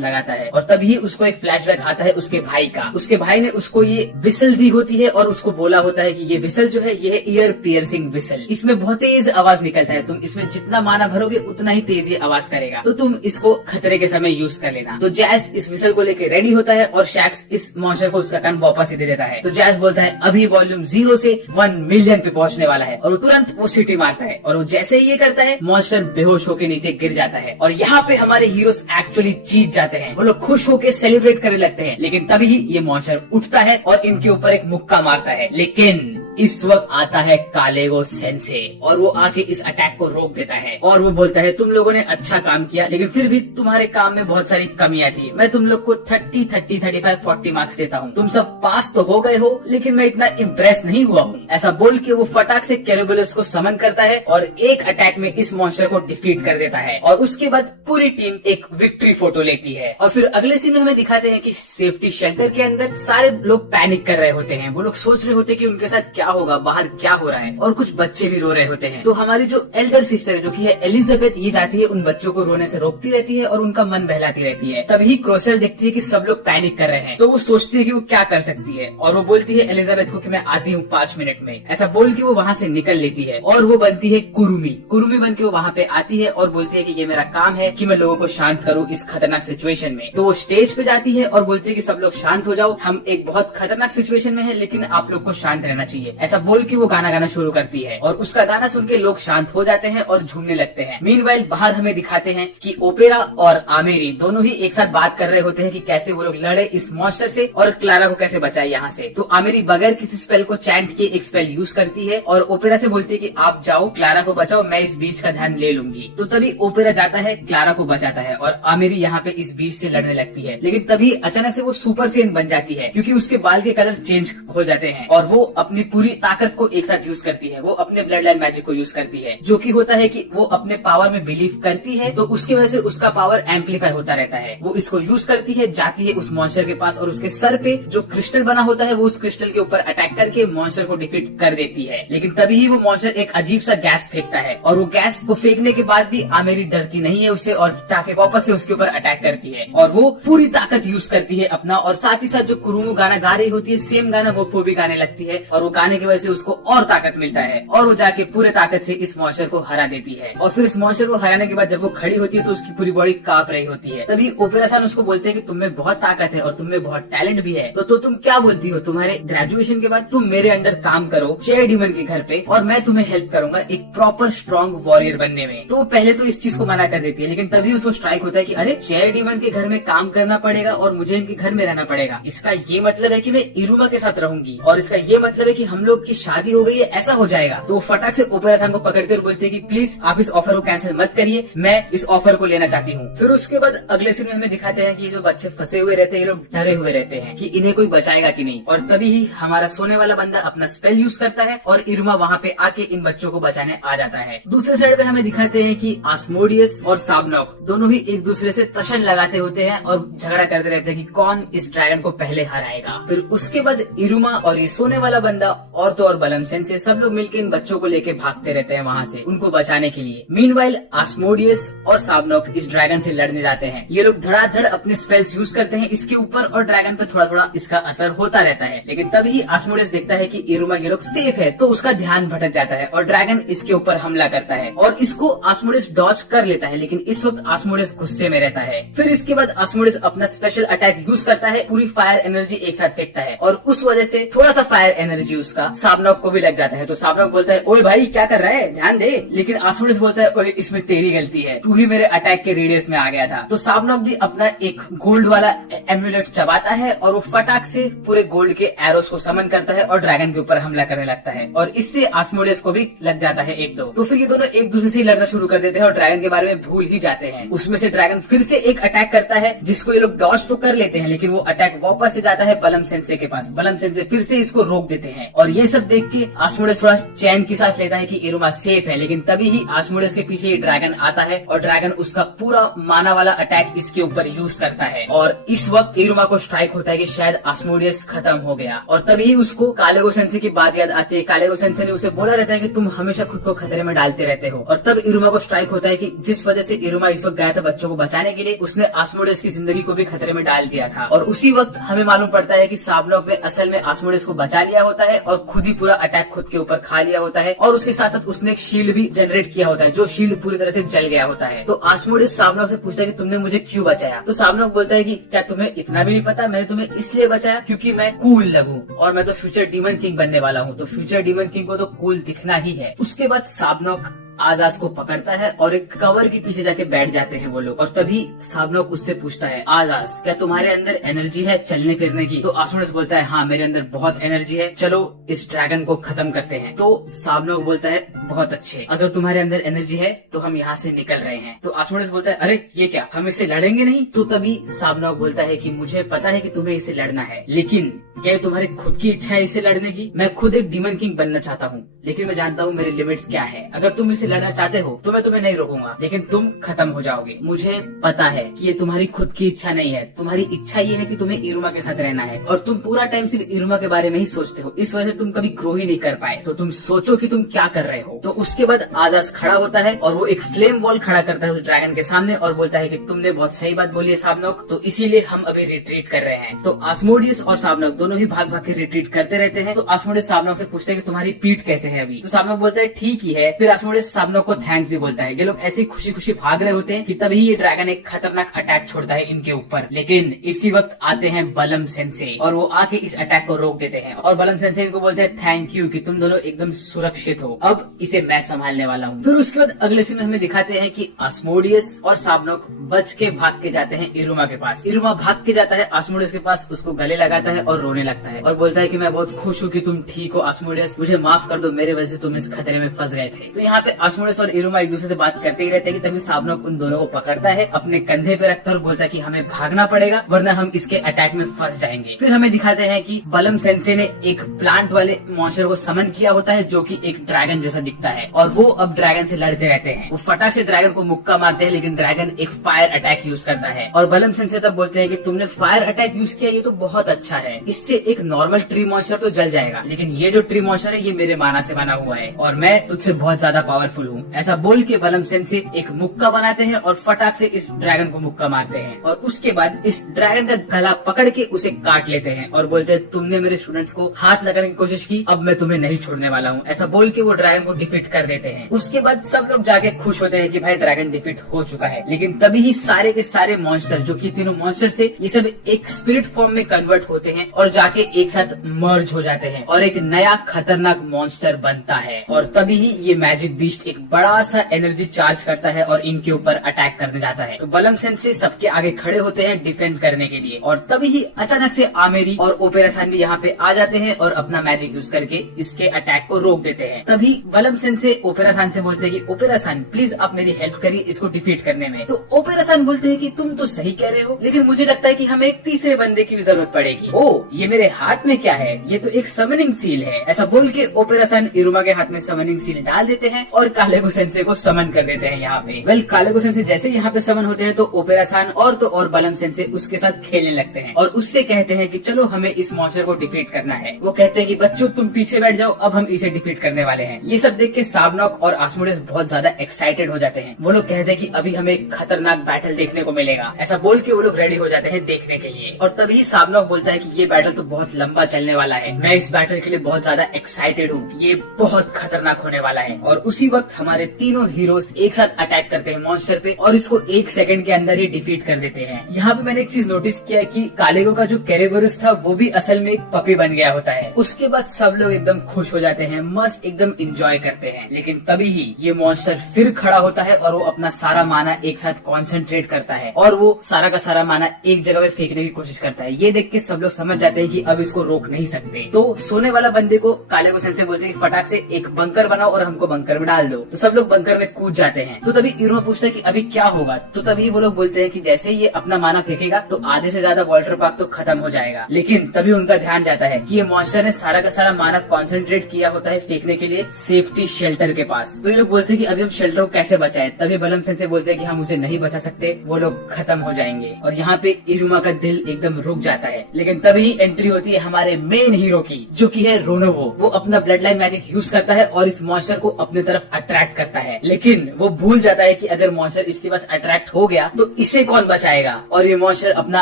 लगाता है। और तभी उसको एक फ्लैशबैक आता है उसके भाई का। उसके भाई ने उसको ये विसल दी होती है और उसको बोला होता है कि ये विसल जो है ये ईयर पियर्सिंग विसल, इसमें बहुत तेज आवाज निकलता है, तुम इसमें जितना माना भरोगे उतना ही तेज ये आवाज करेगा, तो तुम इसको खतरे के समय यूज कर लेना। तो जैज इस विसल को लेकर रेडी होता है और शैक्स इस मॉन्स्टर को उसका कान वापस ही दे देता है। तो जैज बोलता है अभी वॉल्यूम 0 से 1 मिलियन पे पहुंचने वाला है और वो तुरंत वो सीटी मारता है और वो जैसे ही ये करता है मॉन्स्टर बेहोश होकर नीचे गिर जाता है। और यहाँ पे हमारे हीरोज एक्चुअली जीत जाते हैं, वो लोग खुश होकर सेलिब्रेट करने लगते हैं। लेकिन तभी ये मॉन्स्टर उठता है और इनके ऊपर एक मुक्का मारता है। लेकिन इस वक्त आता है कालेगो सेंसे और वो आके इस अटैक को रोक देता है और वो बोलता है तुम लोगों ने अच्छा काम किया, लेकिन फिर भी तुम्हारे काम में बहुत सारी कमियां थी। मैं तुम लोग को 30, 30, 35, 40 मार्क्स देता हूँ। तुम सब पास तो हो गए हो, लेकिन मैं इतना इम्प्रेस नहीं हुआ हूँ। ऐसा बोल के वो फटाक से कैरोबुलस को समन करता है और एक अटैक में इस मॉन्स्टर को डिफीट कर देता है। और उसके बाद पूरी टीम एक विक्ट्री फोटो लेती है। और फिर अगले सीन में हमें दिखाते हैं कि सेफ्टी शेल्टर के अंदर सारे लोग पैनिक कर रहे होते हैं। वो लोग सोच रहे होते हैं कि उनके साथ क्या होगा, बाहर क्या हो रहा है, और कुछ बच्चे भी रो रहे होते हैं। तो हमारी जो एल्डर सिस्टर जो कि है एलिजाबेथ, ये जाती है उन बच्चों को रोने से रोकती रहती है और उनका मन बहलाती रहती है। तभी क्रोसेल देखती है कि सब लोग पैनिक कर रहे हैं, तो वो सोचती है कि वो क्या कर सकती है और वो बोलती है एलिजाबेथ को कि मैं आती हूँ 5 मिनट में। ऐसा बोल के वो वहाँ से निकल लेती है और वो बनती है कुरुमी। कुरुमी बन के वो वहाँ पे आती है और बोलती है कि ये मेरा काम है कि मैं लोगों को शांत करूँ इस खतरनाक सिचुएशन में। तो वो स्टेज पे जाती है और बोलती है कि सब लोग शांत हो जाओ, हम एक बहुत खतरनाक सिचुएशन में है, लेकिन आप लोग को शांत रहना चाहिए। ऐसा बोल के वो गाना गाना शुरू करती है और उसका गाना सुन के लोग शांत हो जाते हैं और झूमने लगते हैं। मीनवाइल बाहर हमें दिखाते हैं कि ओपेरा और आमेरी दोनों ही एक साथ बात कर रहे होते हैं कि कैसे वो लोग लड़े इस मॉन्स्टर से और क्लारा को कैसे बचाए यहाँ से। तो आमेरी बगैर किसी स्पेल को चैंट के एक स्पेल यूज करती है और ओपेरा से बोलती है कि आप जाओ क्लारा को बचाओ, मैं इस बीच का ध्यान ले लूंगी। तो तभी ओपेरा जाता है, क्लारा को बचाता है और आमेरी यहाँ पे इस बीच से लड़ने लगती है। लेकिन तभी अचानक से वो सुपर सेन बन जाती है क्योंकि उसके बाल के कलर चेंज हो जाते हैं और वो अपनी पूरी ताकत को एक साथ यूज करती है। वो अपने ब्लड लाइन मैजिक को यूज करती है, जो कि होता है कि वो अपने पावर में बिलीव करती है, तो उसकी वजह से उसका पावर एम्पलीफाई होता रहता है। वो इसको यूज करती है, जाती है उस मॉन्स्टर के पास और उसके सर पे जो क्रिस्टल बना होता है वो उस क्रिस्टल के ऊपर अटैक करके मॉन्स्टर को डिफीट कर देती है। लेकिन तभी ही वो मॉन्स्टर एक अजीब सा गैस फेंकता है और वो गैस को फेंकने के बाद भी आमेरी डरती नहीं है उससे और जाके वापस से उसके ऊपर अटैक करती है और वो पूरी ताकत यूज करती है अपना। और साथ ही साथ जो कुरुमु गाना गा रही होती है सेम गाना वो भी गाने लगती है और वो गाने की वजह से उसको और ताकत मिलता है और वो जाके पूरे ताकत से इस मॉन्स्टर को हरा देती है। और फिर इस मॉन्स्टर को हराने के बाद जब वो खड़ी होती है तो उसकी पूरी बॉडी कांप रही होती है। तभी ओपेरा सान उसको बोलते हैं कि तुम में बहुत ताकत है और तुम में बहुत टैलेंट भी है, तो तुम क्या बोलती हो, तुम्हारे ग्रेजुएशन के बाद तुम मेरे अंडर काम करो चेयर डीमन के घर पे और मैं तुम्हें हेल्प करूंगा एक प्रॉपर स्ट्रॉन्ग वॉरियर बनने में। तो पहले तो इस चीज को मना कर देती है, लेकिन तभी उसको स्ट्राइक होता है कि अरे चेयर डीमन के घर में काम करना पड़ेगा और मुझे इनके घर में रहना पड़ेगा, इसका ये मतलब है कि मैं इरुमा के साथ रहूंगी और इसका ये मतलब है कि हम लोग की शादी हो गई है, ऐसा हो जाएगा। तो फटाक से ओपेरा सान को पकड़ते और बोलते हैं कि प्लीज आप इस ऑफर को कैंसिल मत करिए, मैं इस ऑफर को लेना चाहती हूँ। फिर उसके बाद अगले सीन में हमें दिखाते हैं कि ये जो बच्चे फंसे हुए रहते हैं ये लोग डरे हुए रहते हैं कि इन्हें कोई बचाएगा कि नहीं। और तभी ही हमारा सोने वाला बंदा अपना स्पेल यूज करता है और इरुमा वहाँ पे आके इन बच्चों को बचाने आ जाता है। दूसरे साइड पे हमें दिखाते हैं कि आस्मोडियस और साबनॉक दोनों ही एक दूसरे से तशन लगाते होते हैं और झगड़ा करते रहते हैं कि कौन इस ड्रैगन को पहले हराएगा। फिर उसके बाद इरुमा और ये सोने वाला बंदा और तो और बलम सेंसे सब लोग मिलकर इन बच्चों को लेके भागते रहते हैं वहाँ से उनको बचाने के लिए। मीनवाइल आस्मोडियस और साबनॉक इस ड्रैगन से लड़ने जाते हैं। ये लोग धड़ाधड़ अपने स्पेल्स यूज करते हैं इसके ऊपर और ड्रैगन पे थोड़ा थोड़ा इसका असर होता रहता है। लेकिन तभी आस्मोडियस देखता है कि इरुमा ये लोग सेफ है तो उसका ध्यान भटक जाता है और ड्रैगन इसके ऊपर हमला करता है और इसको आस्मोडियस डॉज कर लेता है। लेकिन इस वक्त आस्मोडियस गुस्से में रहता है। फिर इसके बाद आस्मोडियस अपना स्पेशल अटैक यूज करता है, पूरी फायर एनर्जी एक साथ फेंकता है और उस वजह से थोड़ा सा फायर एनर्जी उसका साबनॉक को भी लग जाता है। तो साबनॉक बोलता है ओए भाई क्या कर रहा है, ध्यान दे। लेकिन आस्मोडियस बोलता है ओए इसमें तेरी गलती है, तू ही मेरे अटैक के रेडियस में आ गया था। तो साबनॉक भी अपना एक गोल्ड वाला एम्यूलेट चबाता है और वो फटाक से पूरे गोल्ड के एरोस को समन करता है और ड्रैगन के ऊपर हमला करने लगता है और इससे आस्मोडियस को भी लग जाता है एक दो। तो फिर ये दोनों एक दूसरे से ही लड़ना शुरू कर देते हैं और ड्रैगन के बारे में भूल ही जाते हैं। उसमें से ड्रैगन फिर से एक अटैक करता है जिसको ये लोग डॉज तो कर लेते हैं लेकिन वो अटैक वापस से जाता है बलम सेंसे के पास। बलम सेंसे फिर से इसको रोक देते हैं और ये सब देख के आस्मोडियस थोड़ा चैन की सांस लेता है कि इरुमा सेफ है। लेकिन तभी ही आस्मोडियस के पीछे ये ड्रैगन आता है और ड्रैगन उसका पूरा माना वाला अटैक इसके ऊपर यूज करता है और इस वक्त इरुमा को स्ट्राइक होता है कि शायद आस्मोडियस खत्म हो गया। और तभी उसको कालेगो सेंसे की बात याद आती है। कालेगो सेंसे ने उसे बोला रहता है कि तुम हमेशा खुद को खतरे में डालते रहते हो और तब इरुमा को स्ट्राइक होता है कि जिस वजह से इरुमा इस वक्त गया था बच्चों को बचाने के लिए, उसने आस्मोडियस की जिंदगी को भी खतरे में डाल दिया था। और उसी वक्त हमें मालूम पड़ता है कि साबनॉक ने असल में आस्मोडियस को बचा लिया होता है और खुद ही पूरा अटैक खुद के ऊपर खा लिया होता है और उसके साथ साथ उसने एक शील्ड भी जनरेट किया होता है जो शील्ड पूरी तरह से जल गया होता है। तो आस्मोडियस साबनॉक से पूछता है कि तुमने मुझे क्यों बचाया। तो साबनॉक बोलता है कि क्या तुम्हें इतना भी नहीं पता, मैंने तुम्हें इसलिए बचाया क्योंकि मैं कूल लगूं और मैं तो फ्यूचर डीमन किंग बनने वाला हूँ। तो फ्यूचर डीमन किंग को तो कूल दिखना ही है। उसके बाद साबनॉक आजाज को पकड़ता है और एक कवर के पीछे जाके बैठ जाते हैं वो लोग। और तभी साबनॉक उससे पूछता है आजाज क्या तुम्हारे अंदर एनर्जी है चलने फिरने की। तो आस्मोडियस बोलता है हाँ मेरे अंदर बहुत एनर्जी है, चलो इस ड्रैगन को खत्म करते हैं। तो साबनॉक बोलता है बहुत अच्छे, अगर तुम्हारे अंदर एनर्जी है तो हम यहाँ से निकल रहे हैं। तो आस्मोडियस बोलता है अरे ये क्या, हम इससे लड़ेंगे नहीं। तो तभी साबनॉक बोलता है कि मुझे पता है कि तुम्हें इससे लड़ना है, लेकिन क्या ये तुम्हारी खुद की इच्छा है इससे लड़ने की। मैं खुद एक डीमन किंग बनना चाहता हूँ लेकिन मैं जानता हूँ मेरे लिमिट्स क्या है। अगर तुम इससे लड़ना चाहते हो तो मैं तुम्हें नहीं रोकूंगा लेकिन तुम खत्म हो जाओगे। मुझे पता है कि ये तुम्हारी खुद की इच्छा नहीं है, तुम्हारी इच्छा ये है कि तुम्हें इरुमा के साथ रहना है और तुम पूरा टाइम सिर्फ इरुमा के बारे में ही सोचते हो, इस वजह से तुम कभी ग्रो ही नहीं कर पाए। तो तुम सोचो कि तुम क्या कर रहे हो। तो उसके बाद आजाज खड़ा होता है और वो एक फ्लेम वॉल खड़ा करता है उस ड्रैगन के सामने और बोलता है कि तुमने बहुत सही बात बोली है साबनॉक, तो इसीलिए हम अभी रिट्रीट कर रहे हैं। तो आस्मोडियस और साबनॉक दोनों ही भाग भाग के रिट्रीट करते रहते हैं। तो आस्मोडियस साबनॉक से पूछते हैं कि तुम्हारी पीठ कैसे है अभी। तो साबनॉक बोलता है ठीक ही है। फिर आस्मोडियस साबनॉक को थैंक्स भी बोलता है। ये लोग ऐसे खुशी खुशी भाग रहे होते हैं कि तभी ये ड्रैगन एक खतरनाक अटैक छोड़ता है इनके ऊपर। लेकिन इसी वक्त आते हैं बलम सेंसे और वो आके इस अटैक को रोक देते हैं और बलम सेंसे इनको बोलते हैं थैंक यू कि तुम दोनों एकदम सुरक्षित हो, अब इसे मैं संभालने वाला हूँ। फिर उसके बाद अगले सीन में हमें दिखाते हैं कि आस्मोडियस और साबनॉक बच के भाग के जाते हैं इरुमा के पास। इरुमा भाग के जाता है आस्मोडियस के पास, उसको गले लगाता है और रोने लगता है और बोलता है कि मैं बहुत खुश हूँ कि तुम ठीक हो आस्मोडियस, मुझे माफ कर दो, मेरे वजह से तुम इस खतरे में फंस गए थे। तो यहाँ पे आस्मोडियस और इरुमा एक दूसरे से बात करते ही रहते हैं कि तभी साबनॉक उन दोनों को पकड़ता है, अपने कंधे पे रखता है और बोलता है कि हमें भागना पड़ेगा वरना हम इसके अटैक में फंस जाएंगे। फिर हमें दिखाते हैं कि बलम सेंसे ने एक प्लांट वाले मॉन्स्टर को समन किया होता है जो कि एक ड्रैगन जैसा दिखता है और वो अब ड्रैगन से लड़ते रहते हैं। वो फटाक से ड्रैगन को मुक्का मारते हैं लेकिन ड्रैगन एक फायर अटैक यूज करता है और बलम सेंसे तब बोलते हैं कि तुमने फायर अटैक यूज किया, ये तो बहुत अच्छा है, इससे एक नॉर्मल ट्री मॉन्स्टर तो जल जाएगा लेकिन ये जो ट्री मॉन्स्टर है ये मेरे माना से बना हुआ है और मैं तुझसे बहुत ज्यादा पावरफुल हूँ। ऐसा बोल के बलम सेंसे एक मुक्का बनाते हैं और फटाक से इस ड्रैगन को मुक्का मारते हैं और उसके बाद इस ड्रैगन का गला पकड़ के उसे काट लेते हैं और बोलते हैं तुमने मेरे स्टूडेंट्स को हाथ लगाने की कोशिश की, अब मैं तुम्हें नहीं छोड़ने वाला हूँ। ऐसा बोल के वो ड्रैगन को डिफीट कर देते हैं। उसके बाद सब लोग जाके खुश होते हैं कि भाई ड्रैगन डिफीट हो चुका है। लेकिन तभी ही सारे के सारे मॉन्स्टर जो कि तीनों मॉन्स्टर थे ये सब एक स्पिरिट फॉर्म में कन्वर्ट होते हैं और जाके एक साथ मर्ज हो जाते हैं और एक नया खतरनाक मॉन्स्टर बनता है। और तभी ही ये मैजिक बीस्ट एक बड़ा सा एनर्जी चार्ज करता है और इनके ऊपर अटैक करने जाता है। तो बलम सेंसे सबके आगे खड़े होते हैं डिफेंड करने के लिए और तभी ही अचानक से आमेरी और ओपेरा सान भी यहाँ पे आ जाते हैं और अपना मैजिक यूज करके इसके अटैक को रोक देते हैं। तभी बलम सेंसे ओपेरा सान से बोलते हैं कि ओपेरा सान प्लीज आप मेरी हेल्प करिए इसको डिफीट करने में। तो ओपेरा सान बोलते हैं कि तुम तो सही कह रहे हो लेकिन मुझे लगता है कि हमें एक तीसरे बंदे की भी जरूरत पड़ेगी। ओ ये मेरे हाथ में क्या है, ये तो एक समनिंग सील है। ऐसा बोल के ओपेरा सन इरुमा के हाथ में समनिंग सील डाल देते हैं और कालेगो सेंसे को समन कर देते हैं यहाँ पे। वेल कालेगो सेंसे जैसे यहाँ पे समन होते हैं तो ओपेरा सन और तो और बलम सेंसे उसके साथ खेलने लगते हैं और उससे कहते हैं कि चलो हमें इस मॉन्स्टर को डिफीट करना है। वो कहते हैं कि बच्चों तुम पीछे बैठ जाओ, अब हम इसे डिफीट करने वाले हैं। ये सब देख के साबनॉक और आस्मोडेस बहुत ज्यादा एक्साइटेड हो जाते हैं। वो लोग कहते हैं कि अभी हमें एक खतरनाक बैटल देखने को मिलेगा। ऐसा बोल के वो लोग रेडी हो जाते हैं देखने के लिए। और तभी साबनॉक बोलता है कि ये बैटल तो बहुत लंबा चलने वाला है, मैं इस बैटल के लिए बहुत ज्यादा एक्साइटेड हूँ, ये बहुत खतरनाक होने वाला है। और उसी वक्त हमारे तीनों हीरोज एक साथ अटैक करते हैं मॉन्स्टर पे और इसको 1 सेकंड के अंदर ही डिफीट कर देते हैं। यहाँ पे मैंने एक चीज नोटिस किया कि कालेगो का जो कैरेगोरस था वो भी असल में एक पपी बन गया होता है। उसके बाद सब लोग एकदम खुश हो जाते हैं, मस्त एकदम इंजॉय करते हैं। लेकिन तभी ही ये मॉन्स्टर फिर खड़ा होता है और वो अपना सारा माना एक साथ कॉन्सेंट्रेट करता है और वो सारा का सारा माना एक जगह पे फेंकने की कोशिश करता है। ये देख के सब लोग समझ जाते हैं कि अब इसको रोक नहीं सकते। तो सोने वाला बंदे को कालेगो सेंसे बोलते हैं कि फटाक से एक बंकर बनाओ और हमको बंकर में डाल दो। तो सब लोग बंकर में कूद जाते हैं। तो तभी इरुमा पूछता है कि अभी क्या होगा। तो तभी वो लोग बोलते हैं कि जैसे ही ये अपना माना फेंकेगा तो आधे से ज्यादा वाटर पार्क तो खत्म हो जाएगा। लेकिन तभी उनका ध्यान जाता है कि ये मॉन्स्टर ने सारा का सारा माना कॉन्सेंट्रेट किया होता है फेंकने के लिए सेफ्टी शेल्टर के पास। तो ये लोग बोलते हैं कि अभी हम शेल्टर को कैसे बचाएं। तभी बलम सेंसे बोलते हैं कि हम उसे नहीं बचा सकते, वो लोग खत्म हो जाएंगे। और यहाँ पे इरुमा का दिल एकदम रुक जाता है। लेकिन तभी एंट्री होती है हमारे मेन हीरो की, जो कि है रोनोवो। वो अपना ब्लड लाइन मैजिक यूज करता है और इस मॉन्स्टर को अपने तरफ अट्रैक्ट करता है। लेकिन वो भूल जाता है कि अगर मॉन्स्टर इसके पास अट्रैक्ट हो गया तो इसे कौन बचाएगा। और ये मॉन्स्टर अपना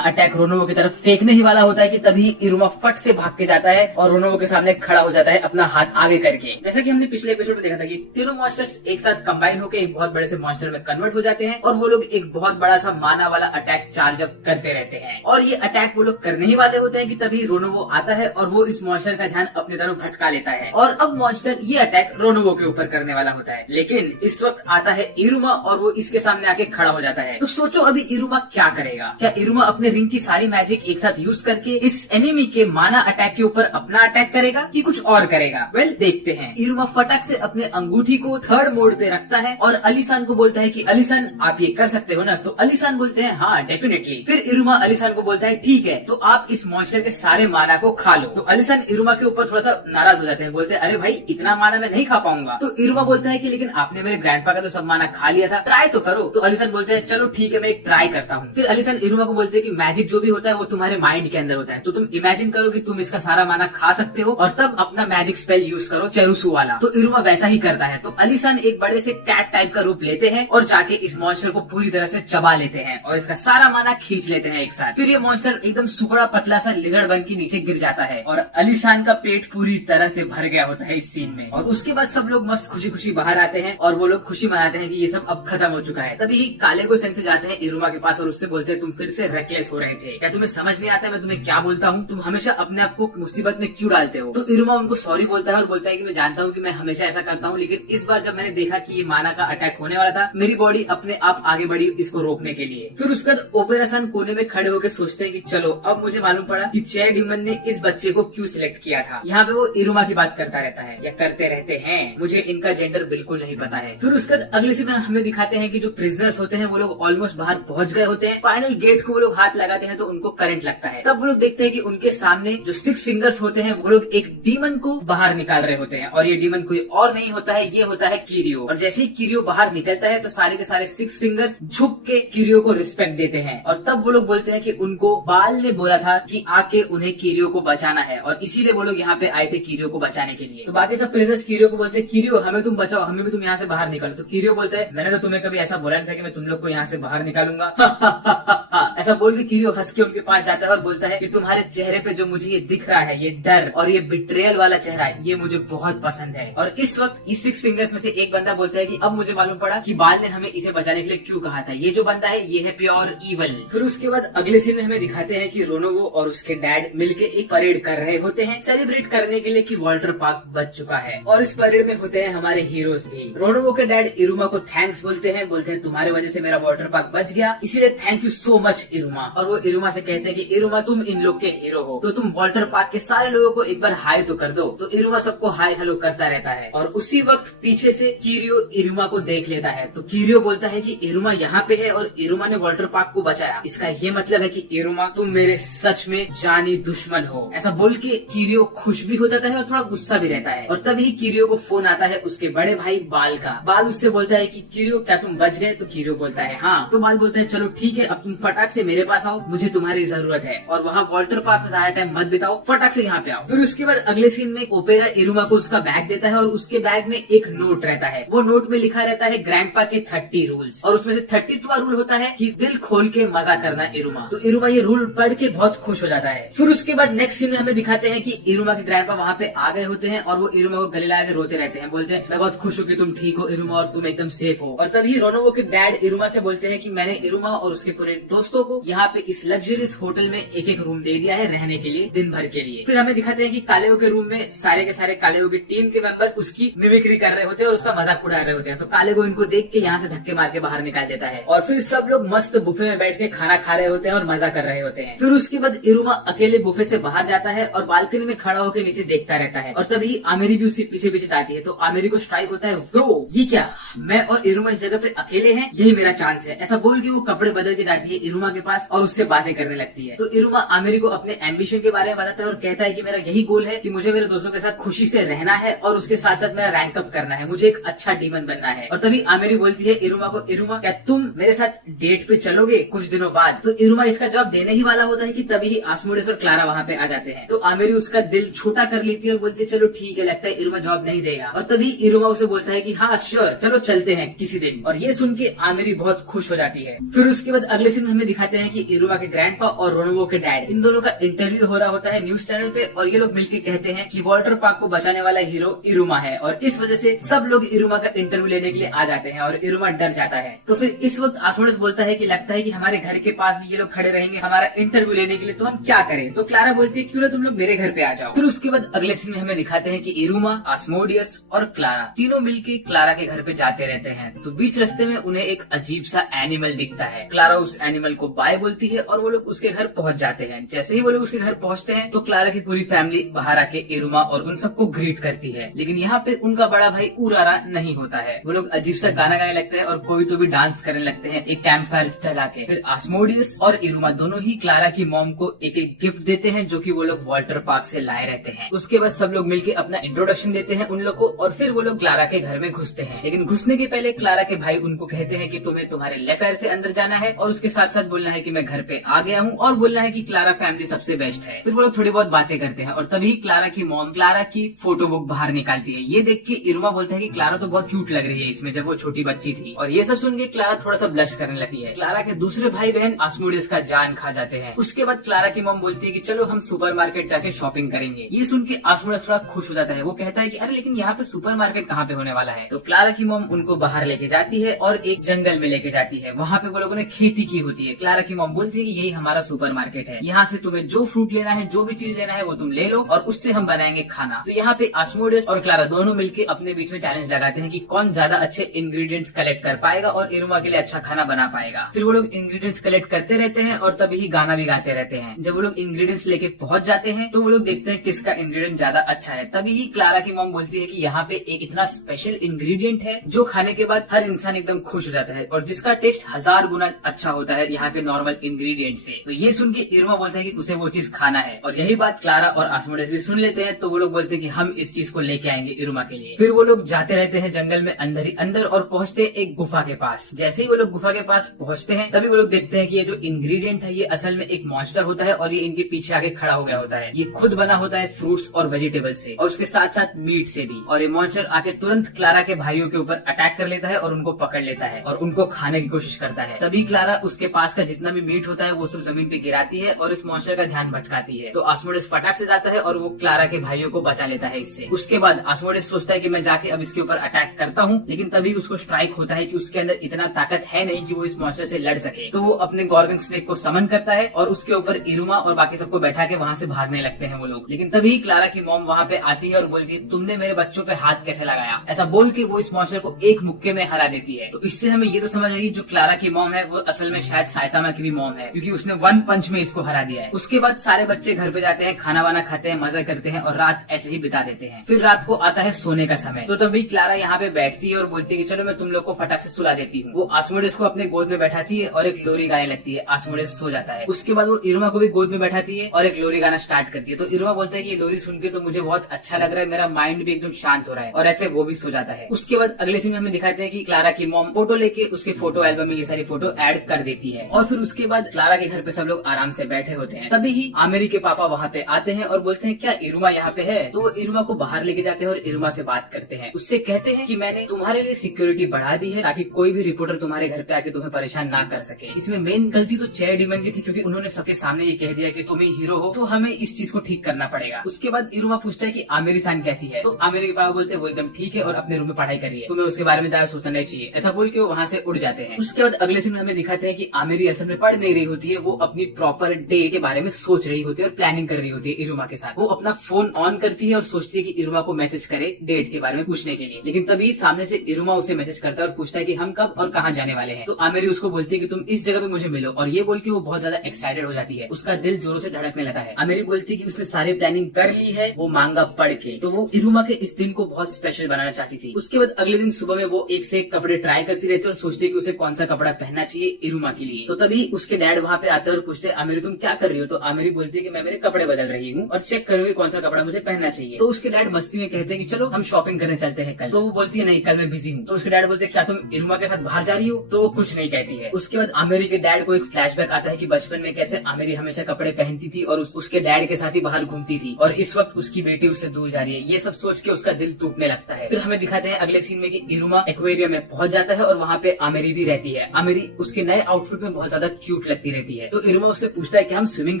अटैक रोनोवो की तरफ फेंकने ही वाला होता है कि तभी इरुमा फट से भाग के जाता है और रोनोवो के सामने खड़ा हो जाता है अपना हाथ आगे करके। जैसा कि हमने पिछले एपिसोड में देखा था कि तीनों मॉन्स्टर्स एक साथ कंबाइन होकर एक बहुत बड़े से मॉन्स्टर में कन्वर्ट हो जाते हैं और वो लोग एक बहुत बड़ा सा माना वाला अटैक चार्ज अप करते रहते हैं। और ये अटैक वो लोग करने ही वाले होते हैं कि तभी रोनोवो आता है और वो इस मॉन्स्टर का ध्यान अपनी तरफ भटका लेता है। और अब मॉन्स्टर ये अटैक रोनोवो के ऊपर करने वाला होता है। लेकिन इस वक्त आता है इरुमा और वो इसके सामने आके खड़ा हो जाता है। तो सोचो अभी इरुमा क्या करेगा। क्या इरुमा अपने रिंग की सारी मैजिक एक साथ यूज करके इस एनिमी के माना अटैक के ऊपर अपना अटैक करेगा कि कुछ और करेगा। वेल देखते हैं। इरुमा फटाक से अपने अंगूठी को थर्ड मोड पे रखता है और अलीसान को बोलता है कि अलीसान आप ये कर सकते हो ना। तो अलीसान बोलते हैं हाँ डेफिनेटली। फिर इरुमा अलीसान को बोलता है ठीक है तो आप इस मॉन्स्टर के सारे माना को खा लो। तो अलीसान इरुमा के ऊपर थोड़ा सा नाराज हो जाते हैं, बोलते हैं अरे भाई इतना माना मैं नहीं खा पाऊंगा। तो इरुमा बोलता है कि लेकिन आपने मेरे ग्रैंडपा का तो सब माना खा लिया था, ट्राई तो करो। तो अलीसान बोलते हैं चलो ठीक है मैं एक ट्राई करता हूँ। फिर अलीसान इरुमा को बोलते हैं कि मैजिक जो भी होता है वो तुम्हारे माइंड के अंदर होता है, तो तुम इमेजिन करो कि तुम इसका सारा माना खा सकते हो और तब अपना मैजिक स्पेल यूज करो चेरुसु वाला। तो इरुमा वैसा ही करता है। तो अलीसान एक बड़े से कैट टाइप का रूप लेते हैं और जाके इस मॉन्स्टर को पूरी तरह से चबा लेते हैं और इसका सारा माना खींच लेते हैं एक साथ। फिर ये मॉन्स्टर एकदम सुखड़ा पतला सा लिजर्ड बन के नीचे गिर जाता है और अलीसान का पेट पूरी तरह से भर गया होता है इस सीन में। और उसके बाद सब लोग मस्त खुशी खुशी बाहर आते हैं और वो लोग खुशी मनाते हैं कि ये सब अब खत्म हो चुका है। तभी कालेगो सेंसे जाते हैं इरुमा के पास और उससे बोलते हैं तुम फिर से रेकलेस हो रहे थे, क्या तुम्हें समझ नहीं आता मैं तुम्हें क्या बोलता हूँ, तुम हमेशा अपने आप को मुसीबत में क्यों डालते हो। तो इरुमा उनको सॉरी बोलता है और बोलता है कि मैं जानता हूँ कि मैं हमेशा ऐसा करता हूँ, लेकिन इस बार जब मैंने देखा कि ये माना का अटैक होने वाला था मेरी बॉडी अपने आप आगे बढ़ी इसको रोकने के लिए। फिर उसके बाद ओपेरा सन कोने में खड़े होकर सोचते हैं कि चलो अब मुझे मालूम पड़ा कि चेयर डीमन ने इस बच्चे को क्यों सिलेक्ट किया था। यहाँ पे वो इरुमा की बात करता रहता है या करते रहते हैं, मुझे इनका जेंडर बिल्कुल नहीं पता है। फिर उसके बाद अगले सीन में हमें दिखाते हैं कि जो प्रिजनर्स होते हैं वो लोग ऑलमोस्ट बाहर पहुंच गए होते हैं। फाइनल गेट को वो लोग हाथ लगाते हैं तो उनको करंट लगता है। तब वो लोग देखते हैं कि उनके सामने जो 6 फिंगर्स होते हैं वो लोग एक डीमन को बाहर निकाल रहे होते हैं और ये डीमन कोई और नहीं होता है, ये होता है किरियो। और जैसे ही किरियो बाहर निकलता है तो सारे के सारे 6 फिंगर्स झुक के किरियो को रिस्पेक्ट देते हैं। और तब वो लोग बोलते हैं कि उनको बाल ने बोला था कि आके उन्हें किरियो को बचाना है और इसीलिए वो लोग यहाँ पे आए थे किरियो को बचाने के लिए। तो बाकी सब प्रिजनर्स किरियो को बोलते हैं किरियो हमें तुम बचाओ, हमें भी तुम यहाँ से बाहर निकालो। तो किरियो बोलता है मैंने तो तुम्हें कभी ऐसा बोला नहीं था कि मैं तुम लोग को यहाँ से बाहर निकालूंगा। ऐसा बोल के किरियो हंस के उनके पास जाता है और बोलता है कि तुम्हारे चेहरे पे जो मुझे ये दिख रहा है, ये डर और ये बिट्रेयल वाला चेहरा, ये मुझे बहुत पसंद है। और इस वक्त इस 6 फिंगर्स में से एक बंदा बोलता है कि अब मुझे मालूम पड़ा कि बाल ने हमें इसे बचाने के लिए क्यों कहा था, ये जो बंदा है ये है प्योर ईवल। फिर उसके बाद अगले सीन में हमें दिखाते हैं कि रोनोवो और उसके डैड मिलके एक परेड कर रहे होते हैं सेलिब्रेट करने के लिए कि वाटर पार्क बच चुका है। और इस परेड में होते हैं हमारे हीरोज भी। रोनोवो के डैड इरुमा को थैंक्स बोलते हैं तुम्हारे वजह से मेरा वाटर पार्क बच गया, इसीलिए थैंक यू सो मच इरुमा। और वो इरुमा से कहते हैं कि इरुमा तुम इन लोग के हीरो हो तो तुम वाटर पार्क के सारे लोगों को एक बार हाई तो कर दो। तो इरुमा सबको हाई हेलो करता रहता है और उसी वक्त पीछे से किरियो इरुमा को देख लेता है। तो किरियो बोलता है कि इरुमा यहाँ पे है और इरुमा ने वाटर पार्क को बचाया, इसका ये मतलब है कि इरुमा तुम मेरे सच में जानी तुम्हारी दुश्मन हो। ऐसा बोल के किरियो खुश भी हो जाता है और थोड़ा गुस्सा भी रहता है। और तभी किरियो को फोन आता है उसके बड़े भाई बाल का। बाल उससे बोलता है कि किरियो क्या तुम बच गए? तो किरियो बोलता है हाँ। तो बाल बोलता है चलो ठीक है, अब तुम फटाक से मेरे पास आओ, मुझे तुम्हारी जरूरत है, और वहाँ वॉल्टर पार्क में ज्यादा टाइम मत बिताओ, फटाक से यहाँ पे आओ। फिर उसके बाद अगले सीन में ओपेरा इरुमा को उसका बैग देता है और उसके बैग में एक नोट रहता है। वो नोट में लिखा रहता है ग्रैंडपा के 30 रूल्स, और उसमें से 30वां रूल होता है कि दिल खोल के मजा करना इरुमा। तो इरुमा ये रूल पढ़ के बहुत खुश हो जाता है। फिर उसके बाद नेक्स्ट सीन में हमें दिखाते हैं कि इरुमा के ग्रैंडपा वहाँ पे आ गए होते हैं और वो इरुमा को गले लगा के रोते रहते हैं, बोलते हैं मैं बहुत खुश हूँ कि तुम ठीक हो इरुमा और तुम एकदम सेफ हो। और तभी रोनोवो के डैड इरुमा से बोलते हैं कि मैंने इरुमा और उसके पूरे दोस्तों को यहाँ पे इस लग्जरियस होटल में एक एक रूम दे दिया है रहने के लिए, दिन भर के लिए। फिर हमें दिखाते हैं कि कालेओ के रूम में सारे के सारे कालेओ की टीम के मेंबर्स उसकी मिमिक्री कर रहे होते हैं और उसका मजाक उड़ा रहे होते हैं। तो कालेओ इनको देख के यहाँ से धक्के मार के बाहर निकाल देता है और फिर सब लोग मस्त बुफे में बैठ के खाना खा रहे होते हैं और मजा कर रहे होते हैं। फिर उसके बाद इरुमा अकेले बुफे से बाहर जाता है और बालकनी में खड़ा होकर नीचे देखता रहता है। और तभी आमेरी भी उसके पीछे पीछे जाती है। तो आमेरी को स्ट्राइक होता है, वो ये क्या, मैं और इरुमा इस जगह पे अकेले हैं, यही मेरा चांस है। ऐसा बोल के वो कपड़े बदल के जाती है इरुमा के पास और उससे बातें करने लगती है। तो इरुमा आमेरी को अपने एम्बिशन के बारे में बताता है और कहता है कि मेरा यही गोल है कि मुझे मेरे दोस्तों के साथ खुशी से रहना है और उसके साथ साथ मेरा रैंक अप करना है, मुझे एक अच्छा डीमन बनना है। और तभी आमेरी बोलती है इरुमा को, इरुमा क्या तुम मेरे साथ डेट पे चलोगे कुछ दिनों बाद? तो इरुमा इसका जवाब देने ही वाला होता है कि तभी आस्मोडेस और क्लारा वहाँ पे आ जाते हैं। तो आमेरी उसका दिल छोटा कर लेती है और बोलती है चलो ठीक है, लगता है इरुमा जवाब नहीं देगा। और तभी इरुमा उसे बोलता है कि हाँ श्योर, चलो चलते हैं किसी दिन। और ये सुन के आमेरी बहुत खुश हो जाती है। फिर उसके बाद अगले सीन में हमें दिखाते हैं कि इरुमा के ग्रैंडपा और रोनोवो के डैड, इन दोनों का इंटरव्यू हो रहा होता है न्यूज चैनल पे और ये लोग मिलकर कहते हैं कि वॉल्टर पार्क को बचाने वाला हीरो इरुमा है। और इस वजह से सब लोग इरुमा का इंटरव्यू लेने के लिए आ जाते हैं और इरुमा डर जाता है। तो फिर इस वक्त आस्मोडेस बोलता है कि लगता है कि हमारे घर के पास भी ये लोग खड़े रहेंगे हमारा इंटरव्यू लेने के लिए, तो हम क्या करें? तो क्लारा बोलती है क्यों ना तुम लोग मेरे घर पे आ जाओ। फिर उसके बाद अगले सीन में हमें दिखाते हैं कि इरुमा, आस्मोडियस और क्लारा तीनों मिलके क्लारा के घर पे जाते रहते हैं। तो बीच रास्ते में उन्हें एक अजीब सा एनिमल दिखता है। क्लारा उस एनिमल को बाय बोलती है और वो लोग उसके घर पहुंच जाते हैं। जैसे ही वो लोग उसके घर पहुंचते हैं तो क्लारा की पूरी फैमिली बाहर आके इरुमा और उन सबको ग्रीट करती है। लेकिन यहाँ पे उनका बड़ा भाई उरारा नहीं होता है। वो लोग अजीब सा गाना गाने लगते हैं और कोई तो भी डांस करने लगते हैं एक कैंप फायर चला के। फिर आस्मोडियस और इरुमा दोनों ही क्लारा की मॉम को एक एक गिफ्ट देते हैं जो कि वो लोग वॉल्टर पार्क से लाए रहते हैं। उसके बाद सब लोग मिलकर अपना इंट्रोडक्शन देते हैं उन लोग को और फिर वो लोग क्लारा के घर में घुसते हैं। लेकिन घुसने के पहले क्लारा के भाई उनको कहते हैं कि तुम्हें तुम्हारे लेफ्ट पैर से अंदर जाना है और उसके साथ साथ बोलना है कि मैं घर पे आ गया हूँ और बोलना है कि क्लारा फैमिली सबसे बेस्ट है। फिर वो लोग थोड़ी बहुत बातें करते हैं और तभी क्लारा की मॉम क्लारा की फोटो बुक बाहर निकालती है। ये देख के इरुमा बोलता है कि क्लारा तो बहुत क्यूट लग रही है इसमें जब वो छोटी बच्ची थी। और ये सब सुन के क्लारा थोड़ा सा ब्लश करने लगती है। क्लारा के दूसरे भाई बहन आस्मोडियस का जान खा जाते हैं। उसके बाद क्लारा की मॉम बोलती है कि चलो हम सुपरमार्केट जाके शॉपिंग करेंगे। ये सुन के आस्मोडियस थोड़ा खुश हो जाता है। वो कहता है कि अरे लेकिन यहाँ पे सुपरमार्केट कहाँ पे होने वाला है? तो क्लारा की मॉम उनको बाहर लेके जाती है और एक जंगल में लेके जाती है। वहाँ पे वो लोगों ने खेती की होती है। क्लारा की मॉम बोलती है कि यही हमारा सुपरमार्केट है, यहाँ से तुम्हें जो फ्रूट लेना है जो भी चीज लेना है वो तुम ले लो और उससे हम बनाएंगे खाना। तो यहाँ पे आस्मोडियस और क्लारा दोनों मिलकर अपने बीच में चैलेंज लगाते हैं कि कौन ज्यादा अच्छे इंग्रेडिएंट्स कलेक्ट कर पाएगा और इरुमा के लिए अच्छा खाना बना पाएगा। फिर वो लोग इंग्रेडिएंट्स कलेक्ट करते रहते हैं और तभी गाना भी गाते रहते हैं। जब वो लोग इंग्रेडिएंट्स लेके पहुंच जाते हैं तो वो लोग देखते हैं किसका इंग्रेडिएंट ज्यादा अच्छा है। तभी ही क्लारा की मॉम बोलती है कि यहाँ पे एक इतना स्पेशल इंग्रेडिएंट है जो खाने के बाद हर इंसान एकदम खुश हो जाता है और जिसका टेस्ट 1000 गुना अच्छा होता है यहाँ के नॉर्मल इंग्रेडिएंट से। तो ये सुन के इरुमा बोलता है कि उसे वो चीज खाना है और यही बात क्लारा और आस्मोडियस भी सुन लेते हैं। तो वो लोग बोलते हैं कि हम इस चीज को लेके आएंगे इरुमा के लिए। फिर वो लोग जाते रहते हैं जंगल में अंदर ही अंदर और पहुंचते एक गुफा के पास। जैसे ही वो लोग गुफा के पास पहुंचते हैं तभी वो लोग देखते हैं कि ये जो इंग्रेडिएंट है ये असल में एक मॉन्स्टर होता है और ये इनके पीछे आके खड़ा हो गया होता है। ये खुद बना होता है फ्रूट्स और वेजिटेबल से और उसके साथ साथ मीट से भी। और ये मॉन्स्टर आके तुरंत क्लारा के भाइयों के ऊपर अटैक कर लेता है और उनको पकड़ लेता है और उनको खाने की कोशिश करता है। तभी क्लारा उसके पास का जितना भी मीट होता है वो सब जमीन पे गिराती है और इस मॉन्स्टर का ध्यान भटकाती है। तो आस्मोडियस फटाक से जाता है और वो क्लारा के भाइयों को बचा लेता है इससे। उसके बाद आस्मोडियस सोचता है कि मैं जाके अब इसके ऊपर अटैक करता हूँ, लेकिन तभी उसको स्ट्राइक होता है कि उसके अंदर इतना ताकत है नहीं कि वो इस मॉन्स्टर से लड़ सके। तो वो अपने गॉर्गन स्नेक को समन करता है और उसके ऊपर इरुमा और बाकी सबको बैठा के वहाँ से भागने लगते हैं वो लोग। लेकिन तभी क्लारा की मॉम वहाँ पे आती है और बोलती है तुमने मेरे बच्चों पे हाथ कैसे लगाया? ऐसा बोल के वो इस मॉन्स्टर को एक मुक्के में हरा देती है। तो इससे हमें ये तो समझ आएगी जो क्लारा की मॉम है वो असल में शायद साइतामा की भी मॉम है, क्योंकि उसने वन पंच में इसको हरा दिया है। उसके बाद सारे बच्चे घर पे जाते हैं, खाना वाना खाते हैं, मजा करते हैं और रात ऐसे ही बिता देते हैं। फिर रात को आता है सोने का समय। तो तभी क्लारा यहाँ पे बैठती है और बोलती है कि चलो मैं तुम लोग को फटाक से सुला देती हूँ। वो आस्मोडेस को अपने गोद में बैठाती है और एक लोरी गाने लगती है। आस्मोडेस सो जाता है। उसके बाद वो इरुमा को भी गोद में बैठाती है और एक लोरी गाना स्टार्ट करती है। तो इरुमा बोलता है कि ये लोरी सुन के तो मुझे बहुत अच्छा लग रहा है, मेरा माइंड भी एकदम शांत हो रहा है, और ऐसे वो भी सो जाता है। उसके बाद अगले सीन में हमें दिखाते हैं कि क्लारा की मॉम फोटो लेके उसके फोटो एल्बम में ये सारी फोटो ऐड कर देती है। और फिर उसके बाद क्लारा के घर पे सब लोग आराम से बैठे होते हैं। तभी ही आमिर के पापा वहाँ पे आते हैं और बोलते हैं क्या इरुमा यहाँ पे है। तो वो इरुमा को बाहर लेके जाते हैं और इरुमा से बात करते हैं। उससे कहते हैं कि मैंने तुम्हारे लिए सिक्योरिटी बढ़ा दी है ताकि कोई भी रिपोर्टर तुम्हारे घर पे आके तुम्हें परेशान ना कर सके। इसमें मेन गलती तो चेयर डीमन की थी, क्योंकि उन्होंने सबके सामने ये कह दिया कि तुम ही हीरो हो, तो हमें इस चीज को ठीक करना पड़ेगा। उसके बाद इरुमा पूछता है कि आमिर सान कैसी है। तो आमिर के पापा बोलते हैं वो एकदम ठीक है और अपने रूम में पढ़ाई करिए, तुम्हें उसके बारे में ज्यादा सोचना नहीं चाहिए। ऐसा बोल के वो वहाँ से उड़ जाते हैं। उसके बाद अगले सीन में हमें दिखाते हैं कि आमिर असल में पढ़ नहीं रही होती है, वो अपनी प्रॉपर डे के बारे में सोच रही होती है और प्लानिंग कर रही होती है इरुमा के साथ। वो अपना फोन ऑन करती है और सोचती है कि इरुमा को मैसेज करे डेट के बारे में पूछने के लिए। लेकिन तभी सामने से इरुमा उसे मैसेज करता है और पूछता है कि हम कब और कहाँ जाने वाले हैं। तो आमिर उसको बोलती है कि तुम इस जगह पे मुझे मिलो, और ये बोल के वो बहुत ज्यादा एक्साइटेड हो जाती है। उसका दिल जोरों से धड़कने लगता है। आमिर बोलती है कि उसने सारी प्लानिंग कर ली है वो मांगा पढ़ के। तो वो इरुमा के इस दिन को बहुत स्पेशल बनाना चाहती थी। उसके बाद अगले दिन सुबह में वो एक से एक कपड़े ट्राई करती रहती है और सोचती है कि उसे कौन सा कपड़ा पहनना चाहिए इरुमा के लिए। तो तभी उसके डैड वहाँ पे आते हैं और पूछते हैं आमिर तुम क्या कर रही हो। तो आमिर बोलती है कि मैं मेरे कपड़े बदल रही हूँ और चेक करूंगी कौन सा कपड़ा मुझे पहनना चाहिए। तो उसके डैड मस्ती में कहते हैं कि चलो हम शॉपिंग करने चलते हैं कल। तो वो बोलती है नहीं कल मैं बिजी हूँ। तो उसके डैड बोलते हैं क्या तुम इरुमा के साथ बाहर जा रही हो। तो वो कुछ नहीं कहती है। उसके बाद आमिर के डैड को एक फ्लैशबैक आता है कि बचपन में कैसे आमिर हमेशा कपड़े पहनती थी और उसके डैड के साथ ही बाहर घूमती थी, और इस वक्त उसकी बेटी उससे दूर जा रही है। ये सब सोच के उसका दिल टूटने लगता है। फिर हमें दिखाते हैं अगले सीन में कि इरुमा एक्वेरियम में पहुंच जाता है और वहाँ पे आमिर भी रहती है। आमिर उसके नए आउटफिट में बहुत ज्यादा क्यूट लगती रहती है। तो इरुमा उससे पूछता है कि हम स्विमिंग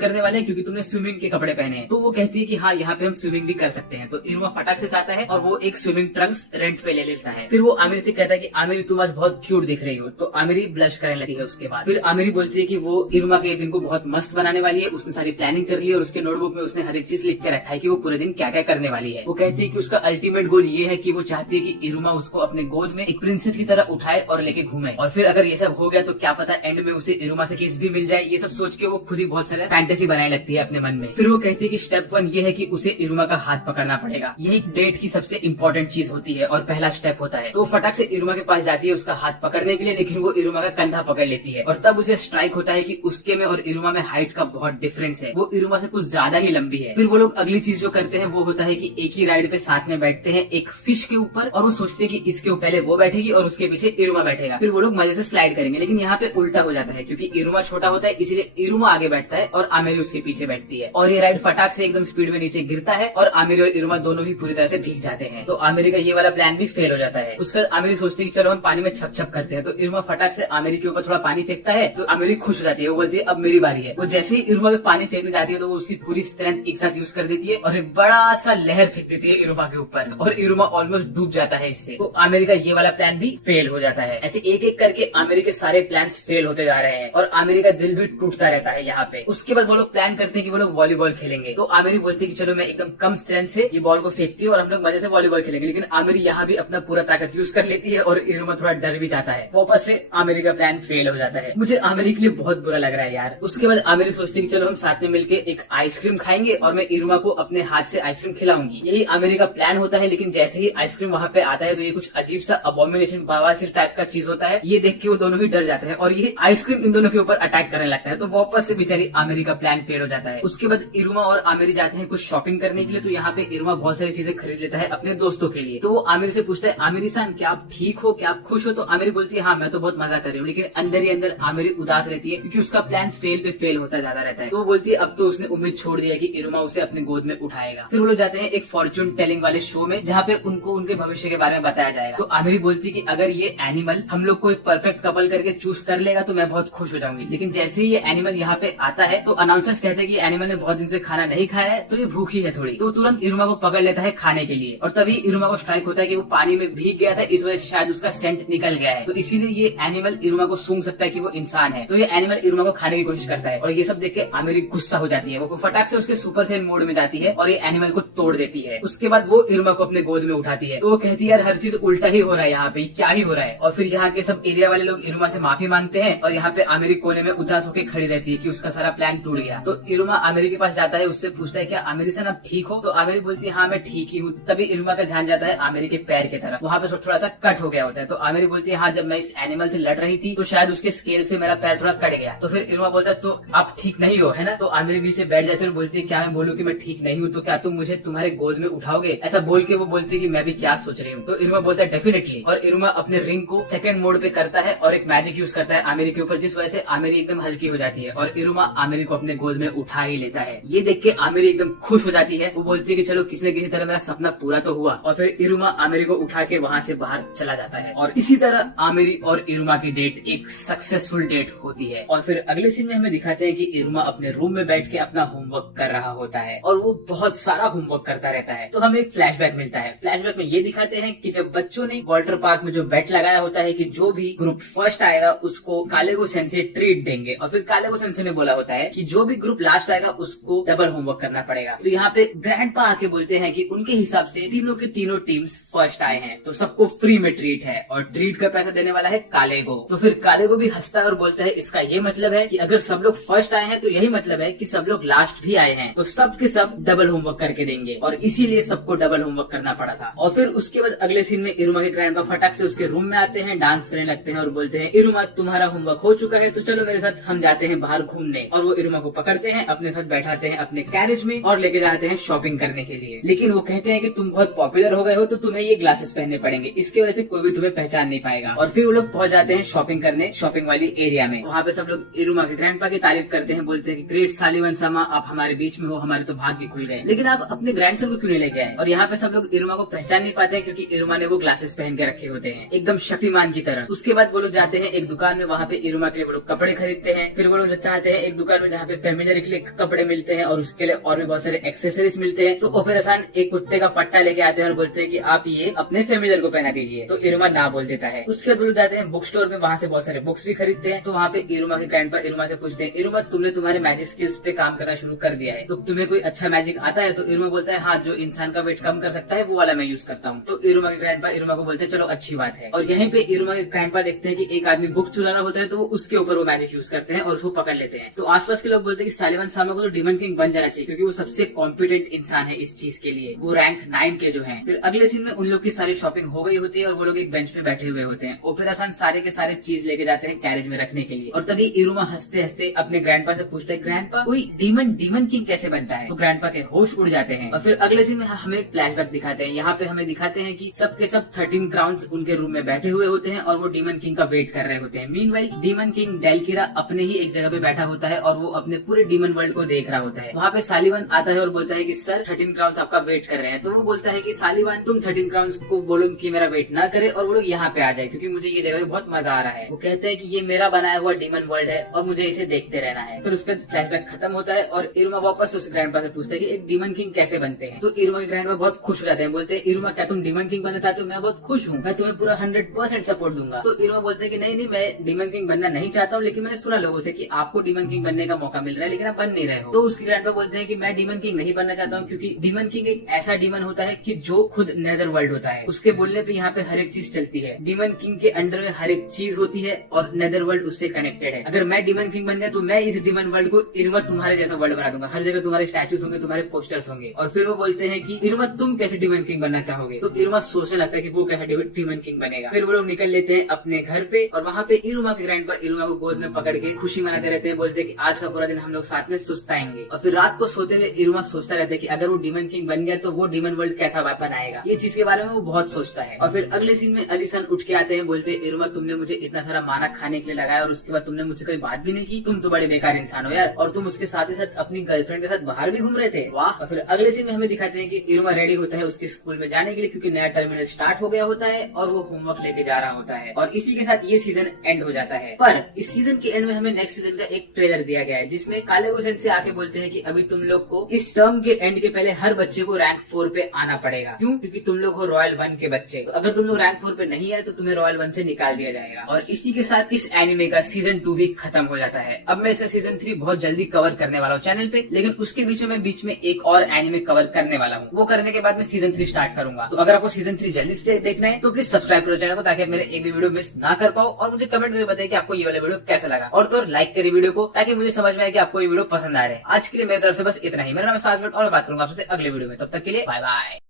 करने वाले हैं क्योंकि तुमने स्विमिंग के कपड़े पहने हैं। तो वो कहती है कि हाँ यहाँ पे हम स्विमिंग भी कर सकते हैं। तो इरुमा फटाक से जाता है और वो एक स्विमिंग ट्रंक्स रेंट पे ले लेता है। फिर वो आमिर से कहता है कि आमिर तुम आज बहुत क्यूट दिख रही हो। तो आमिर ब्लश करने लगती है। उसके बाद फिर आमिर बोलती है कि वो इरुमा के दिन को बहुत मस्त बनाने वाली है। उसने सारी प्लानिंग कर ली है और उसके नोटबुक में उसने हर एक चीज लिख के रखा है कि वो पूरे दिन क्या क्या करने वाली है। वो कहती है कि उसका अल्टीमेट गोल ये है कि वो चाहती है कि इरुमा उसको अपने गोद में एक प्रिंसेस की तरह उठाए और लेके घूमे, और फिर अगर ये सब हो गया तो क्या पता एंड में उसे इरुमा से किस भी मिल जाए। ये सब सोच के वो खुद ही बहुत सारे फैंटेसी बनाने लगती है अपने मन में। फिर वो कहती है कि स्टेप 1 ये है कि उसे इरुमा का हाथ पकड़ना पड़ेगा। यही डेट की सबसे इम्पोर्टेंट चीज होती है और पहला स्टेप होता है। तो वो फटाक से इरुमा के पास जाती है उसका हाथ पकड़ने के लिए, लेकिन वो इरुमा का कंधा पकड़ लेती है और तब उसे स्ट्राइक होता है कि उसके में और इरुमा में हाइट का बहुत डिफरेंस है। वो इरुमा से कुछ ज्यादा ही लंबी है। फिर वो लोग अगली चीज जो करते हैं वो होता है कि एक ही राइड पे साथ में बैठते हैं एक फिश के ऊपर, और वो सोचते हैं कि इसके पहले वो बैठेगी और उसके पीछे इरुमा बैठेगा। फिर वो लोग मजे से स्लाइड करेंगे, लेकिन यहाँ पे उल्टा हो जाता है क्योंकि इरुमा छोटा होता है इसलिए इरुमा आगे बैठता है और आमिर उसके पीछे बैठती है, और ये राइड फटाक से एकदम स्पीड में नीचे गिरता है और आमिर और इरुमा दोनों भी पूरी तरह से भीग जाते हैं। तो आमिर का ये वाला प्लान भी फेल हो जाता है। उसके बाद आमिर सोचती है कि चलो हम पानी में छप छप करते हैं। तो इरुमा फटाक से आमिर के ऊपर थोड़ा पानी फेंकता है तो आमिर खुश हो जाती है। वो बोलती है अब मेरी बारी है। वो जैसे ही इरुमा पे पानी फेंकने जाती है तो वो उसकी पूरी स्ट्रेंथ एक साथ यूज कर देती है और एक बड़ा सा लहर फेंक देती है इरुमा के ऊपर, और इरुमा ऑलमोस्ट डूब जाता है इससे। तो आमिर का ये वाला प्लान भी फेल हो जाता है। ऐसे एक एक करके आमिर के सारे प्लान फेल होते जा रहे हैं और आमिर का दिल भी टूटता रहता है यहाँ पे। उसके बाद वो लोग प्लान करते हैं कि वो लोग वॉलीबॉल खेलेंगे। तो आमिर बोलती है कि चलो मैं एकदम कम स्ट्रेंथ से ये बॉल को फेंकती हूँ और हम लोग मजे से वॉलीबॉल खेलेंगे, लेकिन आमिर यहाँ भी अपना पूरा ताकत यूज कर लेती है और इरुमा थोड़ा डर भी जाता है। वापस से आमिर का प्लान फेल हो जाता है। मुझे आमिर के लिए बहुत बुरा लग रहा है यार। उसके बाद आमिर सोचती है कि चलो हम साथ में मिलकर एक आइसक्रीम खाएंगे और मैं इरुमा को अपने हाथ से आइसक्रीम खिलाऊंगी। यही आमिर का प्लान होता है, लेकिन जैसे ही आइसक्रीम वहाँ पे आता है तो ये कुछ अजीब सा अबोमिनेशन बवासीर टाइप का चीज होता है। ये देख के वो दोनों ही डर जाते हैं और ये आइसक्रीम इन दोनों के ऊपर अटैक करने लगता है। तो वापस से बेचारी आमिर का प्लान फेल हो जाता है। उसके बाद इरुमा और आमिर जाते हैं कुछ शॉपिंग करने के लिए। तो यहाँ पे इरुमा बहुत सारी चीजें खरीद लेता है अपने दोस्तों के लिए। तो वो आमिर से पूछता है आमिर सान क्या आप ठीक हो, क्या आप खुश हो। तो आमिर बोलती है हाँ मैं तो बहुत मजा कर रही हूँ, लेकिन अंदर ही अंदर आमिर उदास रहती है क्योंकि उसका प्लान फेल पे फेल होता जाता रहता है। तो वो बोलती है अब तो उसने उम्मीद छोड़ दिया कि इरुमा उसे अपने गोद में उठाएगा। फिर वो लोग जाते हैं एक फॉर्चून टेलिंग वाले शो में जहाँ पे उनको उनके भविष्य के बारे में बताया जाएगा। तो आमिर बोलती है कि अगर ये एनिमल हम लोग को एक परफेक्ट कपल करके चूज कर लेगा तो मैं बहुत खुश हो जाऊंगी। लेकिन जैसे ही ये एनिमल यहाँ पे आता है तो अनाउंसर्स कहते हैं कि एनिमल ने बहुत दिन से खाना नहीं खाया है तो ये भूखी है थोड़ी। तो तुरंत इरुमा को पकड़ लेता है खाने के लिए, और तभी इरुमा को स्ट्राइक होता है कि वो पानी में भीग गया था, इस वजह से शायद उसका सेंट निकल गया है। तो इसीलिए ये एनिमल इरुमा को सूंघ सकता है कि वो इंसान है। तो ये एनिमल इरुमा को खाने की कोशिश करता है और ये सब देख के आमिर गुस्सा हो जाती है। वो फटाक से उसके सुपर सेल मोड में जाती है और ये एनिमल को तोड़ देती है। उसके बाद वो इरुमा को अपने गोद में उठाती है। तो वो कहती है यार हर चीज उल्टा ही हो रहा है यहाँ पे, क्या ही हो रहा है। और फिर यहाँ के सब एरिया वाले लोग इरुमा से माफी मांगते हैं और यहाँ पे आमिरी कोने में उदास होकर खड़ी रहती है कि उसका सारा प्लान टूट गया। तो इरुमा आमिरी के पास जाता है, उससे पूछता है क्या आमिरी सन अब ठीक हो? तो आमिरी बोलती है हाँ मैं ठीक ही हूँ। तभी इरुमा का ध्यान जाता है आमिरी के पैर की तरफ, वहाँ पे थोड़ा सा कट हो गया होता है। तो आमिरी बोलती है हाँ जब मैं इस एनिमल से लड़ रही थी तो शायद उसके स्केल से मेरा पैर थोड़ा कट गया। तो फिर इरुमा बोलता है तो आप ठीक नहीं हो है ना? तो आमिरी नीचे बैठ जाती है और बोलती है क्या मैं बोलूँ कि मैं ठीक नहीं हूँ? तो क्या तुम मुझे तुम्हारे गोद में उठाओगे? ऐसा बोल के वो बोलती है कि मैं भी क्या सोच रही हूँ। तो इरुमा बोलता है डेफिनेटली। और इरुमा अपने रिंग को सेकंड मोड पे करता है और एक मैजिक यूज करता है आमिरी के ऊपर, जिस वजह से आमिरी एकदम हल्की हो जाती है और इरुमा आमिरी को अपने गोद में उठा ही लेता है। ये देख के आमिरी एकदम खुश हो जाती है। वो बोलती है कि चलो किसी न किसी तरह मेरा सपना पूरा तो हुआ। और फिर इरुमा आमिरी को उठा के वहाँ से बाहर चला जाता है और इसी तरह आमिरी और इरुमा की डेट एक सक्सेसफुल डेट होती है। और फिर अगले सीन में हमें दिखाते हैं कि इरुमा अपने रूम में बैठ के अपना होमवर्क कर रहा होता है और वो बहुत सारा होमवर्क करता रहता है। तो हमें एक फ्लैशबैक मिलता है। फ्लैशबैक में ये दिखाते हैं कि जब बच्चों ने वाटर पार्क में जो बेट लगाया होता है कि जो भी ग्रुप फर्स्ट आएगा उसको कालेगो सेंसे ट्रीट देंगे, और फिर कालेगो सेंसे ने बोला होता है कि जो भी ग्रुप लास्ट आएगा उसको डबल होमवर्क करना पड़ेगा। तो यहाँ पे ग्रैंडपा आके बोलते हैं कि उनके हिसाब से तीनों के तीनों टीम्स फर्स्ट आए हैं तो सबको फ्री में ट्रीट है और ट्रीट का पैसा देने वाला है कालेगो। तो फिर कालेगो भी हंसता है और बोलता है इसका ये मतलब है कि अगर सब लोग फर्स्ट आए हैं तो यही मतलब है कि सब लोग लास्ट भी आए हैं, तो सब के सब डबल होमवर्क करके देंगे और इसीलिए सबको डबल होमवर्क करना पड़ा था। और फिर उसके बाद अगले सीन में इरुमा के ग्रैंडपा फटाक से उसके रूम में आते हैं, डांस करने लगते हैं और बोलते हैं इरुमा तुम्हारा होमवर्क हो चुका है तो चलो मेरे साथ हम जाते हैं बाहर घूमने। और वो इरुमा को पकड़ते हैं, अपने साथ बैठाते हैं अपने कैरेज में और लेके जाते हैं शॉपिंग करने के लिए। लेकिन वो कहते हैं कि तुम बहुत पॉपुलर हो गए हो तो तुम्हें ये ग्लासेस पहनने पड़ेंगे, इसकी वजह से कोई भी तुम्हें पहचान नहीं पाएगा। और फिर वो लोग पहुंच जाते हैं शॉपिंग करने शॉपिंग वाली एरिया में। वहाँ पे सब लोग इरुमा के ग्रैंडपा की तारीफ करते हैं, बोलते हैं कि ग्रेट सालिवन समा, आप हमारे बीच में हो, हमारे तो भाग्य खुल गए, लेकिन आप अपने ग्रैंडसन को क्यों नहीं लेके आए? और यहाँ पे सब लोग इरुमा को पहचान नहीं पाते हैं क्योंकि इरुमा ने वो ग्लासेस पहन के रखे होते हैं एकदम शक्तिमान की तरह। उसके बाद वो लोग जाते हैं एक दुकान में, वहाँ पे इरुमा के लिए वो लोग कपड़े खरीदते हैं। फिर वो लोग चाहते हैं एक दुकान में जहाँ पे फैमिलियर के लिए कपड़े मिलते हैं और उसके लिए और भी बहुत सारे एक्सेसरीज मिलते हैं। तो ओपेरासान एक कुत्ते का पट्टा लेके आते हैं और बोलते हैं कि आप ये अपने फैमिलियर को पहना दीजिए। तो इरुमा ना बोल देता है। उसके बाद वो लोग जाते हैं बुक स्टोर में, वहाँ से बहुत सारे बुक्स भी खरीदते हैं। तो वहाँ पे इरुमा के ग्रैंडपा इरुमा से पूछते हैं इरुमा तुमने तुम्हारे मैजिक स्किल्स पे काम करना शुरू कर दिया है तो तुम्हें कोई अच्छा मैजिक आता है? तो इरुमा बोलता है हाँ, जो इंसान का वेट कम कर सकता है वो वाला मैं यूज करता हूँ। तो इरुमा के ग्रैंडपा इरुमा को बोलते हैं चलो अच्छी बात है। और यहीं पे इरुमा के ग्रैंडपा देखते हैं कि एक आदमी बुक चुराना होता है तो वो उसके ऊपर वो मैजिक यूज करते हैं और उसको पकड़ लेते हैं। तो आसपास के लोग बोलते हैं कि सालिवन सामा को तो डीमन किंग बन जाना चाहिए क्योंकि वो सबसे कॉम्पिटेंट इंसान है इस चीज के लिए, वो रैंक 9 के जो है। फिर अगले सीन में उन लोग की सारी शॉपिंग हो गई होती है और वो लोग एक बेंच पे बैठे हुए होते हैं। ओपेरासान सारे के सारे चीज लेके जाते हैं कैरेज में रखने के लिए। और तभी इरुमा हंसते हंसते अपने ग्रैंडपा से पूछता है ग्रैंडपा कोई डीमन किंग कैसे बनता है? तो ग्रैंडपा के होश उड़ जाते हैं। और फिर अगले सीन में हमें एक फ्लैशबैक दिखाते हैं। यहाँ पे हमें दिखाते हैं कि सब के सब 13 क्राउन्स उनके रूम में बैठे हुए होते हैं और वो डीमन किंग का वेट कर रहे होते हैं। मीनवाइल डीमन किंग डेलकिरा अपने ही एक जगह पे बैठा होता है और वो अपने पूरे डीमन वर्ल्ड को देख रहा होता है। वहाँ पे सालिवन आता है और बोलता है कि सर 13 क्राउन्स आपका वेट कर रहे हैं। तो वो बोलता है कि सालिवन तुम 13 क्राउन्स को बोलो कि मेरा वेट ना करे और वो लोग यहाँ पे आ जाए क्योंकि मुझे ये जगह बहुत मजा आ रहा है। वो कहते हैं कि ये मेरा बनाया हुआ डीमन वर्ल्ड है और मुझे इसे देखते रहना है। फिर उसके फ्लैशबैक खत्म होता है और इरुमा वापस उस ग्रैंडपा से पूछता है कि एक डीमन किंग कैसे बनते हैं? तो इरुमा के ग्रैंडपा बहुत खुश हो जाते हैं, बोलते हैं इरुमा क्या तुम डीमन किंग बनना चाहते हो? मैं बहुत खुश हूँ, मैं तुम्हें पूरा 100% सपोर्ट दूंगा। तो इरुमा बोलते हैं कि नहीं मैं डीमन किंग बनना नहीं चाहता हूँ, लेकिन मैंने सुना लोगों से कि आपको डीमन किंग बनने का मौका मिल रहा है लेकिन आप बन नहीं रहे हो। तो उसके ग्रैंडपा बोलते हैं कि मैं डीमन किंग नहीं बनना चाहता हूँ क्योंकि डीमन किंग एक ऐसा डीमन होता है कि जो खुद नेदर वर्ल्ड होता है, उसके बोलने पे यहाँ पे हर एक चीज चलती है। डीमन किंग के अंडर में हर एक चीज होती है और नेदर वर्ल्ड उससे कनेक्टेड है। अगर मैं डीमन किंग बन गया तो मैं इस डीमन वर्ल्ड को इरुमा तुम्हारे जैसा वर्ल्ड बना दूंगा, हर जगह तुम्हारे स्टैचूज होंगे, तुम्हारे पोस्टर्स होंगे। और फिर वो बोलते हैं कि इरुमा तुम कैसे डीमन किंग बनना चाहोगे? तो इरुमा सोचने लगता है कि वो कैसे डीमन किंग बनेगा। फिर वो लोग निकल लेते हैं अपने घर पे और वहाँ पे इरुमा के ग्रैंडपा इरुमा को गोद में पकड़ के खुशी मनाते रहते हैं, बोलते हैं कि आज का पूरा दिन हम लोग साथ में सुस्ताएंगे। और फिर रात को सोते हुए इरुमा सोचता रहता है कि अगर वो डीमन किंग बन गया तो वो डीमन वर्ल्ड कैसा बनाएगा। ये चीज के बारे में वो बहुत सोचता है। और फिर अगले सीन में अलीसन उठ के आते हैं, बोलते हैं इरुमा तुमने मुझे इतना सारा माना खाने के लिए लगाया और उसके बाद तुमने मुझसे कोई बात भी नहीं की, तुम तो बड़े बेकार इंसान हो यार, और तुम उसके साथ ही साथ अपनी गर्लफ्रेंड के साथ बाहर भी घूम रहे थे, वाह। और फिर अगले सीन में हमें दिखाते हैं कि इरुमा रेडी होता है उसके स्कूल में जाने के लिए क्योंकि नया टर्मिनल स्टार्ट हो गया होता है और वो होमवर्क लेके जा रहा होता है। और इसी के साथ ये सीजन एंड हो जाता है। पर इस सीजन के एंड में हमें नेक्स्ट सीजन का एक ट्रेलर दिया गया है जिसमें कालेगो सेंसे आके बोलते हैं कि अभी तुम लोग को इस टर्म के एंड के पहले हर बच्चे को रैंक 4 पे आना पड़ेगा। क्यों? क्योंकि तुम लोग हो रॉयल 1 के बच्चे, तो अगर तुम लोग रैंक 4 पे नहीं आए तो तुम्हें रॉयल 1 से निकाल दिया जाएगा। और इसी के साथ इस एनिमे का सीजन 2 भी खत्म हो जाता है। अब मैं इसका सीजन 3 बहुत जल्दी कवर करने वाला हूँ चैनल पे, लेकिन उसके बीच में एक और एनिमे कवर करने वाला हूँ। वो करने के बाद मैं सीजन 3 स्टार्ट करूंगा। तो अगर आपको सीजन 3 जल्दी से देखना है तो प्लीज सब्सक्राइब करो चैनल को, ताकि आप मेरे एक भी वीडियो मिस ना कर पाओ। और मुझे कमेंट करके बताइए कि आपको ये वाला वीडियो कैसा लगा, और तो लाइक करिए वीडियो को, ताकि मुझे समझ में आए कि आपको ये वीडियो पसंद आ रहा है। आज के लिए मेरी तरफ से बस इतना ही। मेरा नाम है साजमेट और मैं बात करूंगा आपसे अगले वीडियो में। तब तक के लिए बाय बाय।